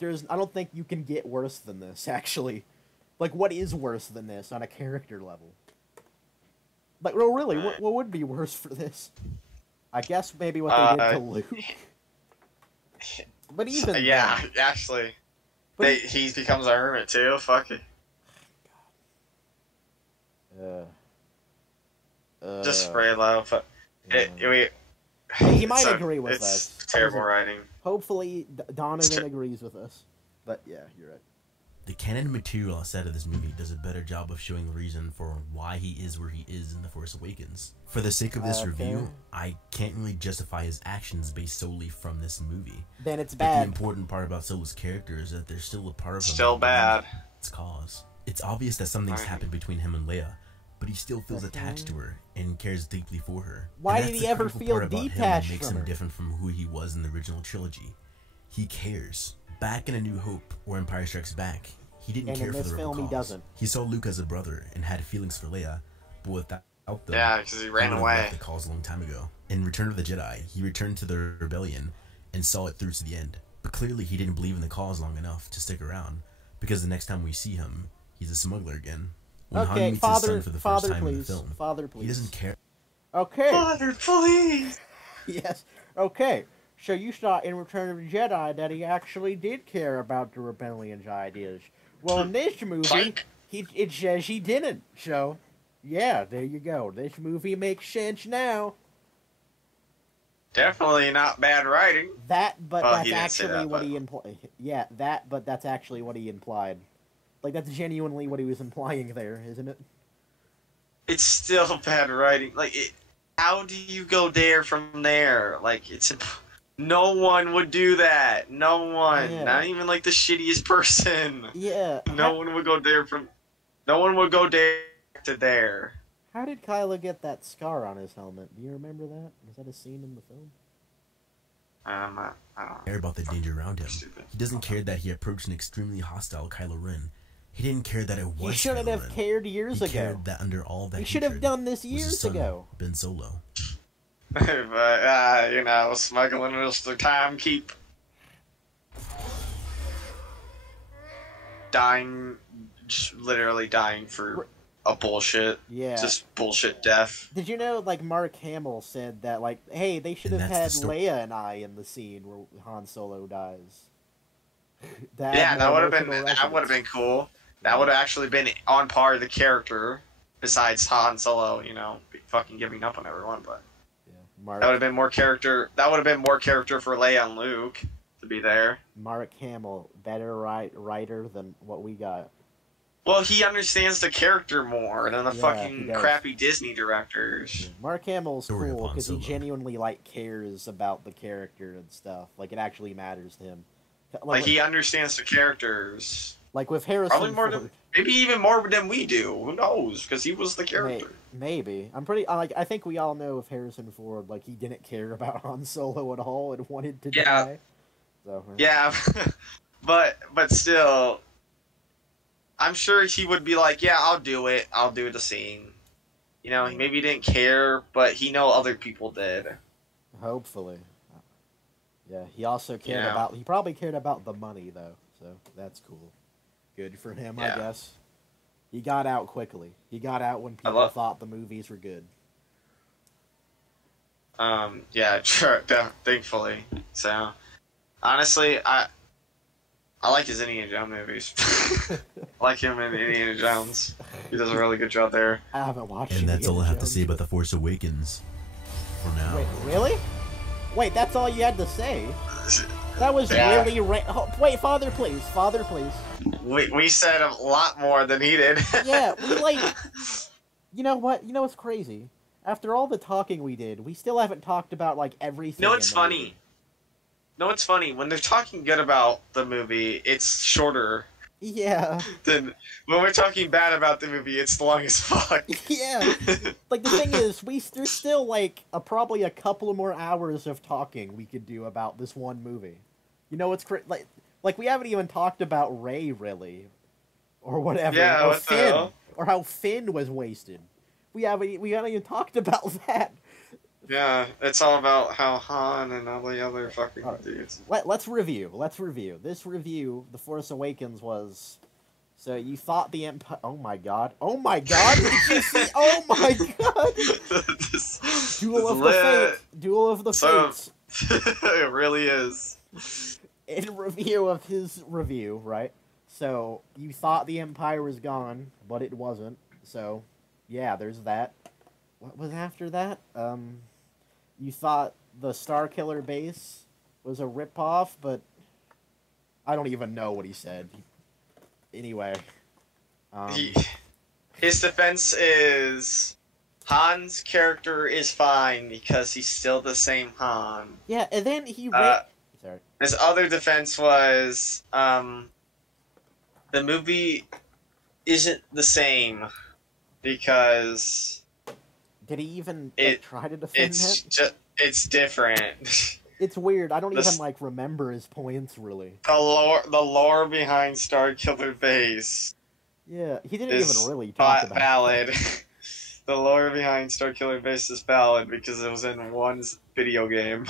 there's, I don't think you can get worse than this, actually. Like, what is worse than this on a character level? Like, well, really, what would be worse for this? I guess maybe what they did to Luke. But even yeah, actually, he becomes a hermit too. Fuck it. Just spray low. He might agree with us. It's terrible writing. Hopefully, Donovan agrees with us. But yeah, you're right. The canon material outside of this movie does a better job of showing the reason for why he is where he is in The Force Awakens. For the sake of this review, I can't really justify his actions based solely from this movie. Then it's But bad. the important part about Solo's character is that there's still a part of him. Still bad. Its cause. It's obvious that something's happened between him and Leia, but he still feels attached to her and cares deeply for her. Why did he ever feel detached makes from him her? different from who he was in the original trilogy. He cares. Back in A New Hope, or Empire Strikes Back, he didn't care for the rebel cause. He doesn't. He saw Luke as a brother and had feelings for Leia, but without them, because he ran away. Left the cause a long time ago. In Return of the Jedi, he returned to the rebellion and saw it through to the end. But clearly, he didn't believe in the cause long enough to stick around, because the next time we see him, he's a smuggler again. When Han meets his son for the first time in the film, he doesn't care. Okay. Father, please. Yes. Okay. So you saw in Return of the Jedi that he actually did care about the rebellion's ideas. Well, in this movie, it says he didn't. So, yeah, there you go. This movie makes sense now. Definitely not bad writing. That's actually what he implied. Yeah, but that's actually what he implied. Like, that's genuinely what he was implying there, isn't it? It's still bad writing. Like, how do you go there from there? Like, no one would do that. No one. Yeah. Not even, like, the shittiest person. Yeah. No one would go there to there. How did Kylo get that scar on his helmet? Do you remember that? Was that a scene in the film? I don't care about the danger around him. He doesn't care that he approached an extremely hostile Kylo Ren. He didn't care that it was. He shouldn't have cared years ago. He cared that under all that he should have done this years ago. Ben Solo. But smuggling was the time keep. Literally dying for a bullshit. Yeah. Just bullshit death. Did you know, like, Mark Hamill said that, like, hey, they should have had Leia and I in the scene where Han Solo dies. that would have been cool. That would have actually been on par with the character, besides Han Solo, fucking giving up on everyone, but that would have been more character. That would have been more character for Leia and Luke to be there. Mark Hamill, better writer than what we got. Well, he understands the character more than the fucking crappy Disney directors. Yeah. Mark Hamill's cool because he genuinely, like, cares about the character and stuff. Like, it actually matters to him. Like he understands the characters. Like with Harrison Probably more Ford. Maybe even more than we do. Who knows? Because he was the character. Maybe. I think we all know with Harrison Ford, like, he didn't care about Han Solo at all and wanted to die. So, yeah. but still, I'm sure he would be like, yeah, I'll do it. I'll do the scene. Maybe he didn't care, but he know other people did. hopefully. Yeah, he also cared Yeah. about. He probably cared about the money though, so that's cool. Good for him, I Yeah. guess. He got out quickly. He got out when people love- thought the movies were good. Yeah, sure, thankfully. So, honestly, I like his Indiana Jones movies. I like him in Indiana Jones. He does a really good job there. I haven't watched. And that's all I Indiana have to Jones. say about The Force Awakens for now. Wait, really? Wait, that's all you had to say? That was Yeah. really wait, Father, please. Father, please. We said a lot more than he did. Yeah, we like. You know what? You know what's crazy? After all the talking we did, we still haven't talked about like everything. No, it's in the funny. movie. No, it's funny. When they're talking good about the movie, it's shorter Yeah. than when we're talking bad about the movie. It's long as fuck. Yeah. Like the thing is, there's still like probably a couple of more hours of talking we could do about this one movie. You know, it's like we haven't even talked about Rey really, or whatever, Yeah, or what the Finn, hell? or how Finn was wasted. We haven't even talked about that. Yeah, it's all about how Han and all the other fucking dudes. Let's review. This review, The Force Awakens, was. So you thought the Empire. Oh my god. Oh my god! Did you see? Oh my god! Duel of the Fates. Duel of the So- Fates. It really is. In review of his review, right? So you thought the Empire was gone, but it wasn't. So, yeah, there's that. What was after that? You thought the Starkiller base was a ripoff, but I don't even know what he said. Anyway, His defense is Han's character is fine because he's still the same Han. yeah, and then he sorry. His other defense was the movie isn't the same because Did he even It- try to defend that? it's different. It's weird. I don't This- even like remember his points really. The lore behind Starkiller Base Yeah, he didn't is even really talk about it. valid. The lore behind Starkiller Base is valid because it was in one video game.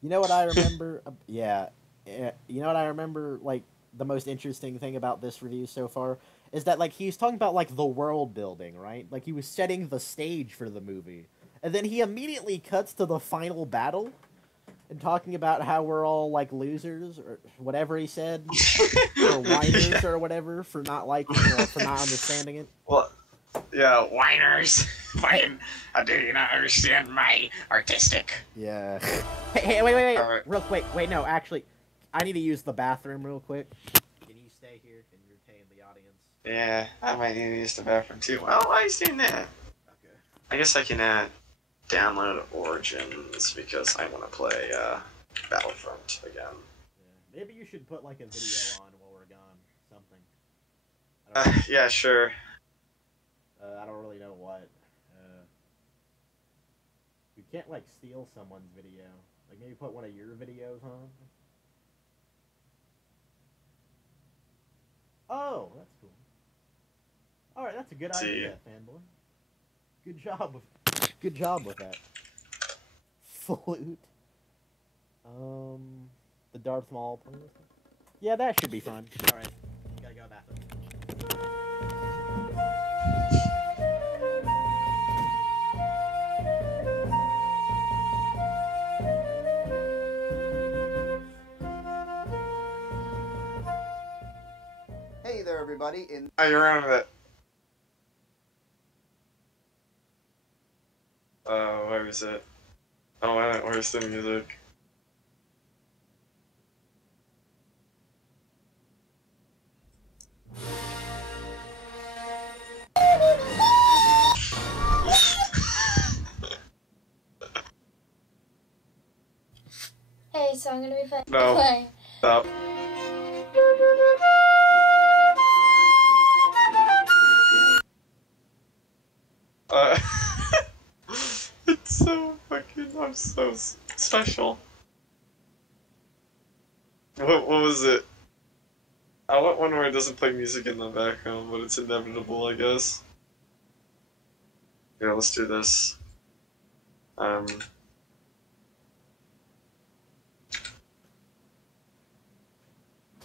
You know what I remember? Yeah, you know what I remember? Like the most interesting thing about this review so far is that like he was talking about like the world building, right? Like he was setting the stage for the movie, and then he immediately cuts to the final battle, and talking about how we're all like losers or whatever he said, or whiners or whatever for not liking or for not understanding it. Well, yeah, whiners. How do you not understand my artistic? Yeah. Hey, wait. All right. Real quick. Wait, no, actually, I need to use the bathroom real quick. Can you stay here and entertain the audience? Yeah, I might need to use the bathroom too. Well, why are you saying that? Okay. I guess I can download Origins because I want to play Battlefront again. Yeah. Maybe you should put like a video on while we're gone. Something. I don't, Yeah, sure. I don't really know what. We can't like steal someone's video. Like maybe put one of your videos on. Oh, that's cool. All right, that's a good See. idea, fanboy. Good job with that. Flute. The Darth Maul playlist. Yeah, that should be fun. All right, gotta go bathroom. Hey there, everybody. How you running it? Where is it? Oh, where's the music? Hey, so I'm gonna be fun. No. Play. Stop. It's so fucking. I'm so special. What was it? I want one where it doesn't play music in the background, but it's inevitable, I guess. Yeah, let's do this.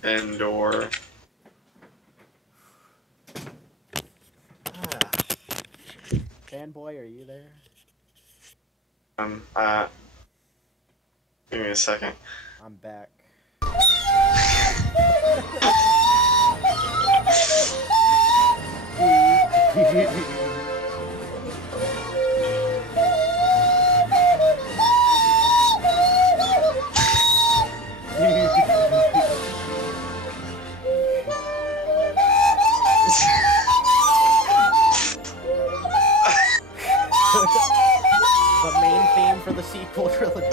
Indoor. Fanboy, are you there? Give me a second. I'm back. The main theme for the sequel trilogy.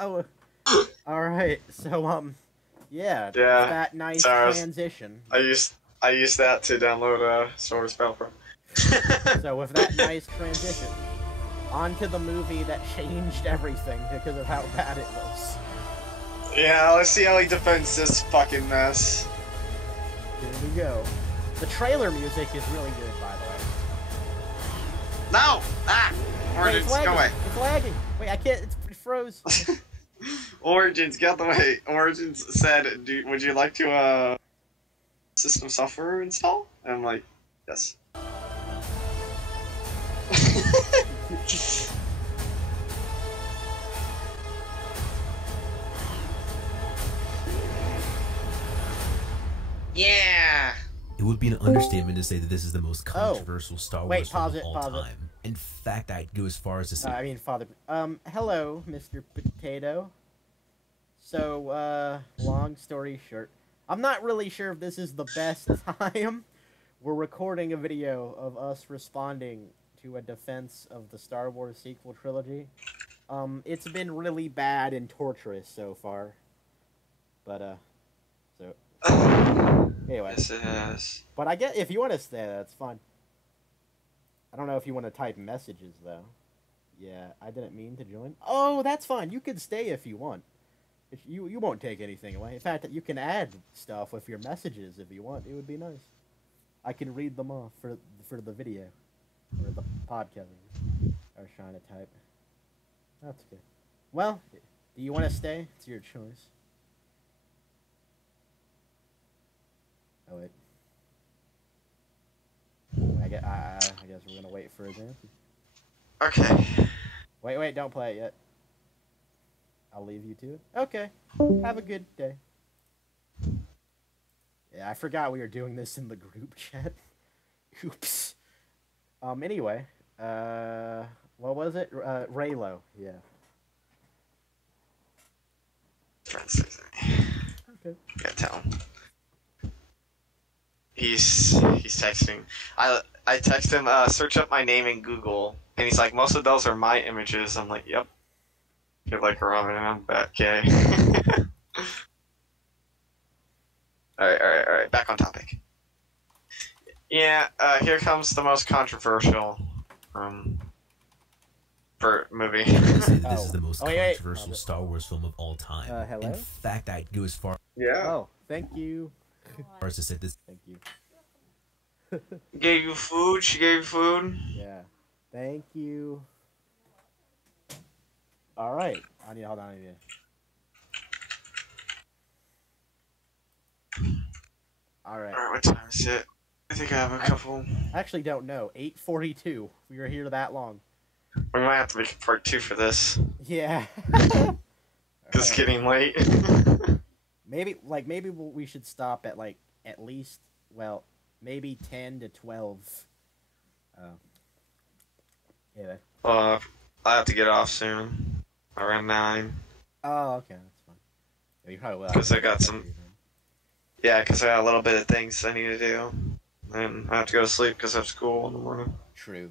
Oh, all right. So yeah, that nice transition. I used that to download Star Wars Battlefront. So with that nice transition, onto the movie that changed everything because of how bad it was. Yeah, let's see how he defends this fucking mess. Here we go. The trailer music is really good, by the way. No! Ah! Origins, go away. It's lagging. Wait, I can't. It froze. Origins, get out the way. Origins said, would you like to, system software install? And I'm like, yes. Yeah! It would be an understatement to say that this is the most controversial Star Wars film of all pause it. time. In fact, I'd go as far as to say... Father... hello, Mr. Potato. So, long story short, I'm not really sure if this is the best time. We're recording a video of us responding to a defense of the Star Wars sequel trilogy. It's been really bad and torturous so far. But, so... Anyway. Yes, it has. But I guess if you want to stay, that's fine. I don't know if you want to type messages, though. Yeah, I didn't mean to join. Oh, that's fine. You can stay if you want. You won't take anything away. In fact, you can add stuff with your messages if you want. It would be nice. I can read them off for the video. Or the podcast. I was trying to type. That's good. Well, do you want to stay? It's your choice. Oh, wait. I guess we're gonna wait for his answer. Okay. Wait, don't play it yet. I'll leave you to it. Okay. Have a good day. Yeah, I forgot we were doing this in the group chat. Oops. Anyway. What was it? Raylo. Yeah. Okay. Can't tell him. He's texting. I text him, search up my name in Google, and he's like, most of those are my images. I'm like, yep. You're like Robin, and I'm back, gay. Alright. Back on topic. Yeah, here comes the most controversial movie. This is the most controversial Star Wars film of all time. Hello? In fact, I'd go as far... Yeah. Oh, thank you. As to say this... Thank you. Gave you food? She gave you food? Yeah. Thank you. Alright. Hold on. Alright. Alright, what time is it? I think I have a couple. I actually don't know. 8:42. We were here that long. We might have to make a part 2 for this. Yeah. Because it's getting late. maybe we should stop at at least maybe 10 to 12. Yeah. I have to get off soon. Around 9. Oh, okay, that's fine. Yeah, you probably will. Because I got some. Yeah, because I got a little bit of things I need to do. And I have to go to sleep because I have school in the morning. True.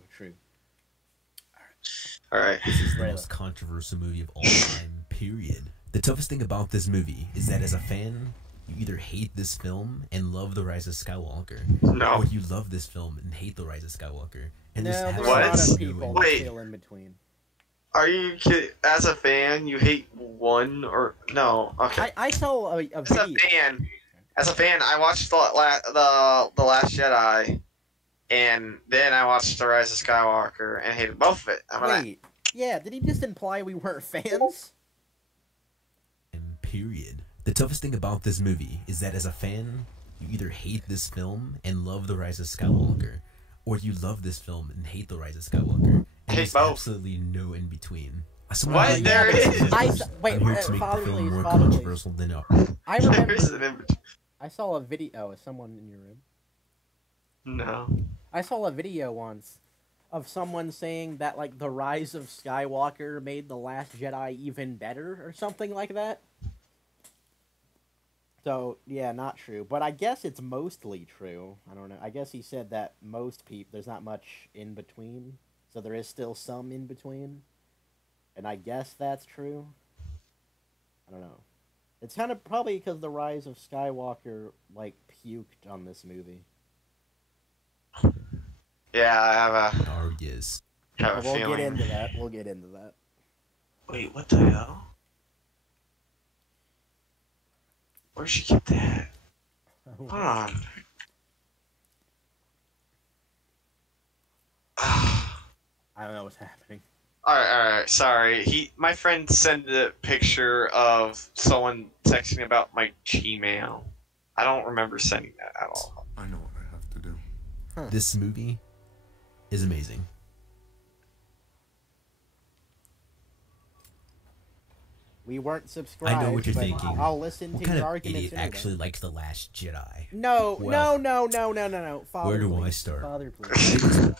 Alright. This is the most controversial movie of all time, period. The toughest thing about this movie is that as a fan, you either hate this film and love The Rise of Skywalker, No. or you love this film and hate The Rise of Skywalker. And No, there's a What? lot of people that Wait. feel in between. Are you kidding? As a fan, you hate one or no? Okay. I saw a video. As a fan, I watched the Last Jedi, and then I watched The Rise of Skywalker and hated both of it. Wait, yeah, did he just imply we weren't fans? And period. The toughest thing about this movie is that as a fan, you either hate this film and love The Rise of Skywalker, or you love this film and hate The Rise of Skywalker. And there's absolutely no in between. What? There is. Wait, I'm here to make the film more controversial than I remember. I saw a video. Oh, is someone in your room? No. I saw a video once of someone saying that like The Rise of Skywalker made The Last Jedi even better or something like that. So, yeah, not true. But I guess it's mostly true. I don't know. I guess he said that most people, there's not much in between. So there is still some in between. And I guess that's true. I don't know. It's kind of probably because The Rise of Skywalker, like, puked on this movie. Yeah, I have a We'll feeling. get into that. We'll get into that. Wait, what the hell? Where'd she get that? Hold on. I don't know what's happening. Alright, sorry. My friend sent a picture of someone texting about my Gmail. I don't remember sending that at all. I know what I have to do. This movie is amazing. We weren't subscribed. I know what you're but thinking. I'll listen what to kind your of arguments idiot anyway. actually likes The Last Jedi? No. Father, Where do please. I start? Father, please.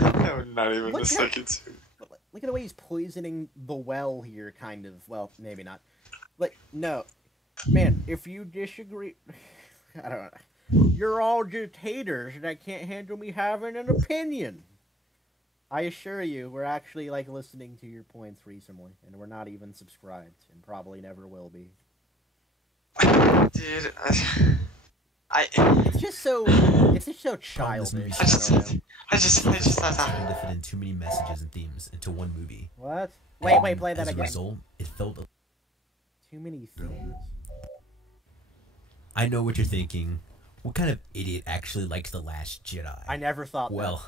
No, not even Look a at- second. Look at the way he's poisoning the well here, kind of. Well, maybe not. Like, no. Man, if you disagree... I don't know. You're all just haters that can't handle me having an opinion. I assure you, we're actually, like, listening to your points recently, and we're not even subscribed, and probably never will be. Dude, It's just so childish. I just trying to fit in too many messages and themes into one movie. What? Wait, play that As again. a result, it felt... Too many things. I know what you're thinking. What kind of idiot actually likes The Last Jedi? I never thought Well,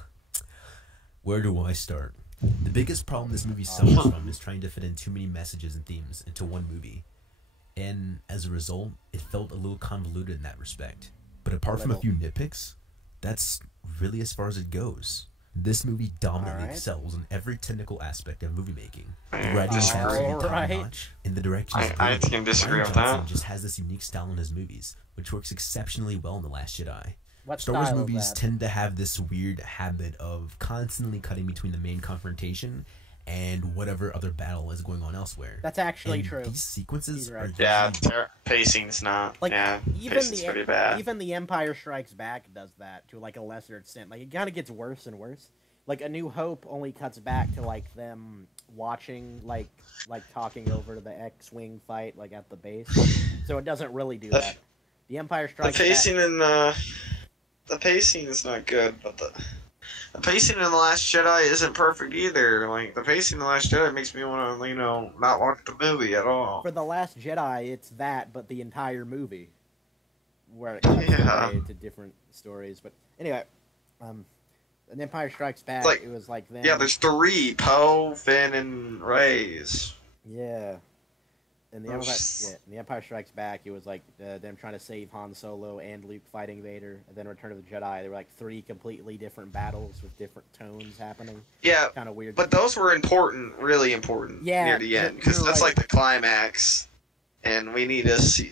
where do I start? The biggest problem this movie suffers from is trying to fit in too many messages and themes into one movie. And as a result, it felt a little convoluted in that respect. But apart from a few nitpicks, that's really as far as it goes. This movie dominantly excels in every technical aspect of movie making. The writing is absolutely top-notch, and the direction is I can disagree with that. just has this unique style in his movies, which works exceptionally well in The Last Jedi. What Star Wars style is movies that? tend to have this weird habit of constantly cutting between the main confrontation and whatever other battle is going on elsewhere. That's actually And true. These sequences are Yeah, pacing's not. Like, yeah, even pacing's pretty bad. Even The Empire Strikes Back does that to like a lesser extent. Like it kind of gets worse and worse. Like A New Hope only cuts back to like them watching like talking over the X-wing fight like at the base. So it doesn't really do that. The Empire Strikes The pacing Back. in the pacing is not good, but the pacing in The Last Jedi isn't perfect either. Like the pacing in The Last Jedi makes me want to, not watch the movie at all. For The Last Jedi, it's that, but the entire movie, where it cuts away to different stories. But anyway, The Empire Strikes Back, Like, it was like them. Yeah, there's 3: Poe, Finn, and Rey's. Yeah. And the Empire Strikes Back, it was like them trying to save Han Solo and Luke fighting Vader. And then Return of the Jedi, there were like 3 completely different battles with different tones happening. Yeah, kind of weird. But those were important, really important, near the end, because that's like the climax, and we need to see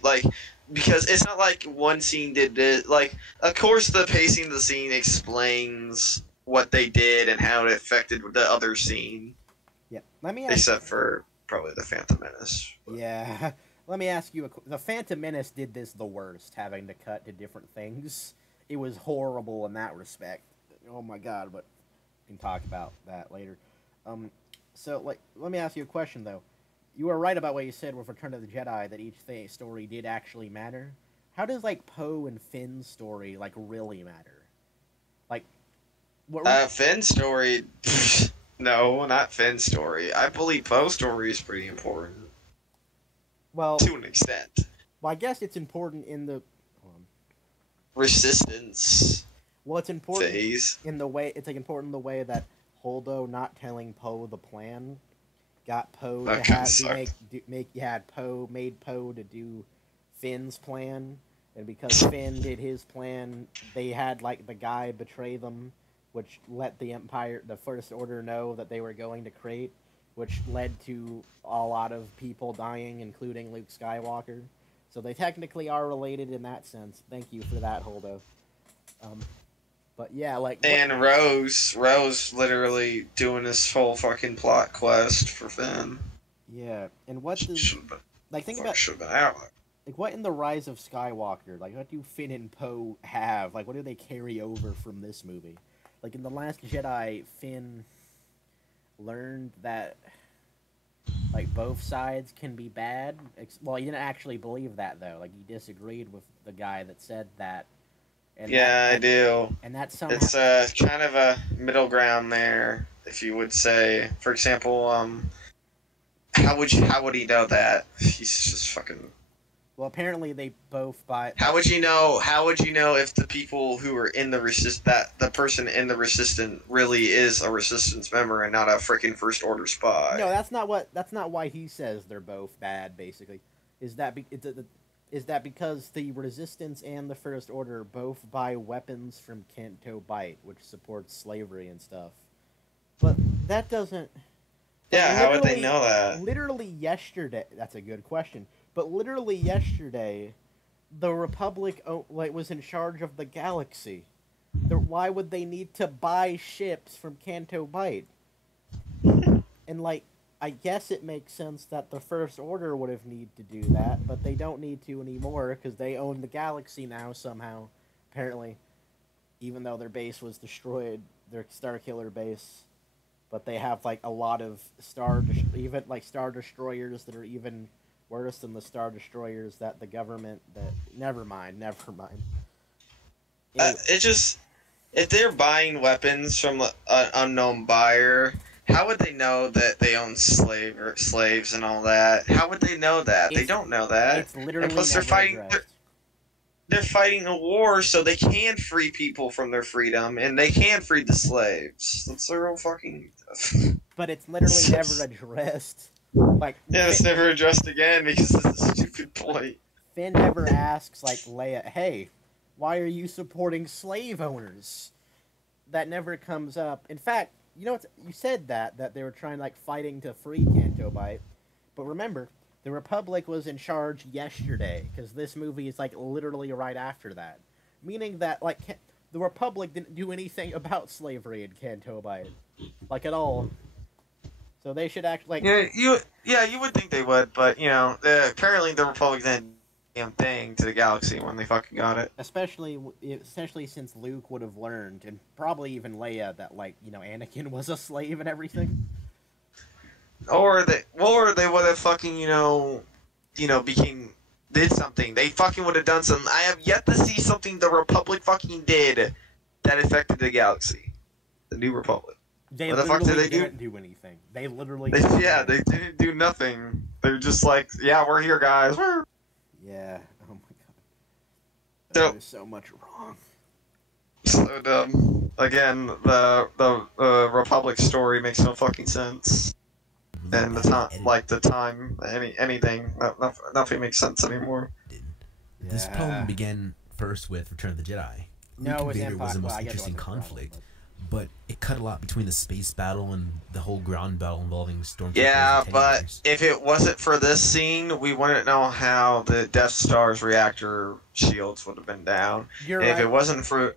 because it's not like one scene did it. Like, of course, the pacing of the scene explains what they did and how it affected the other scene. Yeah, let me except for probably the Phantom Menace. Yeah, let me ask you the Phantom Menace did this the worst, having to cut to different things. It was horrible in that respect. Oh my god, but we can talk about that later. So let me ask you a question though. You were right about what you said with Return of the Jedi, that each story did actually matter. how does like Poe and Finn's story like really matter? Like, what? Finn's story. No, not Finn's story. I believe Poe's story is pretty important. Well, to an extent. Well, I guess it's important in the resistance. Well, it's important phase. In the way it's like important in the way that Holdo not telling Poe the plan got Poe to have to make Poe made Poe to do Finn's plan, and because Finn did his plan, they had like the guy betray them, which let the First Order know that they were going to Crate, which led to a lot of people dying, including Luke Skywalker. So they technically are related in that sense. Thank you for that, Holdo. But yeah, like... And Rose literally doing this whole fucking plot quest for Finn. Yeah, and what does... Like, think about... Like, what in the Rise of Skywalker, like, what do Finn and Poe have? Like, what do they carry over from this movie? Like, in The Last Jedi, Finn learned that, like, both sides can be bad. Well, he didn't actually believe that, though. Like, he disagreed with the guy that said that. And I do. And that's somehow... It's kind of a middle ground there, if you would say. For example, how would he know that? He's just fucking... Well, apparently they both buy... How would you know if the people who are in the the person in the Resistance really is a Resistance member and not a freaking First Order spy? No, that's not why he says they're both bad, basically. Is that because the Resistance and the First Order both buy weapons from Canto Bight, which supports slavery and stuff. But that doesn't... Yeah, how would they know that? Literally yesterday... That's a good question. But literally yesterday, the Republic was in charge of the galaxy. Why would they need to buy ships from Canto Bight? And, like, I guess it makes sense that the First Order would have needed to do that, but they don't need to anymore because they own the galaxy now somehow, apparently. Even though their base was destroyed, their Starkiller base. But they have, like, a lot of Star Destroyers that are even... worse than the Star Destroyers that the government that... Never mind. Anyway. If they're buying weapons from an unknown buyer, how would they know that they own slaves and all that? How would they know that? They don't know that. It's literally and plus they're fighting a war so they can free people from their freedom, and they can free the slaves. That's their whole fucking... But it's literally never addressed. Like, yeah, it's never addressed again because it's a stupid point. Finn never asks, like, Leia, hey, why are you supporting slave owners? That never comes up. In fact, you know, you said that they were trying, like, fighting to free Canto Bight. But remember, the Republic was in charge yesterday, because this movie is, like, literally right after that. Meaning that, like, the Republic didn't do anything about slavery in Canto Bight. Like, at all. So they should actually, like... you would think they would, but, you know, apparently the Republic didn't do a damn thing to the galaxy when they fucking got it. Especially since Luke would have learned, and probably even Leia, that, like, you know, Anakin was a slave and everything. Or they would have fucking, did something. They fucking would have done something. I have yet to see something the Republic fucking did that affected the galaxy. The New Republic. They literally didn't do anything. They literally they didn't do nothing. They're just like, yeah, we're here, guys. Yeah. Oh my god. There's so much wrong. So dumb. Again, the Republic story makes no fucking sense. And anything, nothing makes sense anymore. This poem began first with Return of the Jedi. No, Luke Vader was the most interesting conflict. But it cut a lot between the space battle and the whole ground battle involving Stormtroopers. Yeah, but if it wasn't for this scene, we wouldn't know how the Death Star's reactor shields would have been down. If it wasn't for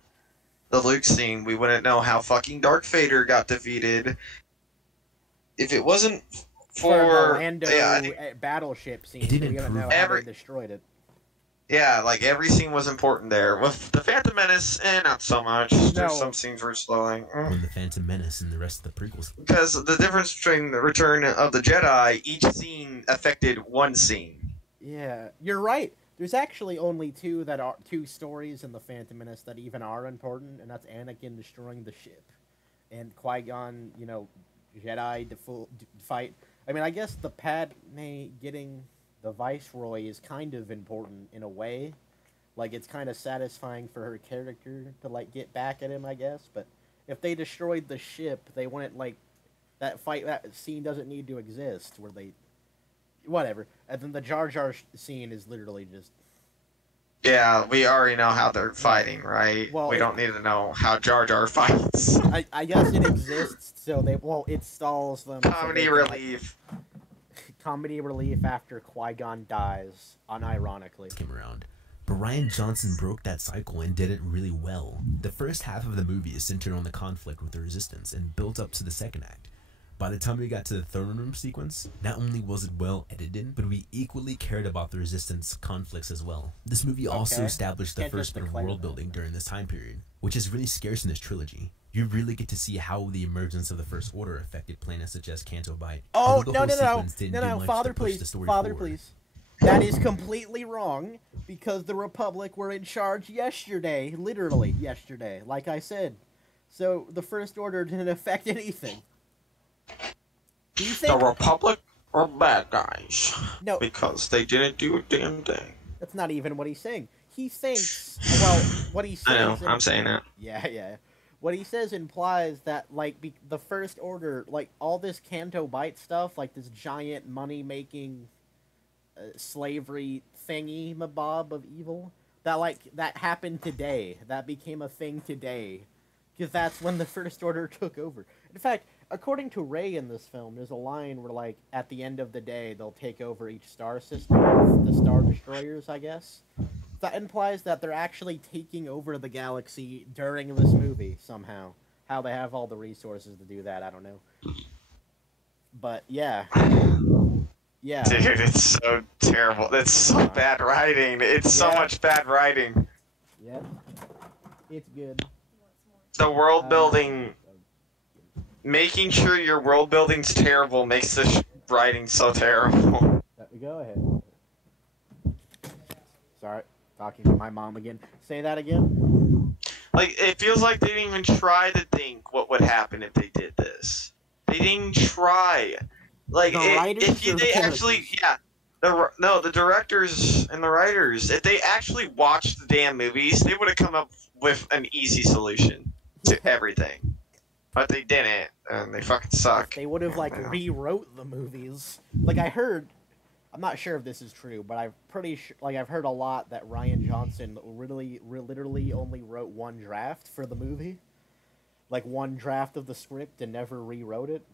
the Luke scene, we wouldn't know how fucking Darth Vader got defeated. If it wasn't for the Lando battleship scene, we wouldn't know how they destroyed it. Yeah, like, every scene was important there. With the Phantom Menace, not so much. No. There's some scenes were slowing. When the Phantom Menace and the rest of the prequels. Because the difference between the Return of the Jedi, each scene affected one scene. Yeah, you're right. There's actually only two stories in the Phantom Menace that even are important, and that's Anakin destroying the ship, and Qui-Gon, Jedi fight. I mean, I guess the Padme getting the Viceroy is kind of important in a way. Like, it's kind of satisfying for her character to, like, get back at him, I guess. But if they destroyed the ship, they wouldn't, like, that scene doesn't need to exist, where they... Whatever. And then the Jar Jar scene is literally just... Yeah, we already know how they're fighting, right? Well, we don't need to know how Jar Jar fights. I guess it exists, so it stalls them. Comedy so relief. Comedy relief after Qui-Gon dies, unironically. Came around. But Rian Johnson broke that cycle and did it really well. The first half of the movie is centered on the conflict with the Resistance and built up to the second act. By the time we got to the throne room sequence, not only was it well edited, but we equally cared about the Resistance conflicts as well. This movie also established the first bit of world building during this time period, which is really scarce in this trilogy. You really get to see how the emergence of the First Order affected planets such as Canto Bight. Oh, no, Father, please. That is completely wrong, because the Republic were in charge yesterday, literally yesterday, like I said. So the First Order didn't affect anything. Do you think... The Republic are bad guys. No. Because they didn't do a damn thing. That's not even what he's saying. He thinks... Well, what he says... I know, I'm saying that. Yeah. What he says implies that, like, the First Order, like, all this Canto Bight stuff, like this giant money-making slavery thingy-mabob of evil, that happened today. That became a thing today. Because that's when the First Order took over. In fact, according to Rey in this film, there's a line where, like, at the end of the day, they'll take over each star system, the Star Destroyers, I guess. That implies that they're actually taking over the galaxy during this movie, somehow. How they have all the resources to do that, I don't know. But, yeah. Yeah. Dude, it's so terrible. It's so bad writing. It's so much bad writing. Yep. It's good. The world building... Making sure your world building's terrible makes the writing so terrible. Go ahead. Sorry, talking to my mom again. Say that again? Like, it feels like they didn't even try to think what would happen if they did this. They didn't even try. Like, the directors and the writers, if they actually watched the damn movies, they would have come up with an easy solution to everything. But they didn't, and they fucking suck. They would have, like, rewrote the movies. Like, I heard, I'm not sure if this is true, but I'm pretty sure, like, I've heard a lot that Rian Johnson literally only wrote one draft for the movie. Like, one draft of the script and never rewrote it.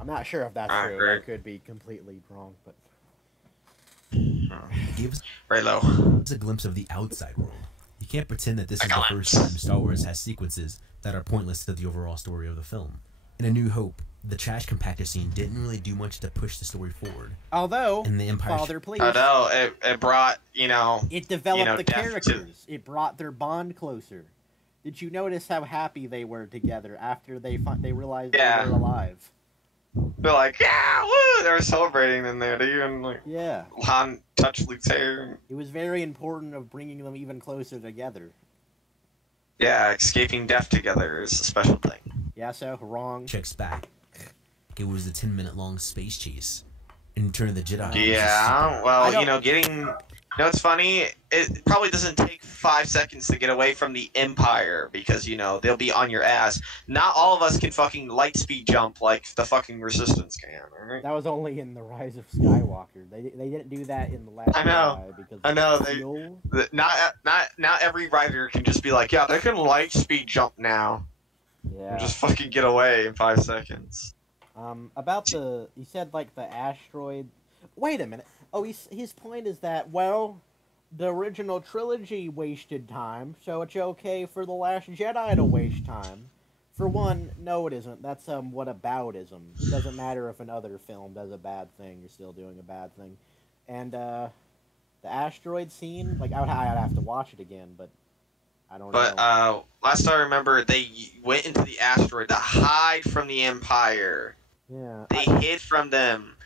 I'm not sure if that's true. I could be completely wrong, but... It gives a glimpse of the outside world. You can't pretend that this is the first time Star Wars has sequences that are pointless to the overall story of the film. In A New Hope, the trash compactor scene didn't really do much to push the story forward. Although, in the Empire Father, please. Although, it brought, It developed the characters. It brought their bond closer. Did you notice how happy they were together after they realized they were alive? They're like, yeah, woo! They were celebrating in there. They even, like, Han touched Luke's hair. It was very important of bringing them even closer together. Yeah, escaping death together is a special thing. Yeah, so wrong. Checks back. It was a 10-minute long space chase. In Return of the Jedi. Yeah, well, getting... it's funny? It probably doesn't take 5 seconds to get away from the Empire, because, they'll be on your ass. Not all of us can fucking light speed jump like the fucking Resistance can, alright? That was only in The Rise of Skywalker. They didn't do that in The Last Jedi. Because not every writer can just be like, yeah, they can light speed jump now. Yeah. And just fucking get away in 5 seconds. About you said, like, the asteroid... Wait a minute. Oh, his point is that, well, the original trilogy wasted time, so it's okay for The Last Jedi to waste time. For one, no it isn't. That's whataboutism. It doesn't matter if another film does a bad thing, you're still doing a bad thing. And, the asteroid scene, like, I'd have to watch it again, but I don't know. But, last I remember, they went into the asteroid to hide from the Empire. Yeah. They hid from them.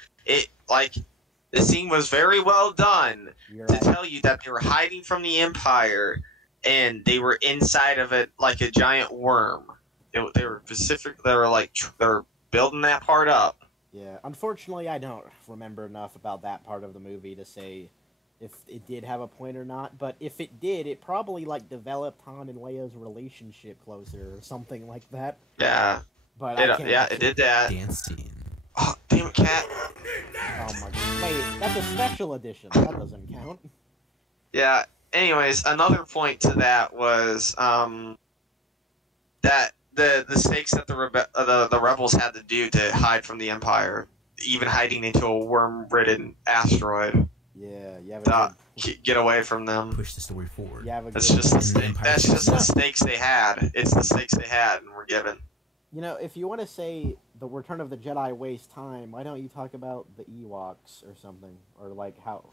The scene was very well done You're to right. tell you that they were hiding from the Empire, and they were inside of it like a giant worm. They were specific. They were building that part up. Yeah, unfortunately, I don't remember enough about that part of the movie to say if it did have a point or not. But if it did, it probably like developed Han and Leia's relationship closer or something like that. Yeah, But it did that. Dance scene. Oh, damn it, cat. Oh my god! Wait, that's a special edition. That doesn't count. Yeah. Anyways, another point to that was that the stakes that the rebels had to do to hide from the Empire, even hiding into a worm-ridden asteroid. Yeah, you have Get away from them. Push the story forward. you have a That's good, just the stakes they had. It's the stakes they had and were given. You know, if you want to say the Return of the Jedi wastes time, why don't you talk about the Ewoks or something, or like how,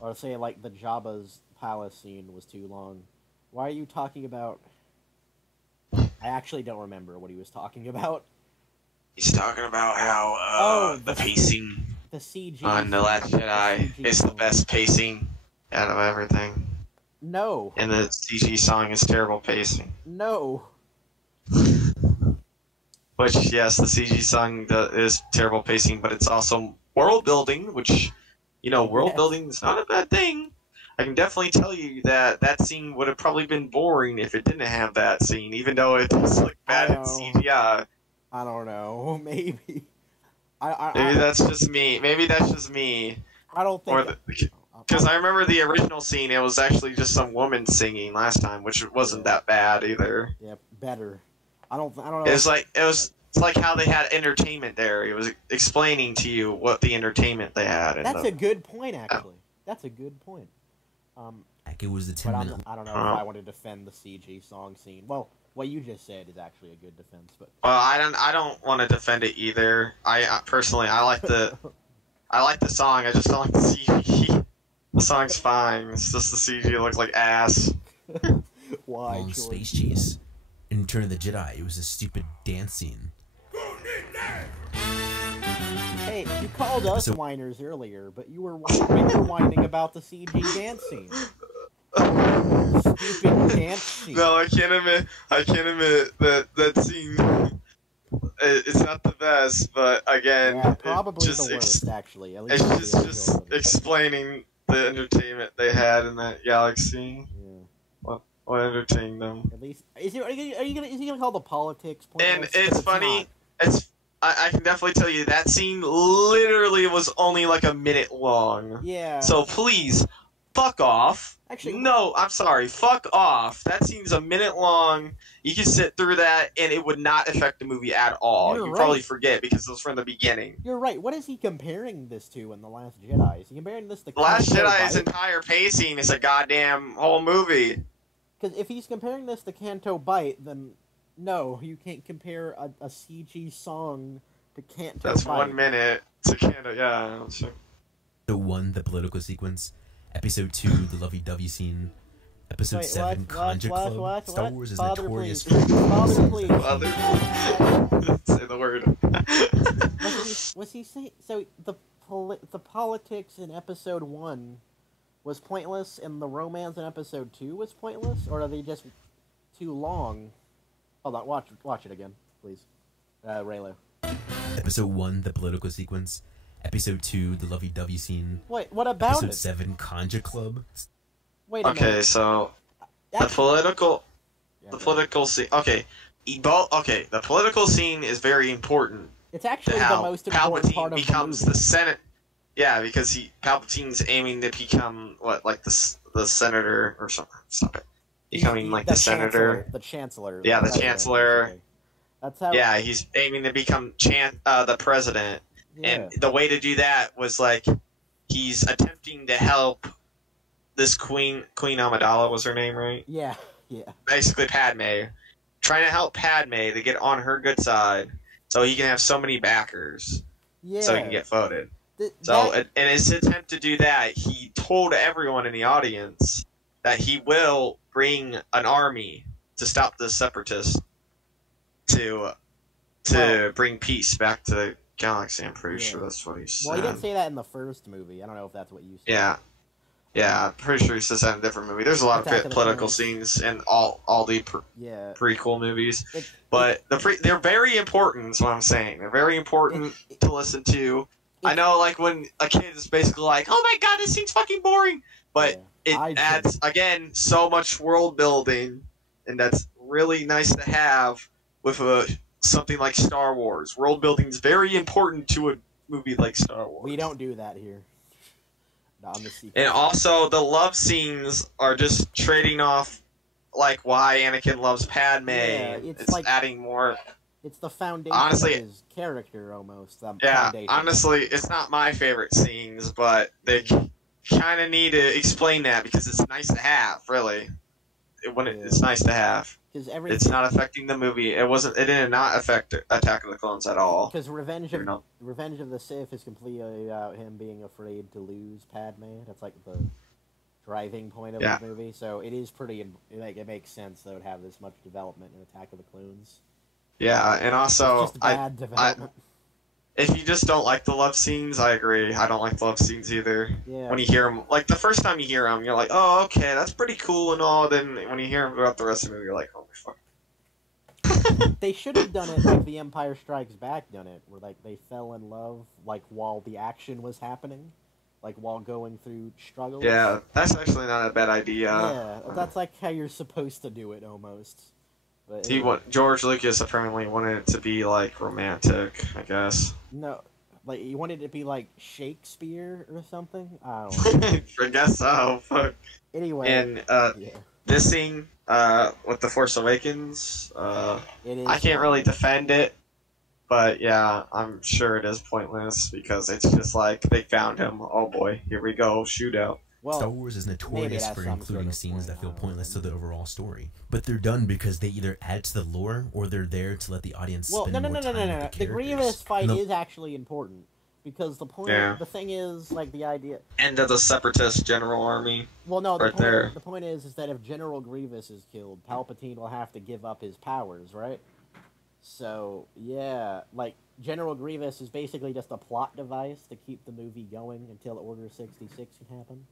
or say like the Jabba's palace scene was too long. Why are you talking about? I actually don't remember what he was talking about. He's talking about how the pacing The CG on The Last Jedi is the best pacing out of everything. No. And the CG song is terrible pacing. No. Which, yes, the CG song is terrible pacing, but it's also world building, which, world building is not a bad thing. I can definitely tell you that scene would have probably been boring if it didn't have that scene, even though it's like bad in CGI. I don't know. Maybe. Maybe that's just me. I don't think. Because I remember the original scene, it was actually just some woman singing last time, which wasn't that bad either. Yeah, better. I don't know. It's like how they had entertainment there. It was explaining to you what the entertainment they had. That's a good point, actually. That's a good point. Like it was the 10-minute. I don't know if I want to defend the CG song scene. Well, what you just said is actually a good defense, but. Well, I don't want to defend it either. Personally, I like the song. I just don't like the CG. The song's fine. It's just the CG looks like ass. Why? Long space chase. In Return of the Jedi, it was a stupid dance scene. Hey, you called us whiners earlier, but you were whining about the CG dance scene. Stupid dance scene. No, I can't admit that scene. It's not the best, but again, yeah, probably the worst. Actually, at least it's just explaining the entertainment they had in that galaxy. Yeah. What entertained them? At least, is he gonna call the politics And pointless? it's funny. I can definitely tell you that scene literally was only like a minute long. Yeah. So please, fuck off. Actually, no, I'm sorry. Fuck off. That scene's a minute long. You can sit through that, and it would not affect the movie at all. You're You right. probably forget because it was from the beginning. You're right. What is he comparing this to in The Last Jedi? Is he comparing this to The Last Canto Jedi's Bight? entire pacing is a goddamn whole movie. Because if he's comparing this to Canto Bight, then no, you can't compare a CG song to Canto That's Bight. 1 minute to Canto. Yeah. Sure. So 1, the political sequence. Episode 2, the lovey-dovey scene. Episode 7, Conja Club. Star Wars is Father, notorious please. Father, please. Father. Say the word. Was he saying? So the politics in Episode 1 was pointless, and the romance in Episode 2 was pointless, or are they just too long? Hold on, watch it again, please. Raylo. Episode 1, the political sequence. Episode 2, the lovey-dovey scene. Wait, what about Episode it? 7, Conja Club. Wait a Okay, minute. so the That's- political scene. Okay, the political scene is very important. It's actually To the how most important Palpatine part of becomes the the movie. Senate. Yeah, because Palpatine's aiming to become the senator or something. Stop it. Becoming like the senator. The chancellor. Yeah, the president, chancellor. basically. That's how. Yeah, he's aiming to become the president. Yeah. And the way to do that was like he's attempting to help this Queen Amidala was her name, right? Yeah. Basically Padme. Trying to help Padme to get on her good side so he can have so many backers. Yeah. So he can get voted. So in his attempt to do that, he told everyone in the audience that he will bring an army to stop the separatists to bring peace back to galaxy. I'm pretty sure that's what he said. Well, he didn't say that in the first movie. I don't know if that's what you said. Yeah. Yeah, I'm pretty sure he says that in a different movie. There's a lot Attack of of the political Clones. scenes in all the prequel movies, but they're very important. Is what I'm saying. They're very important to listen to. I know, like when a kid is basically like, "Oh my god, this scene's fucking boring," but it adds again so much world building, and that's really nice to have with something like Star Wars. World building is very important to a movie like Star Wars. We don't do that here. And also, the love scenes are just trading off, like, why Anakin loves Padme. Yeah, it's like adding more. It's the foundation of his character, almost. Honestly, it's not my favorite scenes, but they kind of need to explain that because it's nice to have, really. It's nice to have. It's not affecting the movie. It did not affect Attack of the Clones at all. Because Revenge of the Sith is completely about him being afraid to lose Padme. That's like the driving point of the movie. So it is pretty. It makes sense that it would have this much development in Attack of the Clones. Yeah, and also it's just bad development. If you just don't like the love scenes, I agree. I don't like the love scenes either. Yeah. When you hear them, like the first time you hear them, you're like, "Oh, okay, that's pretty cool and all." Then when you hear them throughout the rest of the movie, you're like, "Oh my fuck." They should have done it like The Empire Strikes Back done it, where like they fell in love like while the action was happening, like while going through struggles. Yeah, that's actually not a bad idea. Yeah, that's like how you're supposed to do it almost. But George Lucas apparently wanted it to be like romantic, I guess. No, like he wanted it to be like Shakespeare or something. I don't know. I guess so. Fuck. Anyway, and this scene with the Force Awakens, I can't really defend it, but yeah, I'm sure it is pointless because it's just like they found him. Oh boy, here we go, shootout. Well, Star Wars is notorious for including scenes that feel pointless to the overall story, but they're done because they either add to the lore or they're there to let the audience spend more time with the characters. The Grievous fight is actually important because the thing is like the idea. End of the Separatist General Army. Well, no, the point is that if General Grievous is killed, Palpatine will have to give up his powers, right? So yeah, like General Grievous is basically just a plot device to keep the movie going until Order 66 can happen.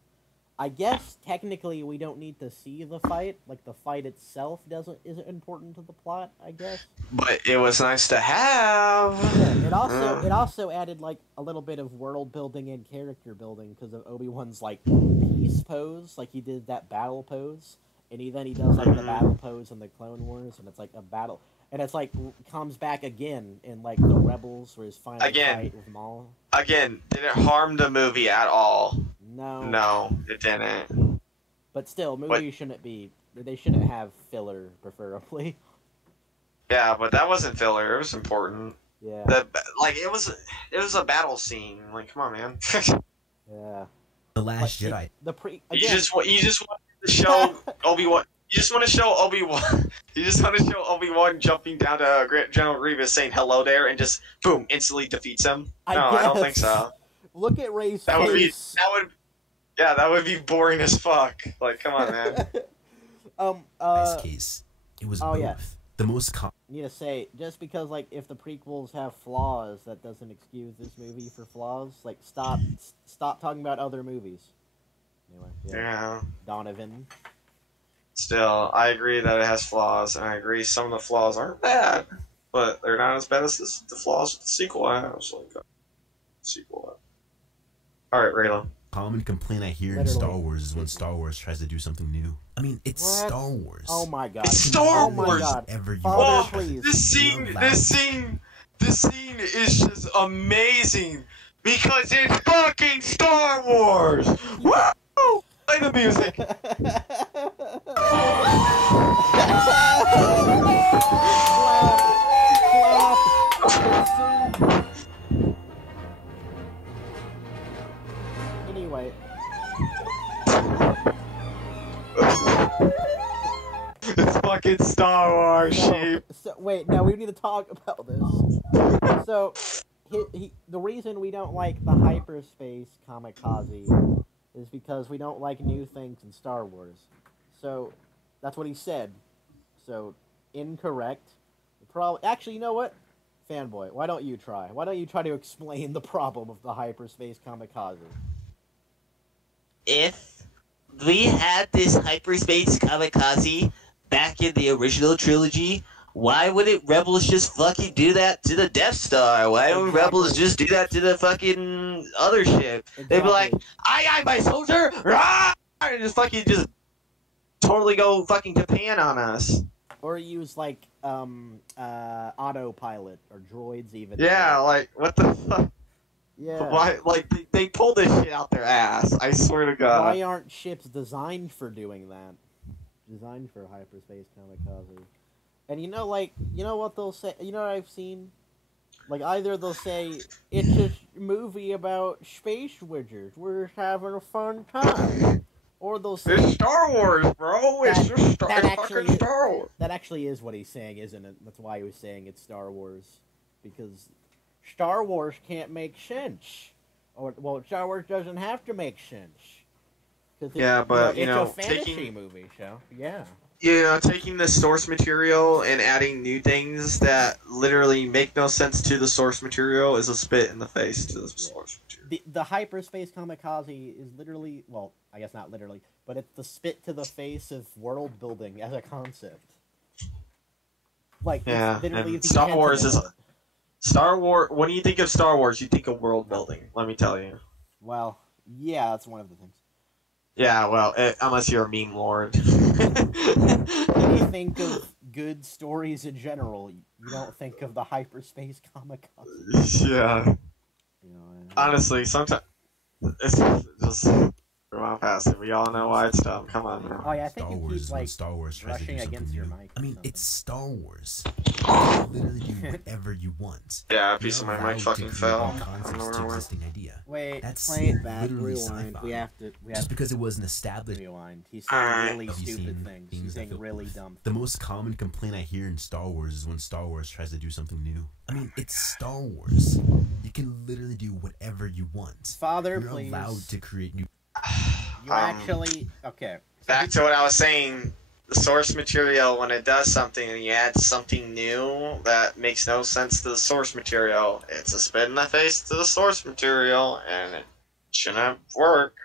I guess technically we don't need to see the fight. Like the fight itself isn't important to the plot, I guess. But it was nice to have. Yeah, it also added like a little bit of world building and character building because of Obi-Wan's like peace pose, like he did that battle pose, and he does like the battle pose in the Clone Wars, and it's like a battle, and it's like comes back again in like the Rebels where his final fight with Maul. Again, didn't harm the movie at all. No, it didn't. But still, movies shouldn't be. They shouldn't have filler, preferably. Yeah, but that wasn't filler. It was important. Yeah. It was a battle scene. Like, come on, man. Yeah. The Last Jedi. You just want to show Obi-Wan. You just want to show Obi-Wan. You just want to show Obi-Wan jumping down to General Grievous, saying hello there, and just boom, instantly defeats him. I don't think so. Look at Rey's face. That would be boring as fuck. Like, come on, man. In this case, it was both. Yeah. The most need to say, just because, like, if the prequels have flaws, that doesn't excuse this movie for flaws. Like, stop talking about other movies. Anyway, yeah. Donovan. Still, I agree that it has flaws, and I agree some of the flaws aren't bad, but they're not as bad as the flaws with the sequel has. Alright, Raylan. Common complaint I hear in Star Wars is when Star Wars tries to do something new. I mean, it's Star Wars. Oh my god. It's Star Wars! Oh my god. Father, please. This scene is just amazing because it's fucking Star Wars! Woo! Play the music! Anyway. It's fucking Star Wars, sheep. So, wait, no, we need to talk about this. So, the reason we don't like the hyperspace kamikaze is because we don't like new things in Star Wars. So, that's what he said. So, incorrect. Actually, you know what? Fanboy, why don't you try? Why don't you try to explain the problem of the hyperspace kamikaze? If we had this hyperspace kamikaze back in the original trilogy, why wouldn't Rebels just fucking do that to the Death Star? Why don't Rebels just do that to the fucking other ship? Exactly. They'd be like, aye, my soldier! Rah! And just fucking just totally go fucking Japan on us. Or use, like, autopilot, or droids even. Yeah, like, what the fuck? Yeah. Why, like, they pulled this shit out their ass, I swear to God. Why aren't ships designed for doing that? Designed for hyperspace kamikaze. And you know what they'll say, you know what I've seen? Like, either they'll say, it's a movie about space wizards, we're just having a fun time. Or they'll say... It's Star Wars, bro! It's just fucking Star Wars! That actually is what he's saying, isn't it? That's why he was saying it's Star Wars. Because Star Wars can't make sense. Or, well, Star Wars doesn't have to make sense. Yeah, but, it's a fantasy movie, so, yeah. Taking the source material and adding new things that literally make no sense to the source material is a spit in the face to the source material. The hyperspace kamikaze is literally, well, I guess not literally, but it's the spit to the face of world building as a concept. Like, yeah, it's literally and Star Wars is... Star Wars, when you think of Star Wars, you think of world building, let me tell you. Well, yeah, that's one of the things. Yeah, well, unless you're a meme lord. When you think of good stories in general, you don't think of the hyperspace kamikaze. Yeah. Honestly, sometimes it's just on past it. We all know why it's dumb. Come on, man. Oh yeah, I think Star you Wars keep like Star Wars tries to do rushing something against new. your mic. I mean, it's Star Wars. You can literally do whatever you want. Yeah, a piece of my mic fucking fell. Existing idea. Wait, That's play it back. literally Rewind. sci-fi. We have to. Just because it wasn't established. Rewind. He's saying really Have you stupid seen things. things He's that saying feel- really dumb. The most common complaint I hear in Star Wars is when Star Wars tries to do something new. I mean, it's Star Wars. You can literally do whatever you want. Father, You're please. allowed to create new. You actually okay. Back to what I was saying. The source material, when it does something and you add something new that makes no sense to the source material, it's a spit in the face to the source material, and it shouldn't work.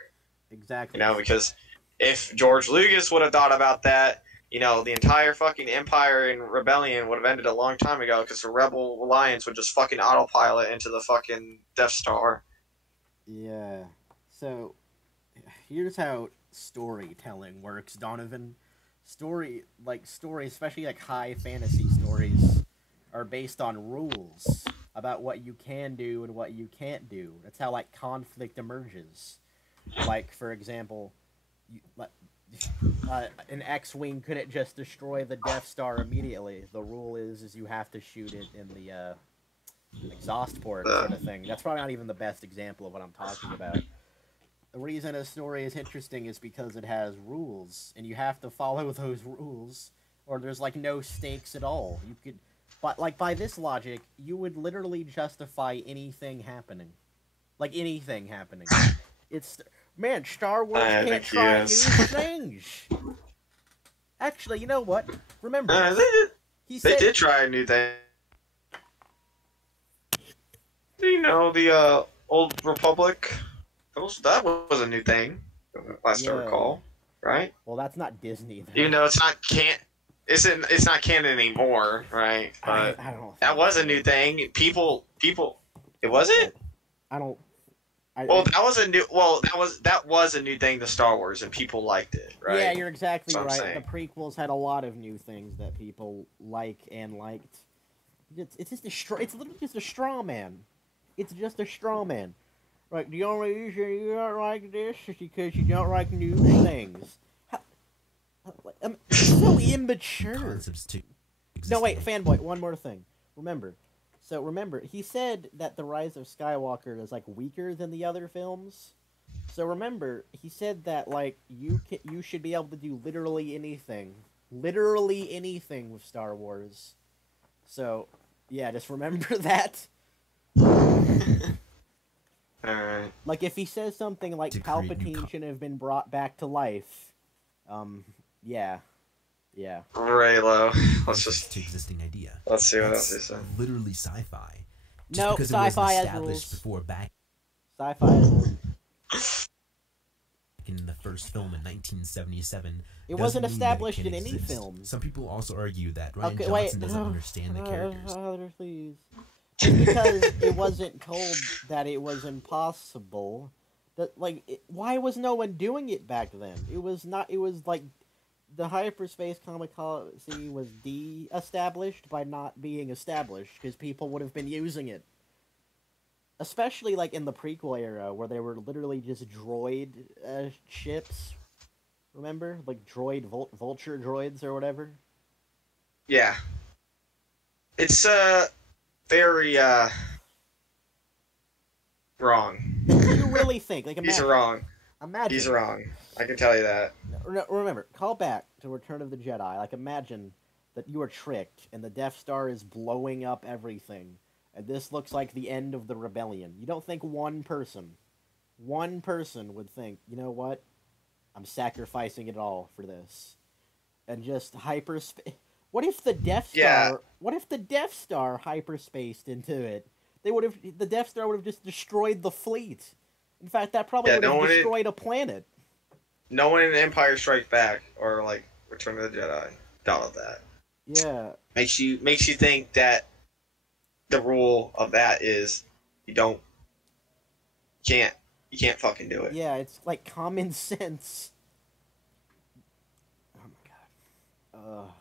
Exactly. Because if George Lucas would have thought about that, the entire fucking Empire and Rebellion would have ended a long time ago, because the Rebel Alliance would just fucking autopilot into the fucking Death Star. Yeah. So, here's how storytelling works, Donovan. Stories, especially like high fantasy stories, are based on rules about what you can do and what you can't do. That's how like conflict emerges. Like, for example, an X-wing couldn't just destroy the Death Star immediately. The rule is you have to shoot it in the exhaust port sort of thing. That's probably not even the best example of what I'm talking about. The reason a story is interesting is because it has rules, and you have to follow those rules, or there's like no stakes at all. You could, but like by this logic, you would literally justify anything happening, like anything happening. Man, Star Wars can't try new things. Actually, you know what? Remember, they did try a new thing. The Old Republic. That was a new thing, last I recall, right? Well, that's not Disney. Though. Even though it's not canon anymore, right? But I don't. That was a new thing. People. It wasn't. I don't. That was a new thing to Star Wars, and people liked it, right? Yeah, you're exactly That's what I'm right. saying. The prequels had a lot of new things that people like and liked. It's just it's literally just a straw man. It's just a straw man. Like, the only reason you don't like this is because you don't like new things. It's so immature. No, wait, Fanboy, one more thing. Remember, he said that The Rise of Skywalker is, like, weaker than the other films. So remember, he said that, like, you should be able to do literally anything with Star Wars. So, yeah, just remember that. Alright. Like, if he says something like Palpatine should have been brought back to life, yeah. Yeah. Raylo. Let's to existing idea. Let's see what That's else he said. literally sci-fi. Just No, because sci-fi it has wasn't established rules. before back Sci-fi has rules. in the first film in 1977. It wasn't doesn't mean that it established can't in any exist. film. Some people also argue that Ryan Okay, Johnson wait, doesn't no. understand the characters. Please. Just because it wasn't told that it was impossible. That why was no one doing it back then? It was not. It was like the hyperspace kamikaze was de-established by not being established because people would have been using it. Especially like in the prequel era where they were literally just droid ships. Remember, like droid vulture droids or whatever. Yeah. It's very wrong. Do you really think like imagine, He's wrong. Imagine. He's wrong. I can tell you that. Remember, call back to Return of the Jedi. Like imagine that you are tricked and the Death Star is blowing up everything, and this looks like the end of the rebellion. You don't think one person would think, you know what? I'm sacrificing it all for this, and just hyperspace. What if the Death Star? Yeah. What if the Death Star hyperspaced into it? The Death Star would have just destroyed the fleet. In fact, that probably would have destroyed a planet. No one in Empire Strikes Back or like Return of the Jedi thought of that. Yeah. Makes you think that the rule of that is you can't fucking do it. Yeah, it's like common sense. Oh my god.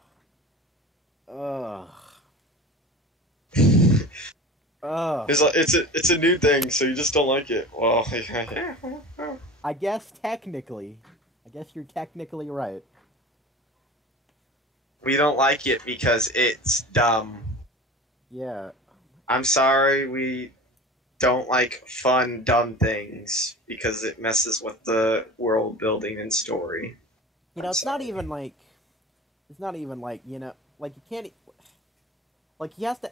It's a new thing, so you just don't like it. Well, yeah. I guess you're technically right. We don't like it because it's dumb. Yeah. I'm sorry, we don't like fun, dumb things because it messes with the world building and story. You know, it's not even like, you know, like you can't, like he has to.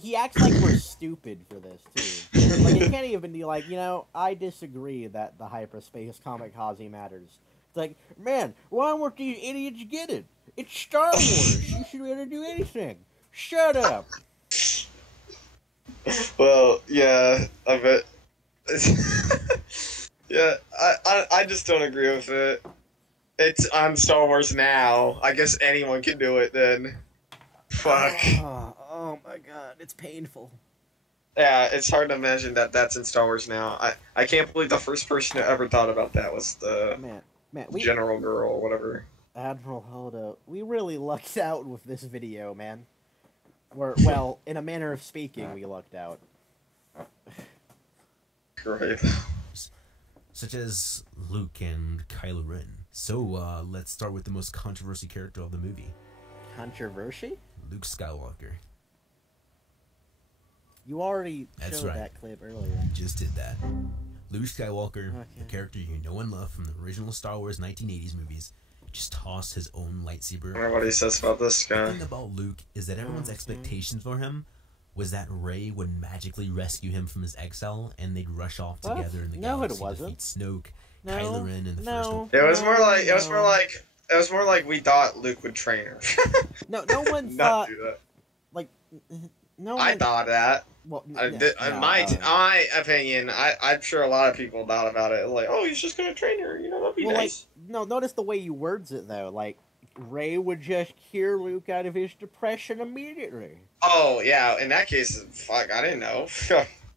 He acts like we're stupid for this too. Like it can't even be like, you know, I disagree that the hyperspace kamikaze matters. It's like, man, why won't these idiots get it? It's Star Wars. You should be able to do anything. Shut up. Well, yeah, I bet. Yeah, I just don't agree with it. It's on Star Wars now. I guess anyone can do it then. Fuck. Oh my god, it's painful. Yeah, it's hard to imagine that that's in Star Wars now. I can't believe the first person who ever thought about that was the General Girl or whatever. Admiral Holdo, we really lucked out with this video, man. Well, in a manner of speaking, we lucked out. Great. Such as Luke and Kylo Ren. So, let's start with the most controversial character of the movie. Controversy? Luke Skywalker. You already showed that clip earlier. Just did that. Luke Skywalker, the character you know and love from the original Star Wars 1980s movies, just tossed his own lightsaber. I wonder what he says about this guy. The thing about Luke is that everyone's expectations for him was that Rey would magically rescue him from his exile, and they'd rush off together in the galaxy to defeat Snoke, Kylo Ren, and the first one. It was more like we thought Luke would train her. No one Not thought. do that. Like, no one. I thought that. Well, in my opinion, I'm sure a lot of people thought about it. Like, oh, he's just gonna train her. You know, that'd be nice. Like, notice the way you words it though. Like, Rey would just cure Luke out of his depression immediately. Oh yeah, in that case, fuck, I didn't know.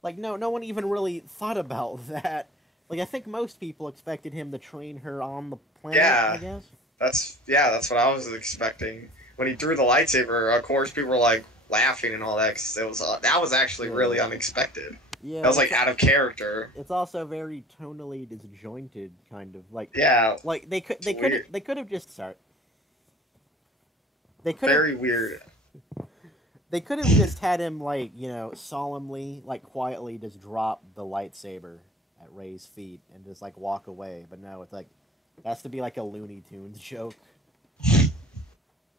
Like, no one even really thought about that. Like, I think most people expected him to train her on the planet. Yeah, I guess. That's what I was expecting. When he threw the lightsaber, of course, people were like laughing and all that. Cause that was actually really unexpected. Yeah, that was like out of character. It's also very tonally disjointed, kind of like. Yeah. Like they could have just very weird. They could have just had him like, you know, solemnly, like quietly just drop the lightsaber at Rey's feet and just like walk away. But no, it's like it has to be like a Looney Tunes joke.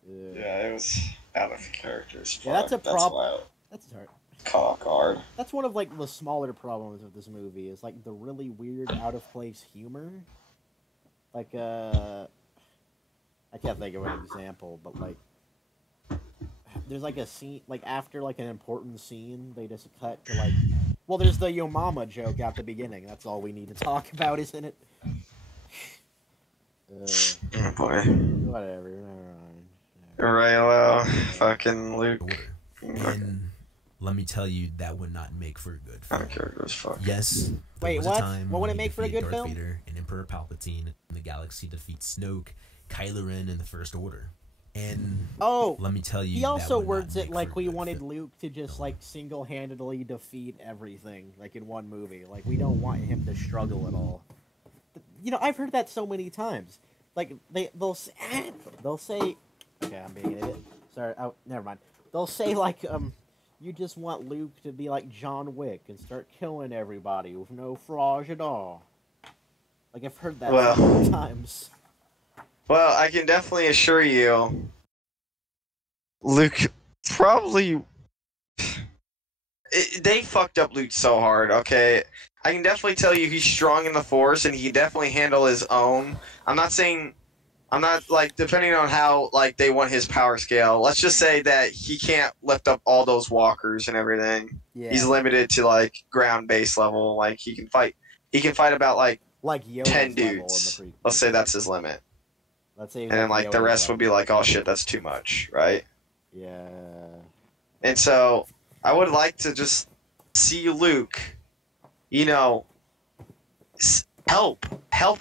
Yeah, it was out of character. Yeah, that's a problem. That's hard. Caught guard. That's one of like the smaller problems of this movie is like the really weird out of place humor. Like I can't think of an example, but like, there's like a scene, like after like an important scene, they just cut to like, well, there's the Yo Mama joke at the beginning. That's all we need to talk about, isn't it? Oh boy. Whatever. Raylo, fucking Luke. And let me tell you, that would not make for a good film. I don't care if it was fuck. Yes. Wait, was what? A time What would when it make for a defeat good Darth film? Vader and Emperor Palpatine, and the galaxy defeats Snoke, Kylo Ren, and the First Order. And let me tell you, he also that would words not it make like for a we good wanted film. Luke to just like single-handedly defeat everything, like in one movie. Like we don't want him to struggle at all. You know, I've heard that so many times. Like they'll say, okay, I'm being an idiot. Sorry, oh, never mind. They'll say like you just want Luke to be like John Wick and start killing everybody with no flaws at all. Like I've heard that so many times. Well, I can definitely assure you, Luke probably... they fucked up Luke so hard, okay? I can definitely tell you he's strong in the Force, and he can definitely handle his own. I'm not, like, depending on how, like, they want his power scale, let's just say that he can't lift up all those walkers and everything. Yeah. He's limited to, like, ground-based level. Like, he can fight about, like Yoda's 10 dudes. Let's say that's his limit. Let's say, and then, like, the rest would be like, oh shit, that's too much, right? Yeah. And so, I would like to just see Luke, you know, help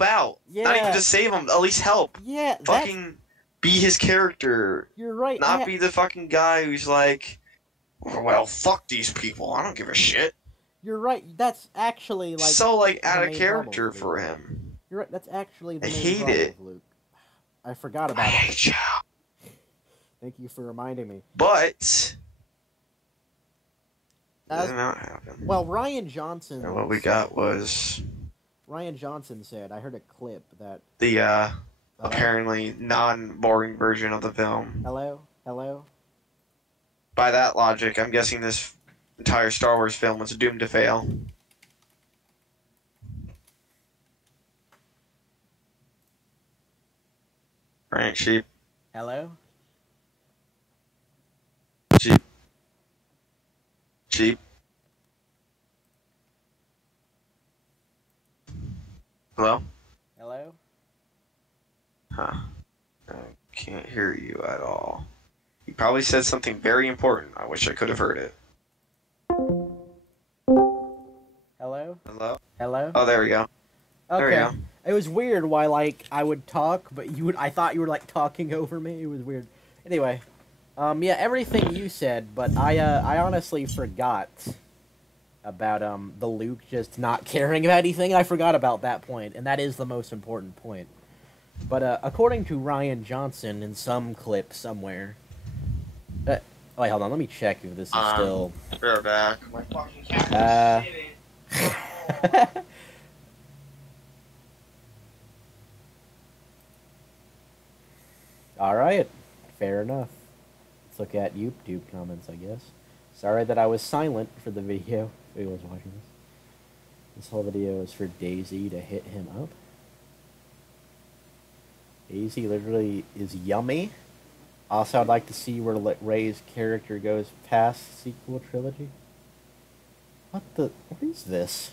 out. Yeah. Not even just save him, at least help. Yeah. Fucking be his character. You're right. Not be the fucking guy who's like, well, fuck these people, I don't give a shit. You're right. That's actually like so like out of character for him. You're right. That's actually the I main hate problem it. with Luke. I forgot about it. I hate you. Thank you for reminding me. But did not happen. Well, Ryan Johnson. And what we got was Ryan Johnson said. I heard a clip that the apparently non-boring version of the film. Hello. By that logic, I'm guessing this entire Star Wars film was doomed to fail. Right, sheep. Hello? Sheep. Hello? Hello? Huh. I can't hear you at all. You probably said something very important. I wish I could have heard it. Hello? Hello? Hello? Oh, there we go. Okay. There we go. It was weird why, like, I would talk, but I thought you were, like, talking over me. It was weird. Anyway, yeah, everything you said, but I honestly forgot about, the Luke just not caring about anything. I forgot about that point, and that is the most important point. But, according to Ryan Johnson in some clip somewhere... wait, hold on, let me check if this is still... We're back. My fucking cat is shitting. Alright, fair enough. Let's look at YouTube comments, I guess. Sorry that I was silent for the video. If anyone was watching this. This whole video is for Daisy to hit him up. Daisy literally is yummy. Also, I'd like to see where Rey's character goes past sequel trilogy. What is this?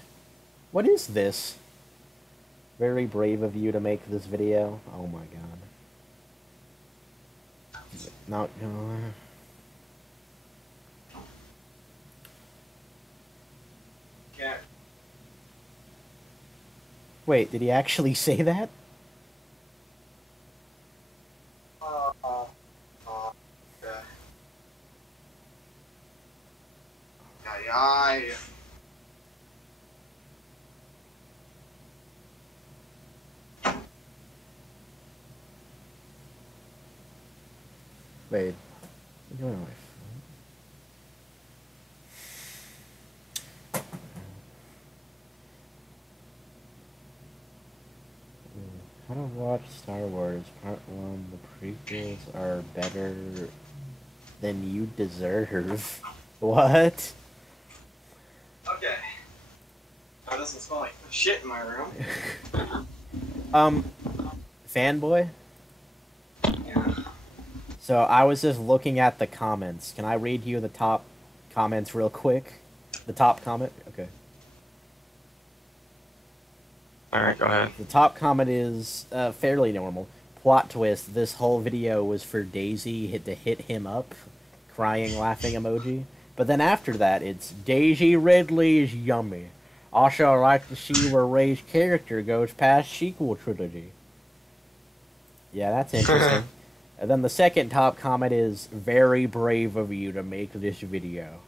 What is this? Very brave of you to make this video. Oh my god. Not gonna... Yeah. Wait, did he actually say that? Aye. Wait. What's going on? How to watch Star Wars Part 1. The prequels are better than you deserve. What? Okay. Oh, doesn't smell like shit in my room. Fanboy? So I was just looking at the comments. Can I read you the top comments real quick? The top comment? Okay. Alright, go ahead. The top comment is fairly normal. Plot twist, this whole video was for Daisy to hit him up. Crying, laughing emoji. But then after that, it's Daisy Ridley is yummy. Also, I like to see where Ray's character goes past sequel trilogy. Yeah, that's interesting. And then the second top comment is, very brave of you to make this video.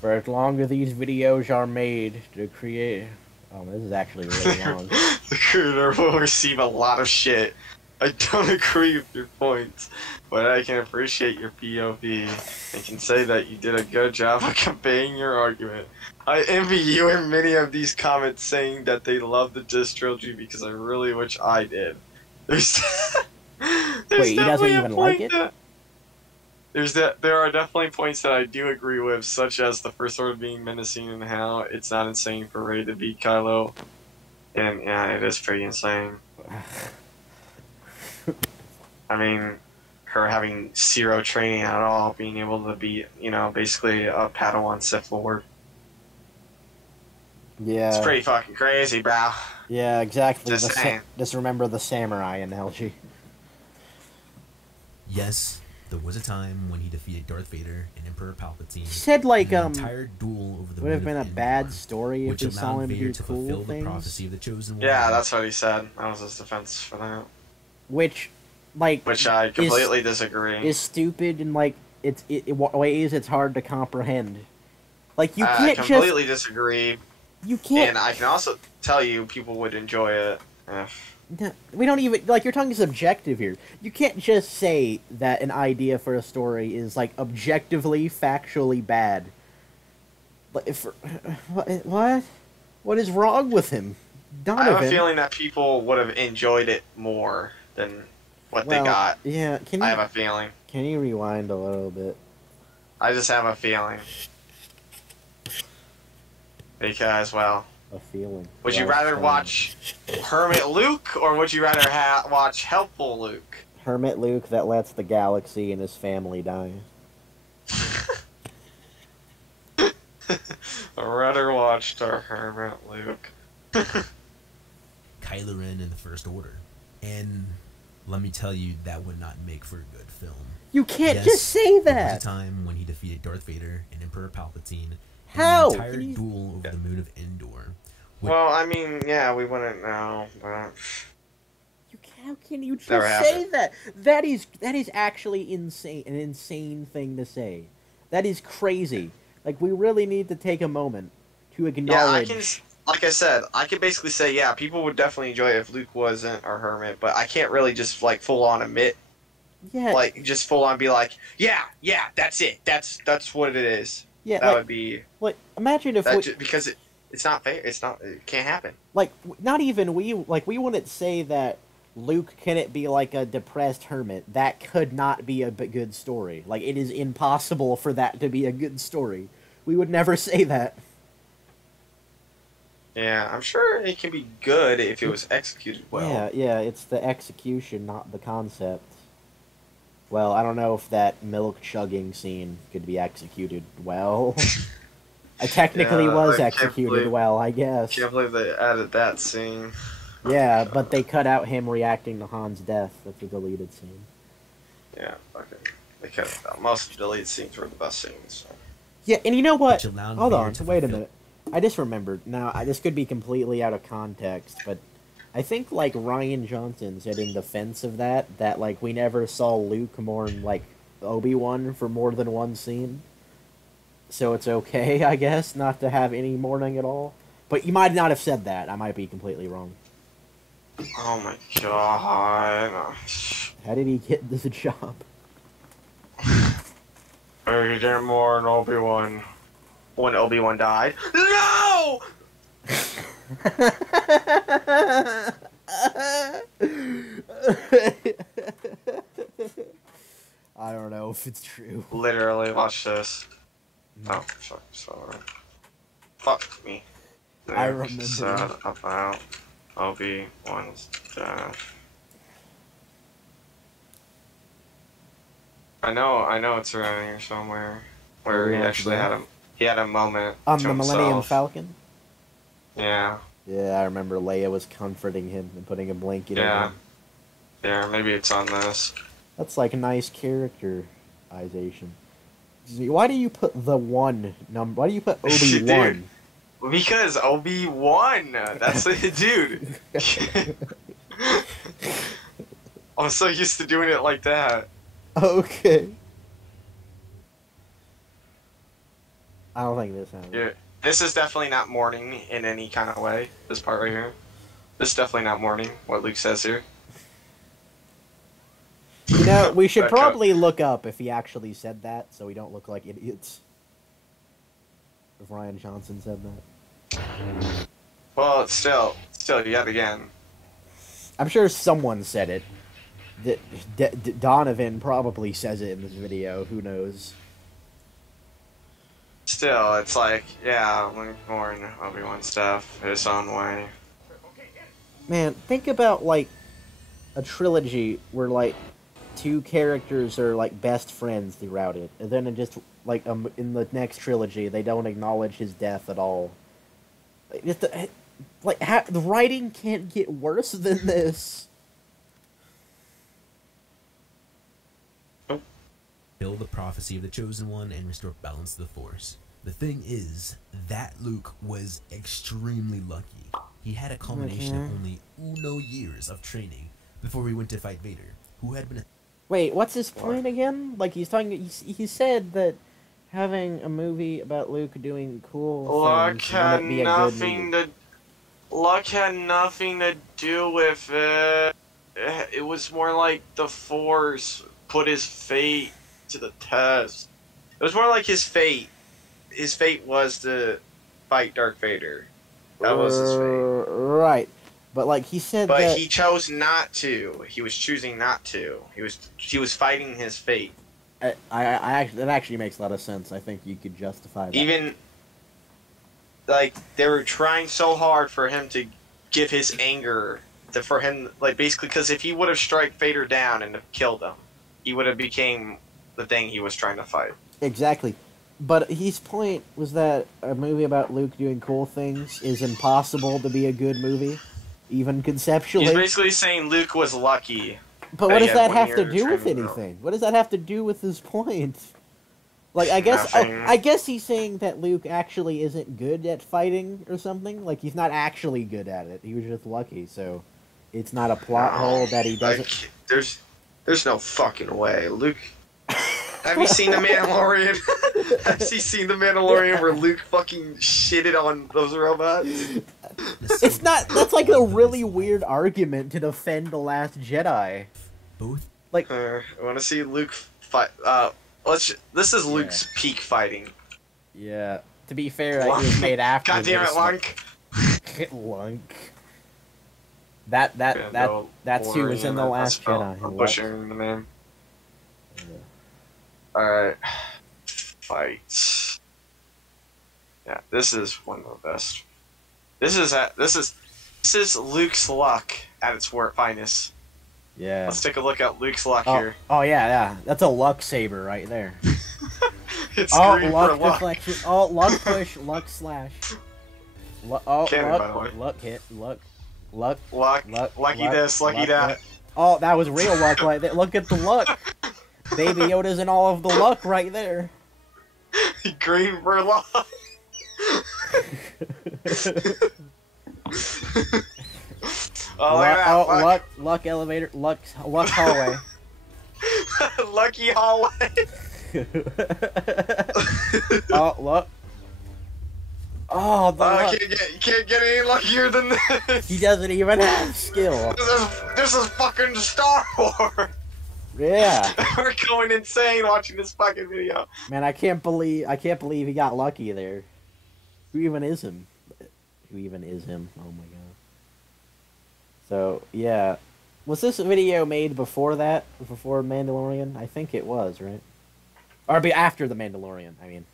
For as long as these videos are made to create... Oh, this is actually really long. The creator will receive a lot of shit. I don't agree with your points, but I can appreciate your POV and can say that you did a good job of conveying your argument. I envy you in many of these comments saying that they love the Diss Trilogy because I really wish I did. There's Wait, he doesn't even like it? There are definitely points that I do agree with, such as the First Order being menacing and how it's not insane for Rey to beat Kylo. And yeah, it is pretty insane. I mean, her having zero training at all, being able to be, you know, basically a Padawan Sith Lord. Yeah. It's pretty fucking crazy, bro. Yeah, exactly. Just saying. Just remember the samurai analogy. Yes, there was a time when he defeated Darth Vader and Emperor Palpatine. He said, like, an entire duel over the would have been a Endor, bad story if which we saw allowed him Vader do to cool fulfill things. the prophecy of the Chosen One. Yeah, that's what he said. That was his defense for that. Which, like... Which I completely disagree. Is stupid and, like, ways it's hard to comprehend. Like, you can't I completely disagree. You can't... And I can also tell you people would enjoy it if... We don't even... Like, you're talking subjective here. You can't just say that an idea for a story is, like, objectively, factually bad. But if... What? What is wrong with him? Donovan? I have a feeling that people would have enjoyed it more than what they got. Yeah, I have a feeling. Can you rewind a little bit? I just have a feeling. Because, well... A feeling. Would you rather watch Hermit Luke, or would you rather watch Helpful Luke? Hermit Luke that lets the galaxy and his family die. I'd rather watch the Hermit Luke. Kylo Ren in the First Order. And let me tell you, that would not make for a good film. You can't just say that! There was a time when he defeated Darth Vader and Emperor Palpatine in How? an entire duel over the moon of Endor. Well, I mean, yeah, we wouldn't know, but... How can you just say that? That is actually insane. An insane thing to say. That is crazy. Like, we really need to take a moment to acknowledge... Yeah, like I said, I can basically say, yeah, people would definitely enjoy it if Luke wasn't a hermit, but I can't really just, like, full-on admit... Yeah. Like, just full-on be like, yeah, that's it. That's what it is. Yeah, that would be... Like, imagine if because it's not fair. It can't happen. Like, not even we wouldn't say that Luke couldn't be like a depressed hermit. That could not be a good story. Like, it is impossible for that to be a good story. We would never say that. Yeah, I'm sure it can be good if it was executed well. Yeah, it's the execution, not the concept. Well, I don't know if that milk chugging scene could be executed well. I technically was executed well, I guess. Can't believe they added that scene. Yeah, but they cut out him reacting to Han's death. That's a deleted scene. Yeah, fucking. They cut it out. Most of the deleted scenes were the best scenes. So. Yeah, and you know what? Hold on, wait a minute. I just remembered. Now, this could be completely out of context, but I think, like, Ryan Johnson said in defense of that, like, we never saw Luke mourn, like, Obi-Wan for more than one scene. So it's okay, I guess, not to have any mourning at all. But you might not have said that. I might be completely wrong. Oh my god. How did he get this job? He didn't mourn Obi-Wan when Obi-Wan died. No! I don't know if it's true. Literally, watch this. Oh, sorry. Fuck me. I remember. Said about Obi-Wan's death. I know it's around here somewhere where he actually had a moment on to the himself. Millennium Falcon. Yeah. Yeah, I remember Leia was comforting him and putting a blanket over Yeah. him. Yeah, maybe it's on this. That's like a nice characterization. Why do you put the one number? Why do you put Obi-Wan? Because Obi-Wan. That's it, dude. I'm so used to doing it like that. Okay. I don't think this happened. Yeah. This is definitely not mourning in any kind of way. This part right here. This is definitely not mourning, what Luke says here. You know, we should probably look up if he actually said that, so we don't look like idiots. If Ryan Johnson said that. Well, still, yet again. I'm sure someone said it. Donovan probably says it in this video. Who knows? Still, it's like, yeah, more in Obi-Wan stuff, his own way. Man, think about, like, a trilogy where, like, two characters are, like, best friends throughout it. And then it just, like, in the next trilogy, they don't acknowledge his death at all. The writing can't get worse than this. Fulfill the prophecy of the Chosen One and restore balance to the Force. The thing is, that Luke was extremely lucky. He had a culmination of only uno years of training before he went to fight Vader, who had been... Wait, what's his point again? Like, he's talking... He said that having a movie about Luke doing cool things wouldn't be a good movie. Luck had nothing to do with it. It was more like the Force put his fate to the test. It was more like his fate. His fate was to fight Darth Vader. That was his fate. Right. But, like, he said that... But he chose not to. He was choosing not to. He was fighting his fate. That actually makes a lot of sense. I think you could justify that. Even, like, they were trying so hard for him to give his anger, for him, like, basically, because if he would have struck Vader down and killed him, he would have became the thing he was trying to fight. Exactly. But his point was that a movie about Luke doing cool things is impossible to be a good movie, even conceptually. He's basically saying Luke was lucky. But what does that have to do with anything? What does that have to do with his point? Like, I guess he's saying that Luke actually isn't good at fighting or something. Like, he's not actually good at it. He was just lucky, so it's not a plot hole that he doesn't... Like, there's no fucking way. Luke... Have you seen The Mandalorian? Have you seen The Mandalorian where Luke fucking shitted on those robots? It's not... That's like a really weird argument to defend The Last Jedi. Both? Like... I want to see Luke fight... this is Luke's peak fighting. Yeah. To be fair, he was made after God damn it, Lunk! Lunk. That's who was in The Last Jedi. I'm butchering the name. Alright. Fights. Yeah, this is one of the best. This is Luke's luck at its finest. Yeah. Let's take a look at Luke's luck here. Oh yeah. That's a luck saber right there. It's green luck for luck. deflection. Oh, luck push, luck slash. Cannon, luck hit, lucky this, lucky that. Oh, that was real luck right there. Look at the luck. Baby Yoda's in all of the luck right there. Green for luck. Luck elevator, luck hallway. Lucky hallway. Oh, look. Oh, the luck. You can't get any luckier than this. He doesn't even have skill. This is fucking Star Wars. Yeah. We're going insane watching this fucking video. Man, I can't believe he got lucky there. Who even is him? Oh my god. So, yeah. Was this video made before that? Before Mandalorian? I think it was, right? Or after the Mandalorian, I mean.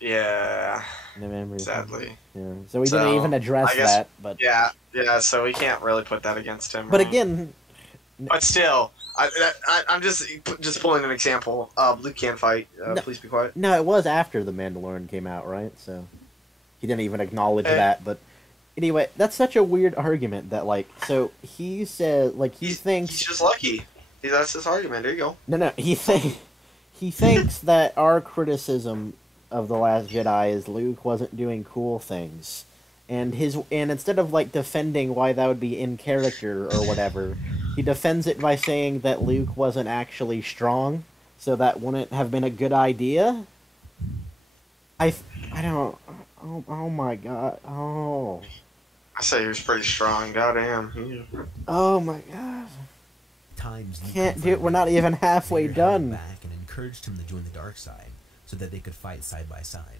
Yeah. November. Sadly. Yeah. So we didn't even address that, but... Yeah, so we can't really put that against him. But again... But still, I'm just pulling an example. Luke can't fight. No. Please be quiet. No, it was after The Mandalorian came out, right? So he didn't even acknowledge that. But anyway, that's such a weird argument that, like, so he says, like, he thinks... He's just lucky. That's his argument. There you go. No, he thinks that our criticism of The Last Jedi is Luke wasn't doing cool things. And instead of, like, defending why that would be in character or whatever, he defends it by saying that Luke wasn't actually strong, so that wouldn't have been a good idea? I don't... Oh my god. Oh. I say he was pretty strong. Goddamn. Oh my god. Times Can't do it. We're not even halfway done. Back and encouraged him to join the dark side so that they could fight side by side.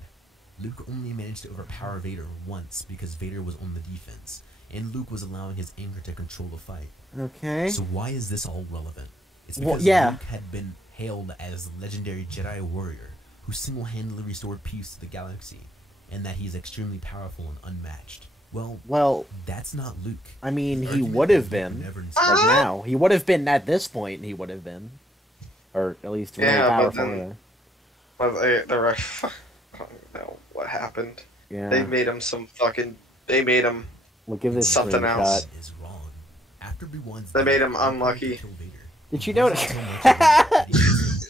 Luke only managed to overpower Vader once because Vader was on the defense, and Luke was allowing his anger to control the fight. Okay. So why is this all relevant? It's because Luke had been hailed as the legendary Jedi warrior who single-handedly restored peace to the galaxy, and that he is extremely powerful and unmatched. Well, that's not Luke. I mean, he would have been. Like now. He would have been at this point, he would have been. Or at least really powerful. But they're I don't know what happened. Yeah. They made him They made him Look at this something else. Is wrong. After they made him unlucky. Did you notice?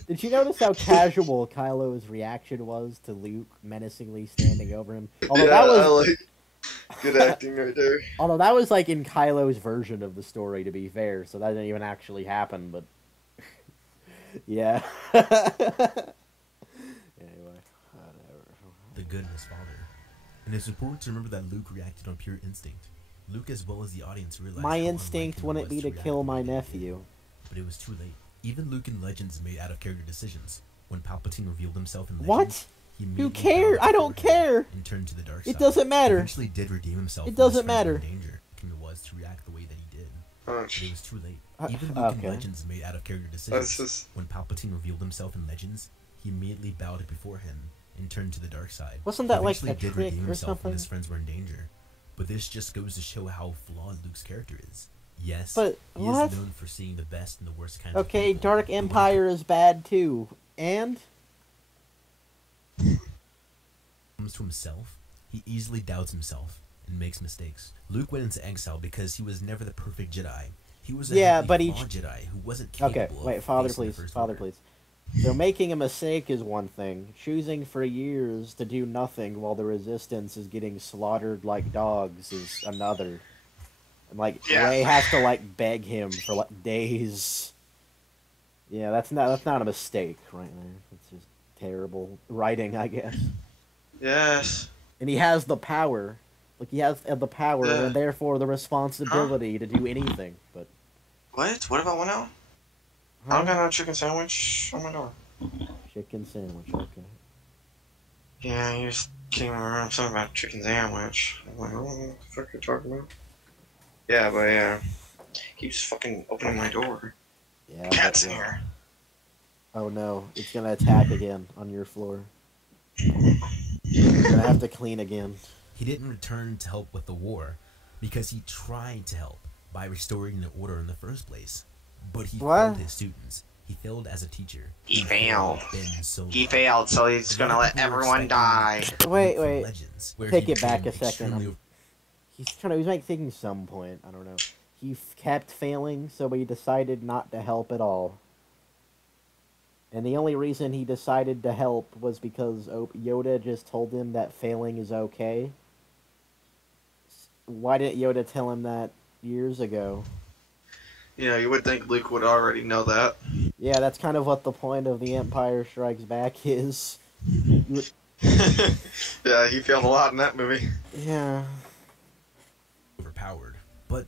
Did you notice how casual Kylo's reaction was to Luke menacingly standing over him? Although that was good acting right there. Although that was like in Kylo's version of the story, to be fair, so that didn't even actually happen. But yeah. The goodness father. And it's important to remember that Luke reacted on pure instinct. Luke, as well as the audience, realized my instinct wouldn't be to kill my nephew. But it was too late. Even Luke in Legends made out-of-character decisions. When Palpatine revealed himself in Legends, what? He Who cares? I don't care. And turned to the dark side. It doesn't matter. He eventually did redeem himself. It doesn't matter. Danger it was to react the way that he did. But it was too late. Even Luke in Legends made out-of-character decisions. When Palpatine revealed himself in Legends, he immediately bowed before him and turned to the dark side. Wasn't that like a did trick redeem or himself something? When his friends were in danger. But this just goes to show how flawed Luke's character is. Yes, but he what? is known for seeing the best and the worst kinds of people. Dark Dark Empire is bad too. And? Comes to himself, he easily doubts himself and makes mistakes. Luke went into exile because he was never the perfect Jedi. He was a flawed Jedi who wasn't capable of Father, please. So making a mistake is one thing. Choosing for years to do nothing while the Resistance is getting slaughtered like dogs is another. And Rey has to beg him for days. Yeah, that's not a mistake right there. It's just terrible writing, I guess. Yes. And he has the power. He has the power and therefore the responsibility to do anything. But what? What about one now? I don't got no chicken sandwich on my door. Chicken sandwich, okay. Yeah, you just came around something about chicken sandwich. I'm like, what the fuck are you talking about? Yeah, but yeah. Keeps fucking opening my door. Yeah. Cat's in here. Oh no, it's gonna attack again on your floor. You're gonna have to clean again. He didn't return to help with the war because he tried to help by restoring the order in the first place. But he failed his students. He failed as a teacher. He failed. So he's gonna let everyone die. Wait. Take it back a second. He's thinking some point. I don't know. He kept failing, so he decided not to help at all. And the only reason he decided to help was because Yoda just told him that failing is okay. Why didn't Yoda tell him that years ago? You know, you would think Luke would already know that. Yeah, that's kind of what the point of The Empire Strikes Back is. Yeah, he failed a lot in that movie. Yeah. Overpowered. But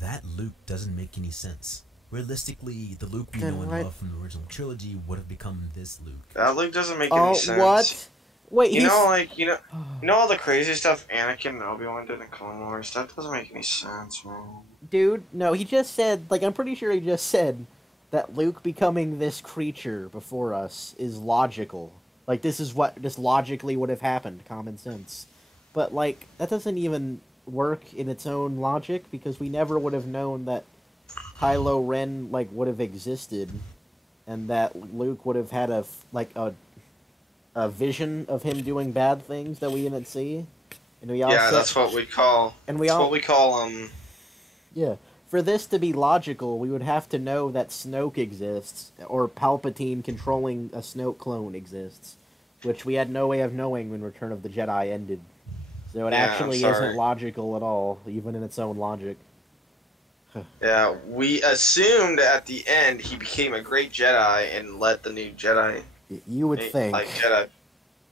that Luke doesn't make any sense. Realistically, the Luke we know and love from the original trilogy would have become this Luke. That Luke doesn't make any sense. What? Wait, you know all the crazy stuff Anakin and Obi-Wan did in Clone Wars? That doesn't make any sense, man. Dude, no, he just said, I'm pretty sure he just said that Luke becoming this creature before us is logical. This is what just logically would have happened, common sense. But, that doesn't even work in its own logic, because we never would have known that Kylo Ren like would have existed, and that Luke would have had a vision of him doing bad things that we didn't see, and we also Yeah, that's what we call. Yeah, for this to be logical, we would have to know that Snoke exists, or Palpatine controlling a Snoke clone exists, which we had no way of knowing when Return of the Jedi ended. So it actually isn't logical at all, even in its own logic. Yeah, we assumed at the end he became a great Jedi and led the new Jedi. You would think. Like Jedi.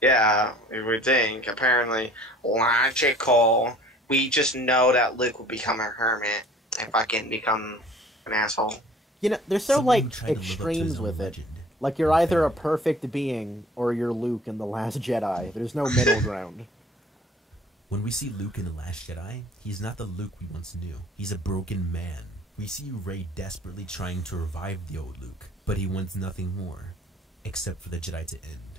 Yeah, we would think. Apparently, logical. We just know that Luke will become a hermit and fucking become an asshole. You know, there's so, like, extremes with it. Like, you're either a perfect being or you're Luke in The Last Jedi. There's no middle ground. When we see Luke in The Last Jedi, he's not the Luke we once knew. He's a broken man. We see Rey desperately trying to revive the old Luke, but he wants nothing more, except for the Jedi to end.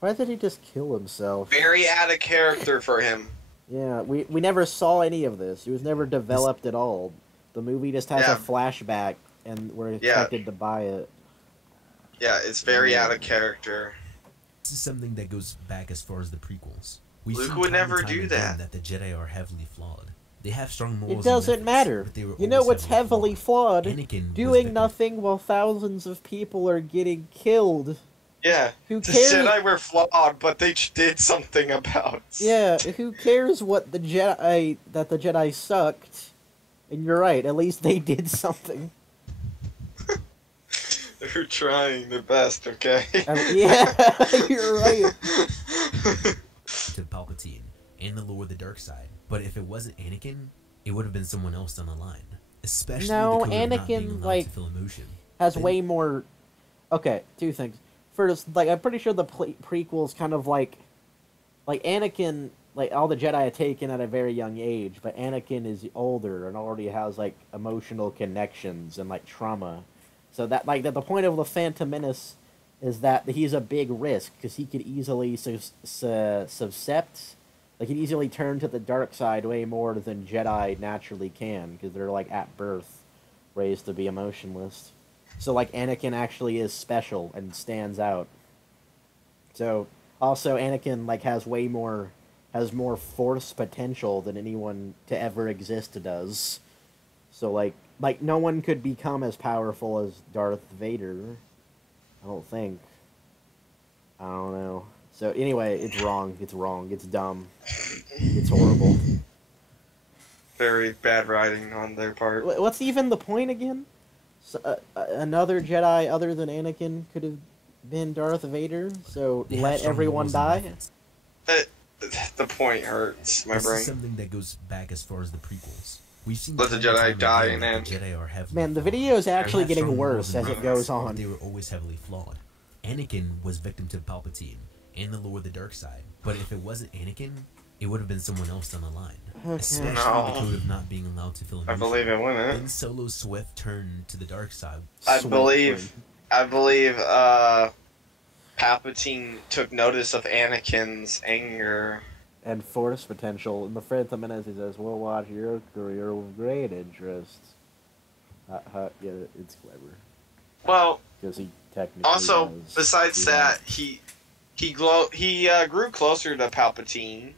Why did he just kill himself? Very out of character for him. Yeah, we never saw any of this. It was never developed at all. The movie just has a flashback, and we're expected to buy it. Yeah, it's very out of character. This is something that goes back as far as the prequels. Luke would never do that. That the Jedi are heavily flawed. They have strong morals. It doesn't matter. You know what's heavily flawed? Doing nothing while thousands of people are getting killed. Yeah. Who cares? The Jedi were flawed, but they did something about. Yeah. Who cares what the Jedi sucked? And you're right. At least they did something. They're trying their best. Okay. Yeah, you're right. To Palpatine and the Lord of the Dark Side, but if it wasn't Anakin, it would have been someone else on the line. Especially Anakin has way more. Okay, two things. First, I'm pretty sure the prequels kind of like Anakin, all the Jedi are taken at a very young age, but Anakin is older and already has emotional connections and trauma. So that the point of the Phantom Menace is that he's a big risk because he could easily subsept. He can easily turn to the dark side way more than Jedi naturally can because they're at birth raised to be emotionless. So Anakin actually is special and stands out. So also Anakin has more force potential than anyone to ever exist does. So no one could become as powerful as Darth Vader. I don't think. I don't know. So anyway, it's wrong. It's wrong. It's dumb. It's horrible. Very bad writing on their part. What's even the point again? So, another Jedi other than Anakin could have been Darth Vader, so let everyone die? The point hurts my brain. This is something that goes back as far as the prequels. We've seen let the Jedi die and end. Man, the video is actually getting worse as it goes on. They were always heavily flawed. Anakin was victim to Palpatine and the Lord of the Dark Side, but if it wasn't Anakin, it would have been someone else on the line. Okay. Especially the code of not being allowed to feel emotion. I believe it wouldn't. Then Solo Swift turned to the dark side. I believe Palpatine took notice of Anakin's anger. And force potential. In the Phantom Menace, he says, we'll watch your career with great interest. Yeah, it's clever. Well, because he technically also, does. besides that, he grew closer to Palpatine,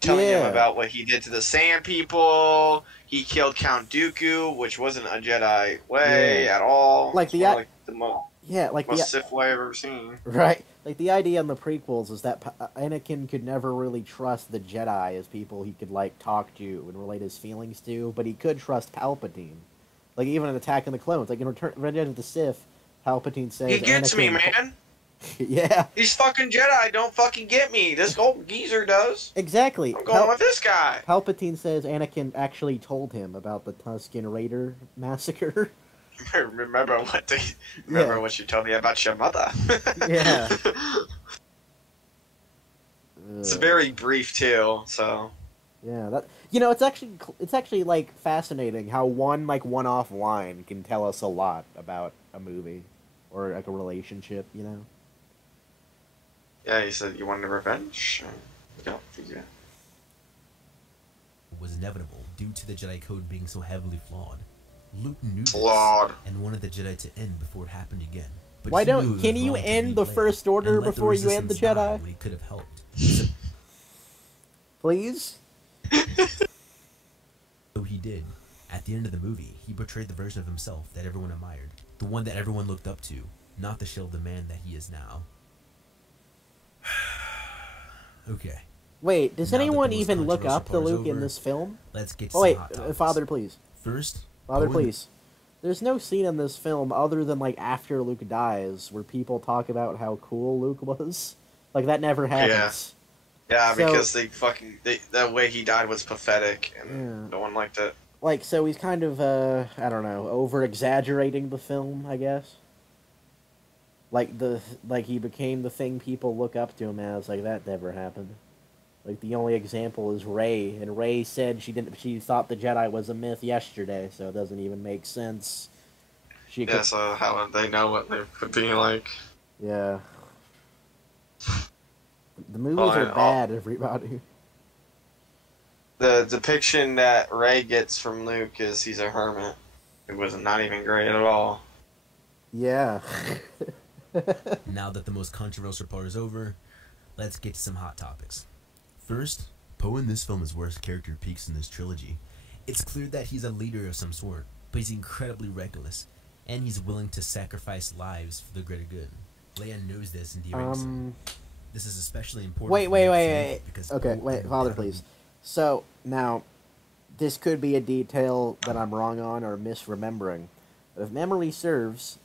telling him about what he did to the Sand People. He killed Count Dooku, which wasn't a Jedi way at all. Most Sith way I've ever seen. Right. The idea in the prequels is that Anakin could never really trust the Jedi as people he could, talk to and relate his feelings to, but he could trust Palpatine. Even in Attack of the Clones. In Revenge of the Sith, Palpatine says... He gets me, man! Yeah. These fucking Jedi don't fucking get me! This old geezer does! Exactly. I'm going with this guy! Palpatine says Anakin actually told him about the Tusken Raider massacre. Remember what you told me about your mother. Yeah. It's very brief too, so. Yeah, it's actually fascinating how one-off line can tell us a lot about a movie or a relationship, Yeah, you said you wanted revenge. Yeah, it was inevitable due to the Jedi Code being so heavily flawed. Luke knew this Flawed. and wanted the Jedi to end before it happened again. But Why he knew it don't? was Can you wrong to end the lead First Leia Order and let before you end the Resistance die Jedi? when he could have helped. So he did. At the end of the movie, he portrayed the version of himself that everyone admired, the one that everyone looked up to, not the shell of the man that he is now. Okay. Wait, does Now that anyone the most even look controversial up the part is Luke in over, this film? Let's get to Oh some wait, hot topics. Father, please. First, Father, Owen- please. There's no scene in this film other than like after Luke dies where people talk about how cool Luke was. Like that never happens. Yeah, So- because the way he died was pathetic, and Yeah. no one liked it. Like, so he's kind of, I don't know, over-exaggerating the film, I guess. Like, he became the thing people look up to him as, like, that never happened. Like, the only example is Rey, and Rey said she thought the Jedi was a myth yesterday, so it doesn't even make sense. So how would they know what they could be like? Yeah. The movies are bad, everybody. The depiction that Rey gets from Luke is he's a hermit. It was not even great at all. Yeah. Now that the most controversial part is over, let's get to some hot topics. First, Poe in this film is where his character peaks in this trilogy. It's clear that he's a leader of some sort, but he's incredibly reckless, and he's willing to sacrifice lives for the greater good. Leia knows this and derails him. This is especially important. Wait. Because Okay, Poe wait, Father, please. So, now, this could be a detail that I'm wrong on or misremembering. But if memory serves,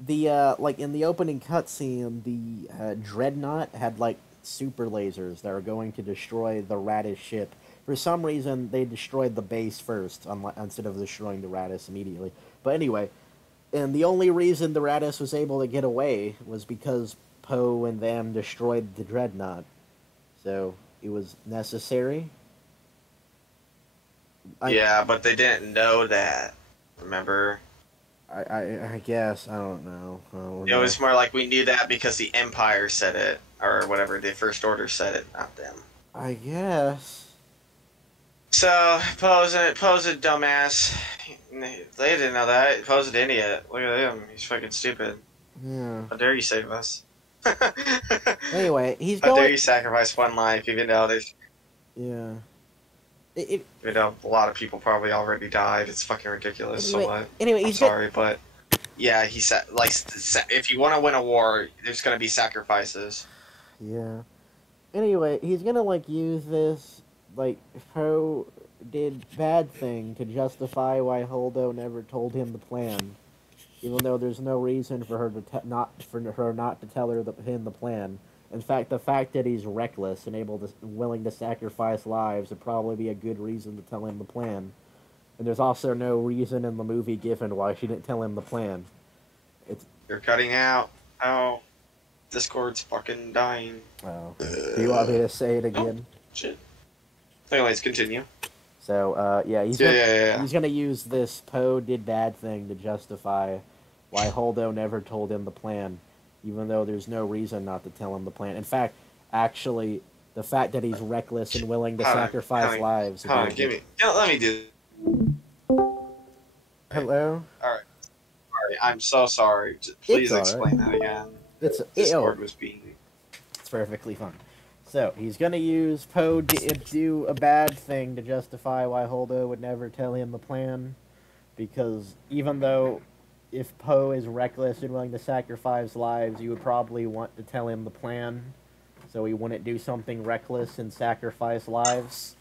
the, like, in the opening cutscene, the Dreadnought had, like, super lasers that were going to destroy the Radish ship. For some reason, they destroyed the base first, instead of destroying the Radish immediately. But anyway, and the only reason the Radish was able to get away was because Poe and them destroyed the Dreadnought. So, it was necessary. Yeah, but they didn't know that. Remember? I guess. I don't know. It was more like we knew that because the Empire said it, or whatever, the First Order said it, not them. I guess. So, Poe's a dumbass. They didn't know that. Poe's an idiot. Look at him. He's fucking stupid. Yeah. How dare you save us? Anyway, he's How going... dare you sacrifice one life, even though there's... Yeah. You know, a lot of people probably already died. It's fucking ridiculous. Anyway, So what? anyway, I'm sorry, but yeah, he said if you want to win a war, there's gonna be sacrifices. Yeah. Anyway, he's gonna like use this like Poe did bad thing to justify why Holdo never told him the plan, even though there's no reason for her to not to tell him the plan. In fact, the fact that he's reckless and willing to sacrifice lives would probably be a good reason to tell him the plan. And there's also no reason in the movie given why she didn't tell him the plan. You're cutting out. Oh, Discord's fucking dying. Oh. Do you want me to say it again? Oh, shit. Anyways, continue. So, yeah, he's gonna use this Poe did bad thing to justify why Holdo never told him the plan. Even though there's no reason not to tell him the plan. In fact, actually, the fact that he's reckless and willing to sacrifice lives... Let me do... Hello? Alright. I'm so sorry. Please explain that again. Discord was being... It's perfectly fine. So, he's gonna use Poe do a bad thing to justify why Holdo would never tell him the plan. Because even though... if Poe is reckless and willing to sacrifice lives, you would probably want to tell him the plan, so he wouldn't do something reckless and sacrifice lives.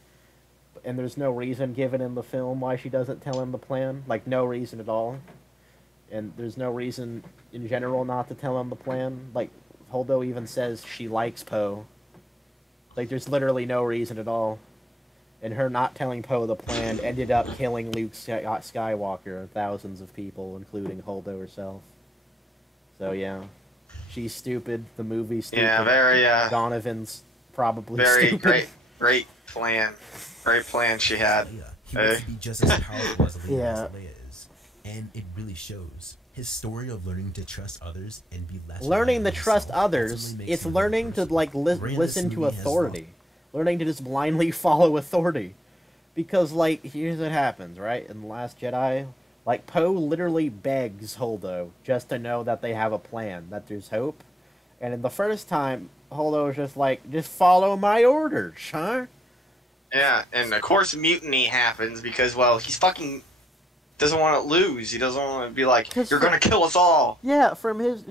And there's no reason given in the film why she doesn't tell him the plan. Like, no reason at all. And there's no reason in general not to tell him the plan. Like, Holdo even says she likes Poe. Like, there's literally no reason at all. And her not telling Poe the plan ended up killing Luke Skywalker and thousands of people, including Holdo herself. So, yeah. She's stupid. The movie's stupid. Yeah, very, Donovan's probably very stupid. great plan. Great plan she had. He wants to be just as powerful as a leader as Leia is. And it really shows. His story of learning to trust others and be less... Learning to trust others, it's learning to, like, listen to authority. Learning to just blindly follow authority. Because, like, here's what happens, right? In The Last Jedi, Like, Poe literally begs Holdo just to know that they have a plan, that there's hope. And in the first time, Holdo is just like, just follow my orders, huh? Yeah, and of course mutiny happens because, well, he's fucking doesn't want to lose. He doesn't want to be like, you're gonna kill us all. Yeah, from his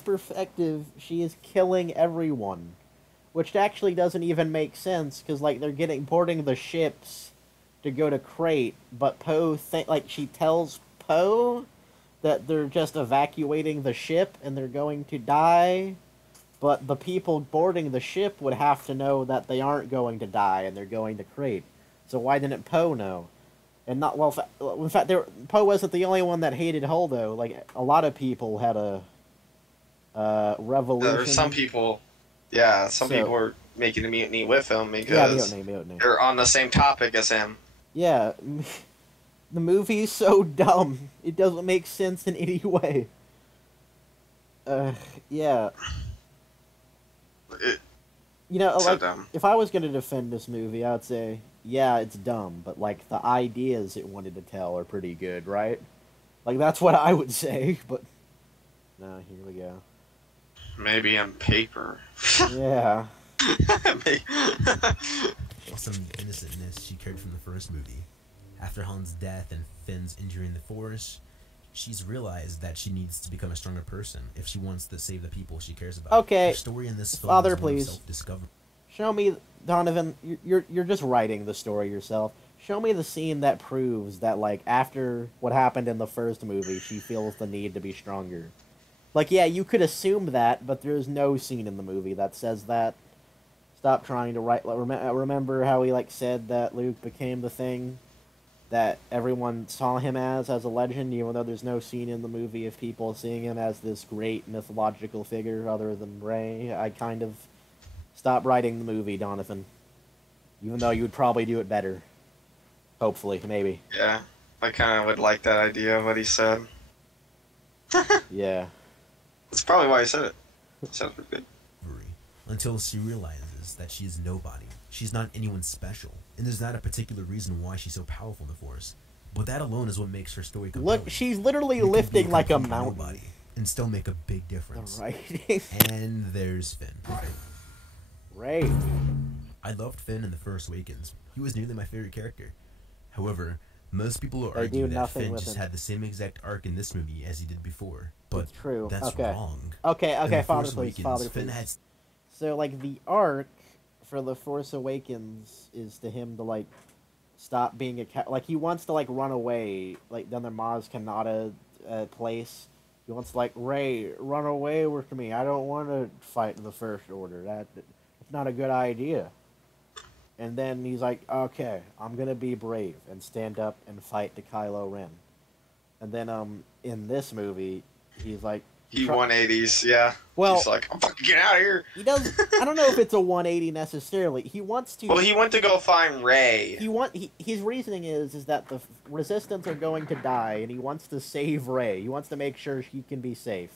perspective, she is killing everyone, which actually doesn't even make sense because like they're boarding the ships to go to Crate, but Poe she tells Poe that they're just evacuating the ship and they're going to die. But the people boarding the ship would have to know that they aren't going to die and they're going to Crate. So why didn't Poe know? And not in fact, Poe wasn't the only one that hated Holdo. Like a lot of people had a revolution. There's some people, some people were making a mutiny with him because mutiny. they're on the same topic as him. Yeah, the movie's so dumb. It doesn't make sense in any way. Yeah. So dumb. If I was going to defend this movie, I would say, yeah, it's dumb, but, like, the ideas it wanted to tell are pretty good, right? Like, that's what I would say, but... No, here we go. Maybe on paper. Yeah. Some innocentness she carried from the first movie. After Han's death and Finn's injury in the forest, she's realized that she needs to become a stronger person if she wants to save the people she cares about. Okay. Her story in this film Father, is one of please. self-discovery. Show me, Donovan, you're just writing the story yourself. Show me the scene that proves that, like, after what happened in the first movie, she feels the need to be stronger. Like, yeah, you could assume that, but there's no scene in the movie that says that. Stop trying to write. Like, remember how he, like, said that Luke became the thing that everyone saw him as a legend, even though there's no scene in the movie of people seeing him as this great mythological figure other than Rey. I kind of stopped writing the movie, Donovan. Even though you would probably do it better. Hopefully, maybe. Yeah, I kind of would like that idea of what he said. Yeah. That's probably why he said it. It sounds pretty good. Until she realizes that she is nobody. She's not anyone special, and there's not a particular reason why she's so powerful in the Force. But that alone is what makes her story compelling. Look, she's literally lifting like a mountain. Nobody, and still make a big difference. The writing. And there's Finn. Right. I loved Finn in The Force Awakens. He was nearly my favorite character. However, most people will argue that Finn just had the same exact arc in this movie as he did before. But it's true. That's wrong. Okay, Father, please. Finn had... So, like, the arc for The Force Awakens is to him to, like, stop being a like, he wants to, like, run away, like, down the Maz Kanata place. He wants to, like, Rey, run away with me. I don't want to fight in the First Order. That's not a good idea. And then he's like, okay, I'm going to be brave and stand up and fight to Kylo Ren. And then, in this movie, he's like... He 180s, yeah. Well, he's like, I'm fucking get out of here. He does. I don't know if it's a 180 necessarily. He wants to. Well, he went to go find Rey. His reasoning is that the Resistance are going to die, and he wants to save Rey. He wants to make sure he can be safe.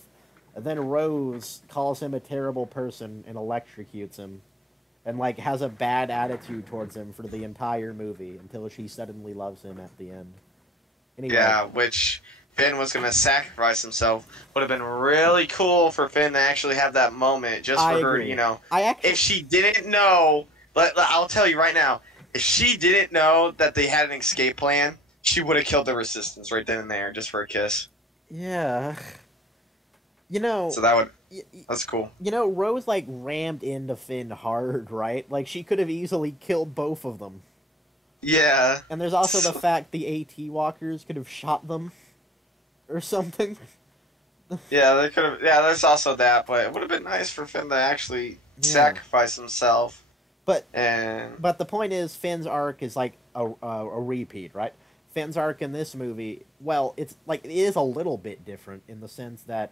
And then Rose calls him a terrible person and electrocutes him, and like has a bad attitude towards him for the entire movie until she suddenly loves him at the end. Anyway. Yeah, which Finn was going to sacrifice himself. Would have been really cool for Finn to actually have that moment just for her, you know. If she didn't know, I'll tell you right now, if she didn't know that they had an escape plan, she would have killed the Resistance right then and there just for a kiss. Yeah. You know... So that would... That's cool. You know, Rose, like, rammed into Finn hard, right? Like, she could have easily killed both of them. Yeah. And there's also the fact the AT walkers could have shot them. Or something. Yeah, they could have. Yeah, there's also that, but it would have been nice for Finn to actually sacrifice himself. But the point is, Finn's arc is like a repeat, right? Finn's arc in this movie, well, it's like it is a little bit different in the sense that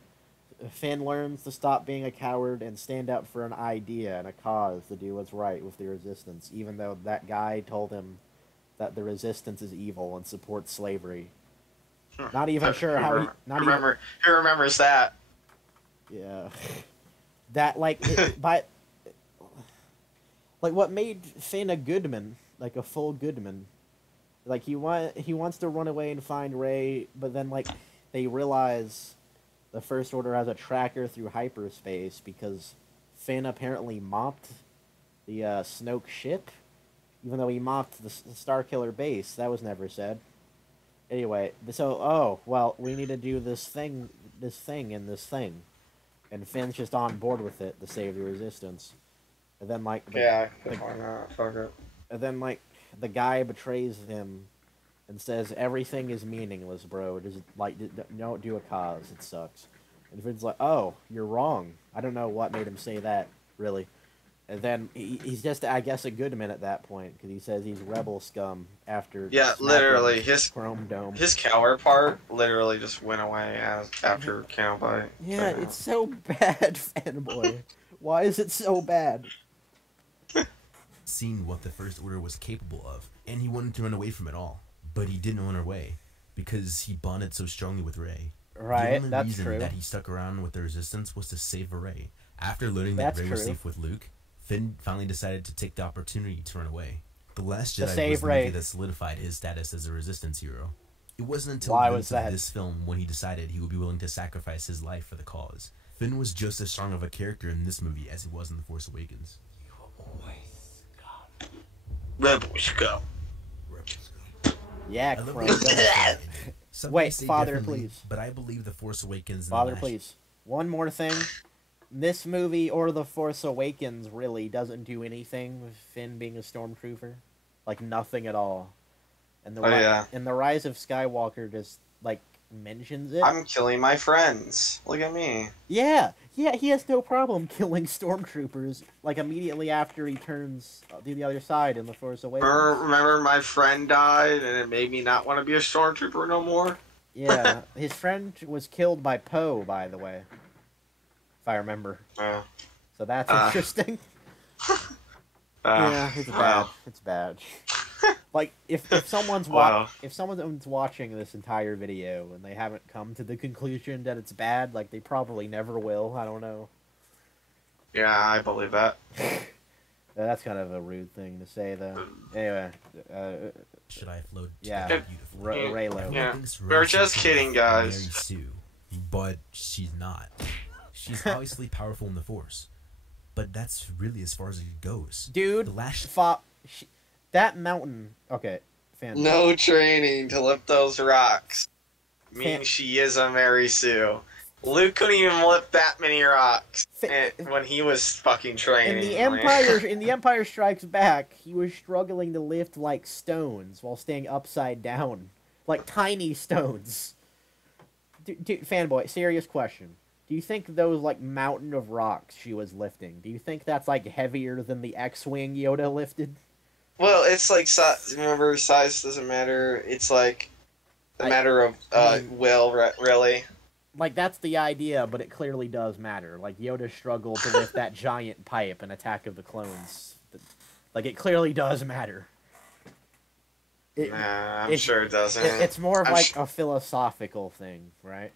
Finn learns to stop being a coward and stand up for an idea and a cause to do what's right with the Resistance, even though that guy told him that the Resistance is evil and supports slavery. Not even sure how he... Who remembers that? Yeah. That, like, like, what made Finn a Goodman, like a full Goodman, Like he wants to run away and find Rey, but then like they realize the First Order has a tracker through hyperspace because Finn apparently mopped the Snoke ship, even though he mopped the Starkiller base. That was never said. Anyway, so we need to do this thing, and this thing, and Finn's just on board with it to save the Resistance, and then like why not? Fuck it. And then like the guy betrays him and says everything is meaningless, bro. Just like don't do a cause. It sucks. And Finn's like, oh, you're wrong. I don't know what made him say that, really. And then he's just, I guess, a good man at that point because he says he's rebel scum after. Yeah, literally his Chrome Dome. His counterpart literally just went away after Cowboy. Yeah, it's so bad, fanboy. Why is it so bad? Seeing what the First Order was capable of, and he wanted to run away from it all, but he didn't run away because he bonded so strongly with Rey. Right, the only that's reason true. that he stuck around with the Resistance was to save Rey. After learning that Rey was safe with Luke, Finn finally decided to take the opportunity to run away. The Last Jedi was the movie that solidified his status as a Resistance hero. It wasn't until this film when he decided he would be willing to sacrifice his life for the cause. Finn was just as strong of a character in this movie as he was in The Force Awakens. You always got Rebels go. Yeah, Wait, Father, please. But I believe The Force Awakens. Father, please. One more thing. This movie or The Force Awakens really doesn't do anything with Finn being a stormtrooper, like nothing at all. And the Rise of Skywalker just like mentions it. I'm killing my friends. Look at me. Yeah, he has no problem killing stormtroopers like immediately after he turns to the other side in The Force Awakens. Remember my friend died and it made me not want to be a stormtrooper no more? Yeah, his friend was killed by Poe, by the way. If I remember. So that's interesting. Yeah, it's bad. It's bad. Like if someone's watching this entire video and they haven't come to the conclusion that it's bad, like they probably never will. I don't know. Yeah, I believe that. That's kind of a rude thing to say, though. Anyway, should I float? Yeah, Raylo. Yeah, we're just kidding, guys. Mary Sue, but she's not. She's obviously powerful in the Force, but that's really as far as it goes. Dude, that mountain. Okay, fan. No training to lift those rocks. Means she is a Mary Sue. Luke couldn't even lift that many rocks when he was fucking training. In the Empire Strikes Back, he was struggling to lift like stones while staying upside down, like tiny stones. Dude, fanboy, serious question. Do you think those, like, mountain of rocks she was lifting, do you think that's, like, heavier than the X-Wing Yoda lifted? Well, it's like, remember, size doesn't matter. It's, like, a matter of will, really. Like, that's the idea, but it clearly does matter. Like, Yoda struggled to lift that giant pipe in Attack of the Clones. Like, it clearly does matter. I'm sure it doesn't. It's more of, like, a philosophical thing, right?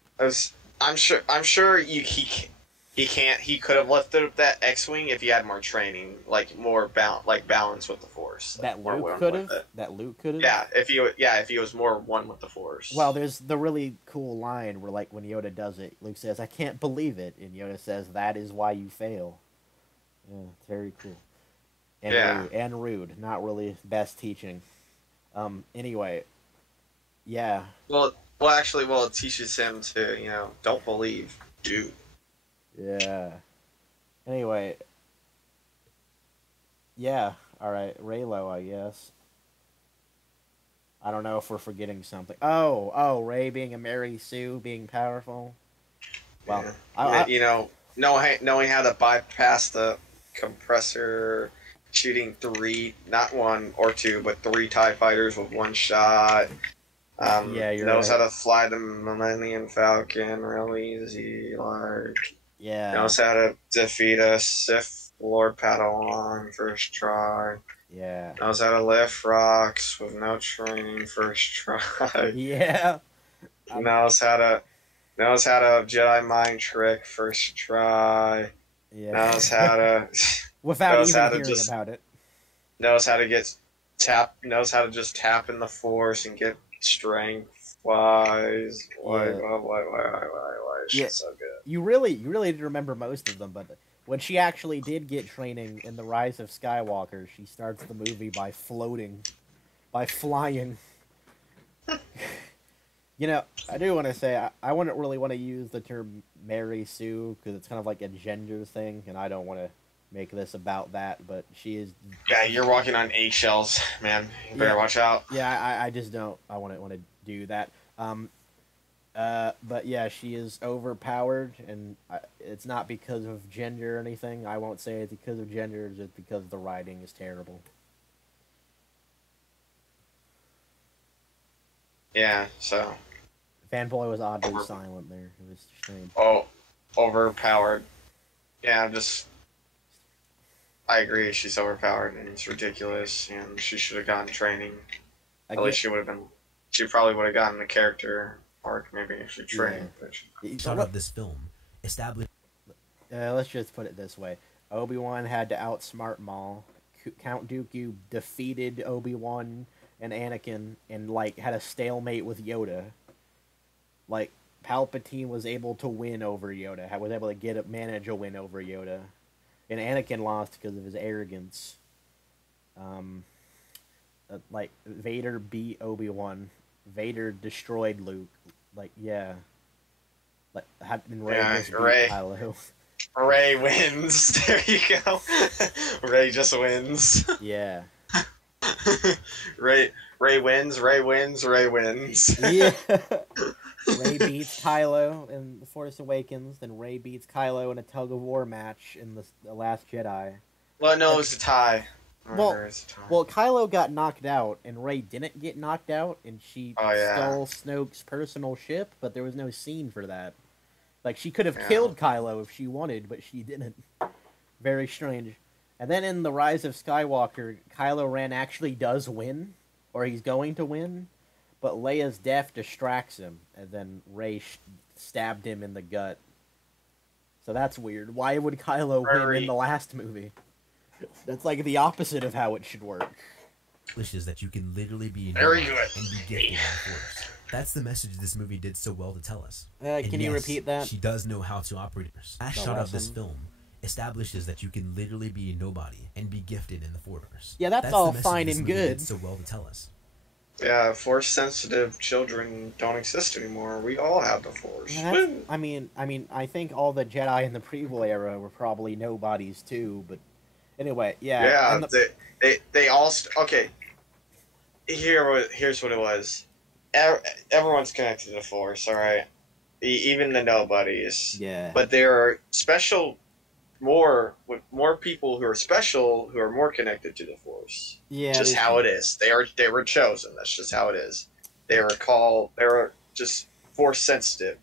I'm sure he could have lifted up that X-Wing if he had more training, like more balance with the Force. That Luke could have. Yeah, if he was more one with the Force. Well, there's the really cool line where, like, when Yoda does it, Luke says, "I can't believe it," and Yoda says, "That is why you fail." Yeah, it's very cool. And rude. Not really best teaching. Anyway, yeah. Well, it teaches him to, don't believe, do. Yeah. Anyway. Yeah. All right. Raylo, I guess. I don't know if we're forgetting something. Oh, Rey being a Mary Sue, being powerful. Well, yeah. Knowing how to bypass the compressor, shooting not one or two, but 3 TIE fighters with one shot. Knows how to fly the Millennium Falcon real easy, knows how to defeat a Sith Lord Padawan first try. Yeah. Knows how to lift rocks with no training first try. Yeah. Knows how to Jedi mind trick first try. Yeah. Knows how to without even hearing about it. Knows how to get knows how to just tap in the Force and get strength. Why is she so good? You really did remember most of them, but when she actually did get training in The Rise of Skywalker, she starts the movie by flying. You know, I do want to say, I wouldn't really want to use the term Mary Sue, because it's kind of like a gender thing, and I don't want to make this about that, but she is... Yeah, you're walking on eggshells, man. You better watch out. Yeah, I just don't... I want to do that. But yeah, she is overpowered, and it's not because of gender or anything. I won't say it's because of gender, it's just because the writing is terrible. Yeah, so... Fanboy was oddly silent there. It was strange. Oh, overpowered. Yeah, I agree, she's overpowered, and it's ridiculous, and she should have gotten training. At least she probably would have gotten a character arc, maybe, if she trained. Yeah. Start of this film established... let's just put it this way. Obi-Wan had to outsmart Maul. Count Dooku defeated Obi-Wan and Anakin and, like, had a stalemate with Yoda. Like, Palpatine was able to win over Yoda. Was able to manage a win over Yoda. And Anakin lost because of his arrogance. Like, Vader beat Obi-Wan. Vader destroyed Luke. Like, yeah. Like, and Rey just beat Kylo. Rey wins. There you go. Rey just wins. Yeah. Rey wins. Yeah. Rey beats Kylo in The Force Awakens, then Rey beats Kylo in a tug-of-war match in The Last Jedi. Well, no, it was a tie. Well, Kylo got knocked out, and Rey didn't get knocked out, and she stole Snoke's personal ship, but there was no scene for that. Like, she could have killed Kylo if she wanted, but she didn't. Very strange. And then in The Rise of Skywalker, Kylo Ren actually does win, or he's going to win, but Leia's death distracts him, and then Rey stabbed him in the gut. So that's weird. Why would Kylo win in the last movie? That's like the opposite of how it should work. Is that you can literally be very good and be gifted in the Force. That's the message this movie did so well to tell us. Can you repeat that? She does know how to operate. Last shot of this film establishes that you can literally be nobody and be gifted in the Force. Yeah, that's all fine and good. Did so well to tell us. Yeah, Force-sensitive children don't exist anymore. We all have the Force. Yeah, I mean, I think all the Jedi in the prequel era were probably nobodies too. But anyway, yeah. Yeah, they all okay. Here's what it was. Everyone's connected to the Force, all right. Even the nobodies. Yeah. But there are more people who are special who are more connected to the Force. Yeah. Just how it is. They were chosen. That's just how it is. They were just Force sensitive.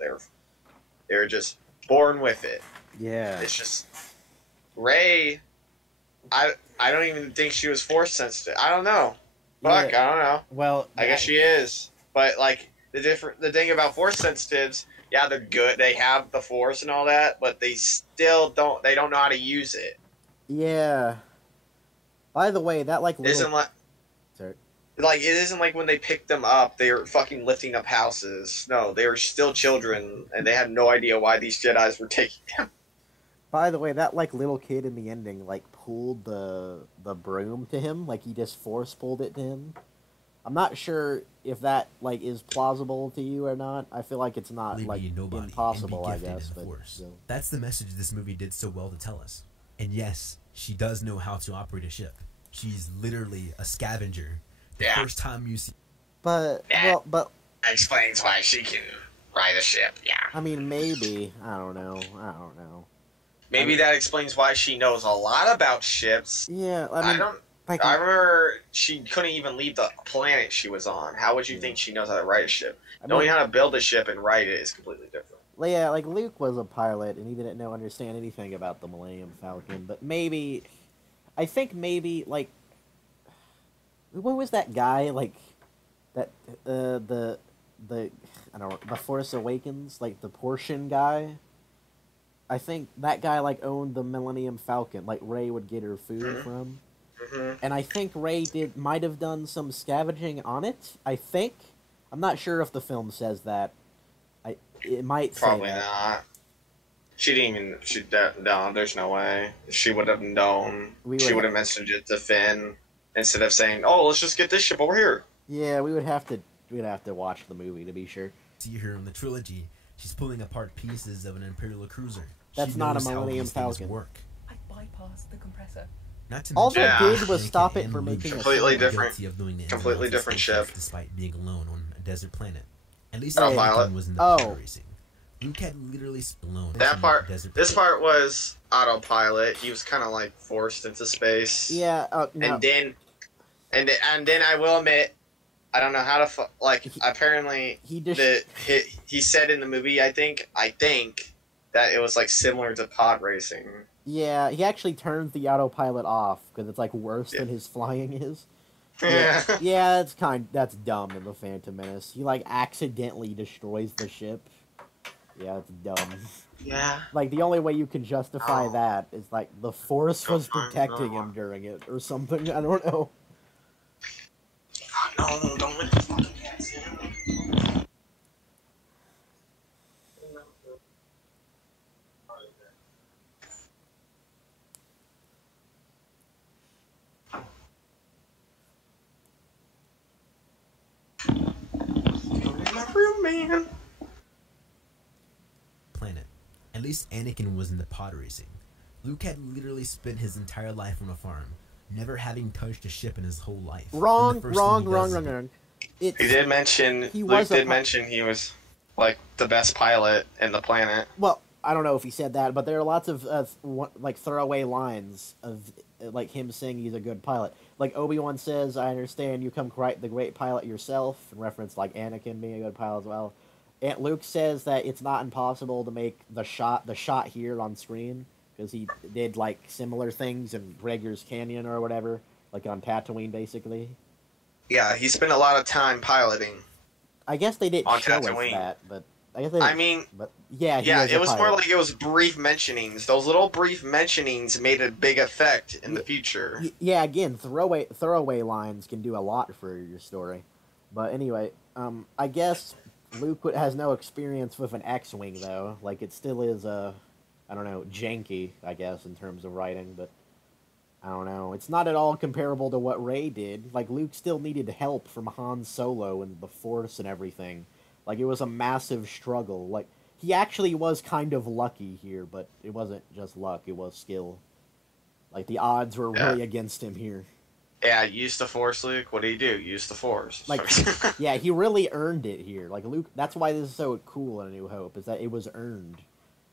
They were just born with it. Yeah. It's just Rey. I don't even think she was Force sensitive. I don't know. Fuck, yeah. I don't know. Well, I guess she is. But like the thing about Force sensitives, yeah, they're good. They have the Force and all that, but they still don't. They don't know how to use it. Yeah. By the way, that like isn't like. Sorry. Like it isn't like when they picked them up, they were fucking lifting up houses. No, they were still children, and they had no idea why these Jedis were taking them. By the way, that like little kid in the ending like pulled the broom to him, like he just force pulled it to him. I'm not sure if that like is plausible to you or not. I feel like it's not like impossible, I guess. But, so. That's the message this movie did so well to tell us. And yes, she does know how to operate a ship. She's literally a scavenger. The first time you see, but that explains why she can ride a ship. Yeah. I mean, maybe I don't know. Maybe that explains why she knows a lot about ships. Yeah, I mean, I remember she couldn't even leave the planet she was on. How would you think she knows how to ride a ship? Knowing how to build a ship and ride it is completely different. Yeah, like Luke was a pilot and he didn't understand anything about the Millennium Falcon. But maybe, I think maybe like, what was that guy like, that the I don't know, the Force Awakens, like the Portion guy. I think that guy like owned the Millennium Falcon. Like Rey would get her food from. and I think Rey might have done some scavenging on it. I think. I'm not sure if the film says that. It might Probably say that. not. She didn't even. No, there's no way. She would have known. She would have mentioned it to Finn instead of saying, "Oh, let's just get this ship over here." Yeah, we'd have to watch the movie to be sure. See her in the trilogy. She's pulling apart pieces of an Imperial cruiser. That's not a Millennium Falcon. Work. I bypassed the compressor. Not to all mention, that did was stop it from making completely a different ship, despite being alone on a desert planet. At least Autopilot was in the pod racing. Luke had literally alone. That part. This part was autopilot. He was kind of like forced into space. Yeah. No. And then I will admit, I don't know how to apparently he said in the movie. I think that it was like similar to pod racing. Yeah, he actually turns the autopilot off because it's like worse than his flying is. Yeah, that's dumb in the Phantom Menace. He like accidentally destroys the ship. Yeah, it's dumb. Yeah. Like the only way you can justify that is like the Force was protecting him during it or something. I don't know. Oh, no, don't let the fucking cats in. My room, man. Planet. At least Anakin was in the pod racing. Luke had literally spent his entire life on a farm, never having touched a ship in his whole life. Wrong. He did mention he was like the best pilot in the planet. Well, I don't know if he said that, but there are lots of like throwaway lines of like him saying he's a good pilot. Like Obi-Wan says, "I understand you come quite the great pilot yourself," in reference like Anakin being a good pilot as well. And Luke says that it's not impossible to make the shot here on screen because he did like similar things in Gregor's Canyon or whatever, like on Tatooine, basically. Yeah, he spent a lot of time piloting. I guess they didn't show us that, but I guess but yeah, it was more like it was brief mentionings. Those little brief mentionings made a big effect in the future. Yeah, again, throwaway lines can do a lot for your story. But anyway, I guess Luke has no experience with an X-wing though. Like it still is I don't know, janky, I guess, in terms of writing, but I don't know. It's not at all comparable to what Rey did. Like Luke still needed help from Han Solo and the Force and everything. Like, it was a massive struggle. Like, he actually was kind of lucky here, but it wasn't just luck, it was skill. Like, the odds were really against him here. Yeah, use the Force, Luke. What do you do? Use the Force. Like, yeah, he really earned it here. Like, Luke, that's why this is so cool in A New Hope, is that it was earned.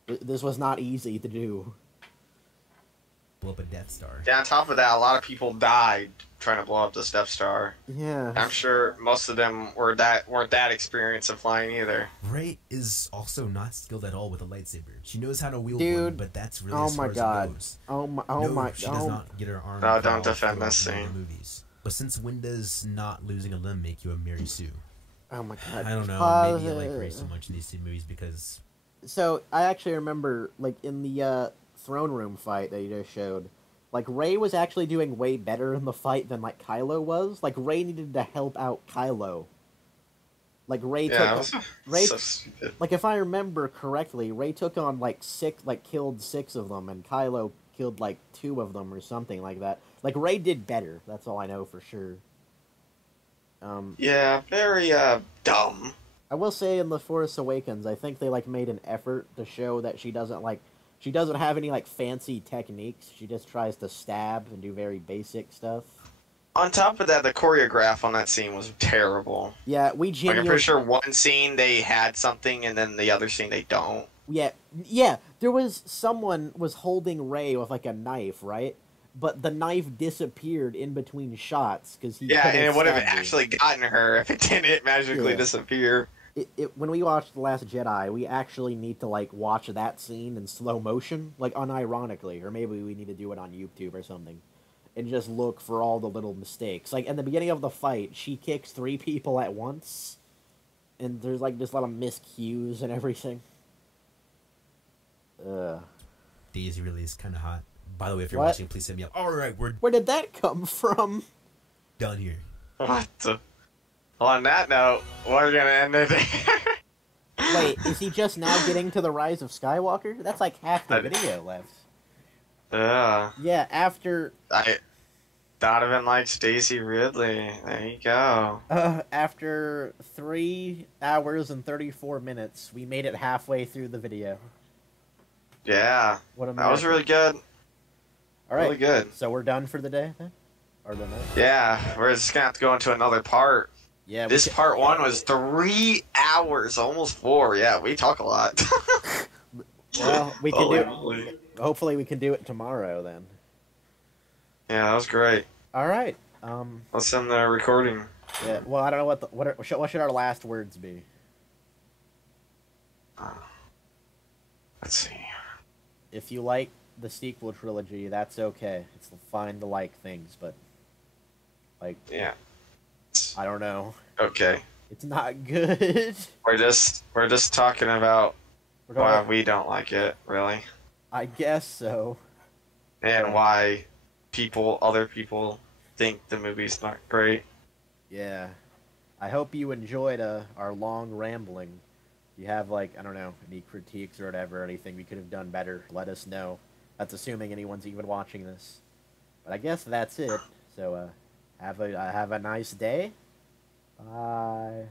This was not easy to do. Blow up a Death Star. Yeah, on top of that, a lot of people died trying to blow up this Death Star. Yeah. I'm sure most of them weren't that experienced in flying either. Rey is also not skilled at all with a lightsaber. She knows how to wield one, but that's really as far as it goes. She does not get her arm. No, don't defend this scene. Movies. But since when does not losing a limb make you a Mary Sue? Oh my god. I don't know. Maybe I like Rey so much in these two movies because. So I actually remember, like in the throne room fight that you just showed, like Rey was actually doing way better in the fight than like Kylo was. Like Rey needed to help out Kylo. Like Rey so stupid. Like if I remember correctly, Rey took on killed 6 of them, and Kylo killed like 2 of them or something like that. Like Rey did better. That's all I know for sure. Yeah, very dumb. I will say in The Force Awakens, I think they like made an effort to show that she doesn't have any like fancy techniques. She just tries to stab and do very basic stuff. On top of that, the choreograph on that scene was terrible. Yeah, I'm pretty sure one scene they had something, and then the other scene they don't. Yeah. There was someone was holding Rey with like a knife, right? But the knife disappeared in between shots because he. Yeah, and it would have actually gotten her if it didn't magically disappear. When we watched The Last Jedi, we actually need to like watch that scene in slow motion, like unironically, or maybe we need to do it on YouTube or something, and just look for all the little mistakes. Like in the beginning of the fight, she kicks 3 people at once, and there's like just a lot of miscues and everything. Daisy really is kind of hot, By the way, if you're What? watching, please hit me up. All right, we're Where did that come from? done here. What the? Well, on that note, we're gonna end it there. Wait, is he just now getting to the Rise of Skywalker? That's like half the video left. Yeah. Yeah, after Donovan likes Daisy Ridley. There you go. after 3 hours and 34 minutes, we made it halfway through the video. Yeah. What a That was miracle. really good. All right, Really good. so we're done for the day then, or the night? Yeah, we're just gonna have to go into another part. Yeah. This part 1 was 3 hours, almost 4. Yeah, we talk a lot. Well, we can do. Holy. Hopefully, we can do it tomorrow then. Yeah, that was great. All right. Let's end the recording. Yeah. Well, I don't know what should our last words be. Let's see. If you like the sequel trilogy, that's okay. It's fine to like things, but like, Yeah. I don't know. Okay. It's not good. We're just talking about We're why going- we don't like it, really, I guess so. and why other people think the movie's not great. Yeah. I hope you enjoyed our long rambling. If you have, like, I don't know, any critiques or whatever, anything we could have done better, let us know. That's assuming anyone's even watching this. But I guess that's it. So, have a nice day. Bye.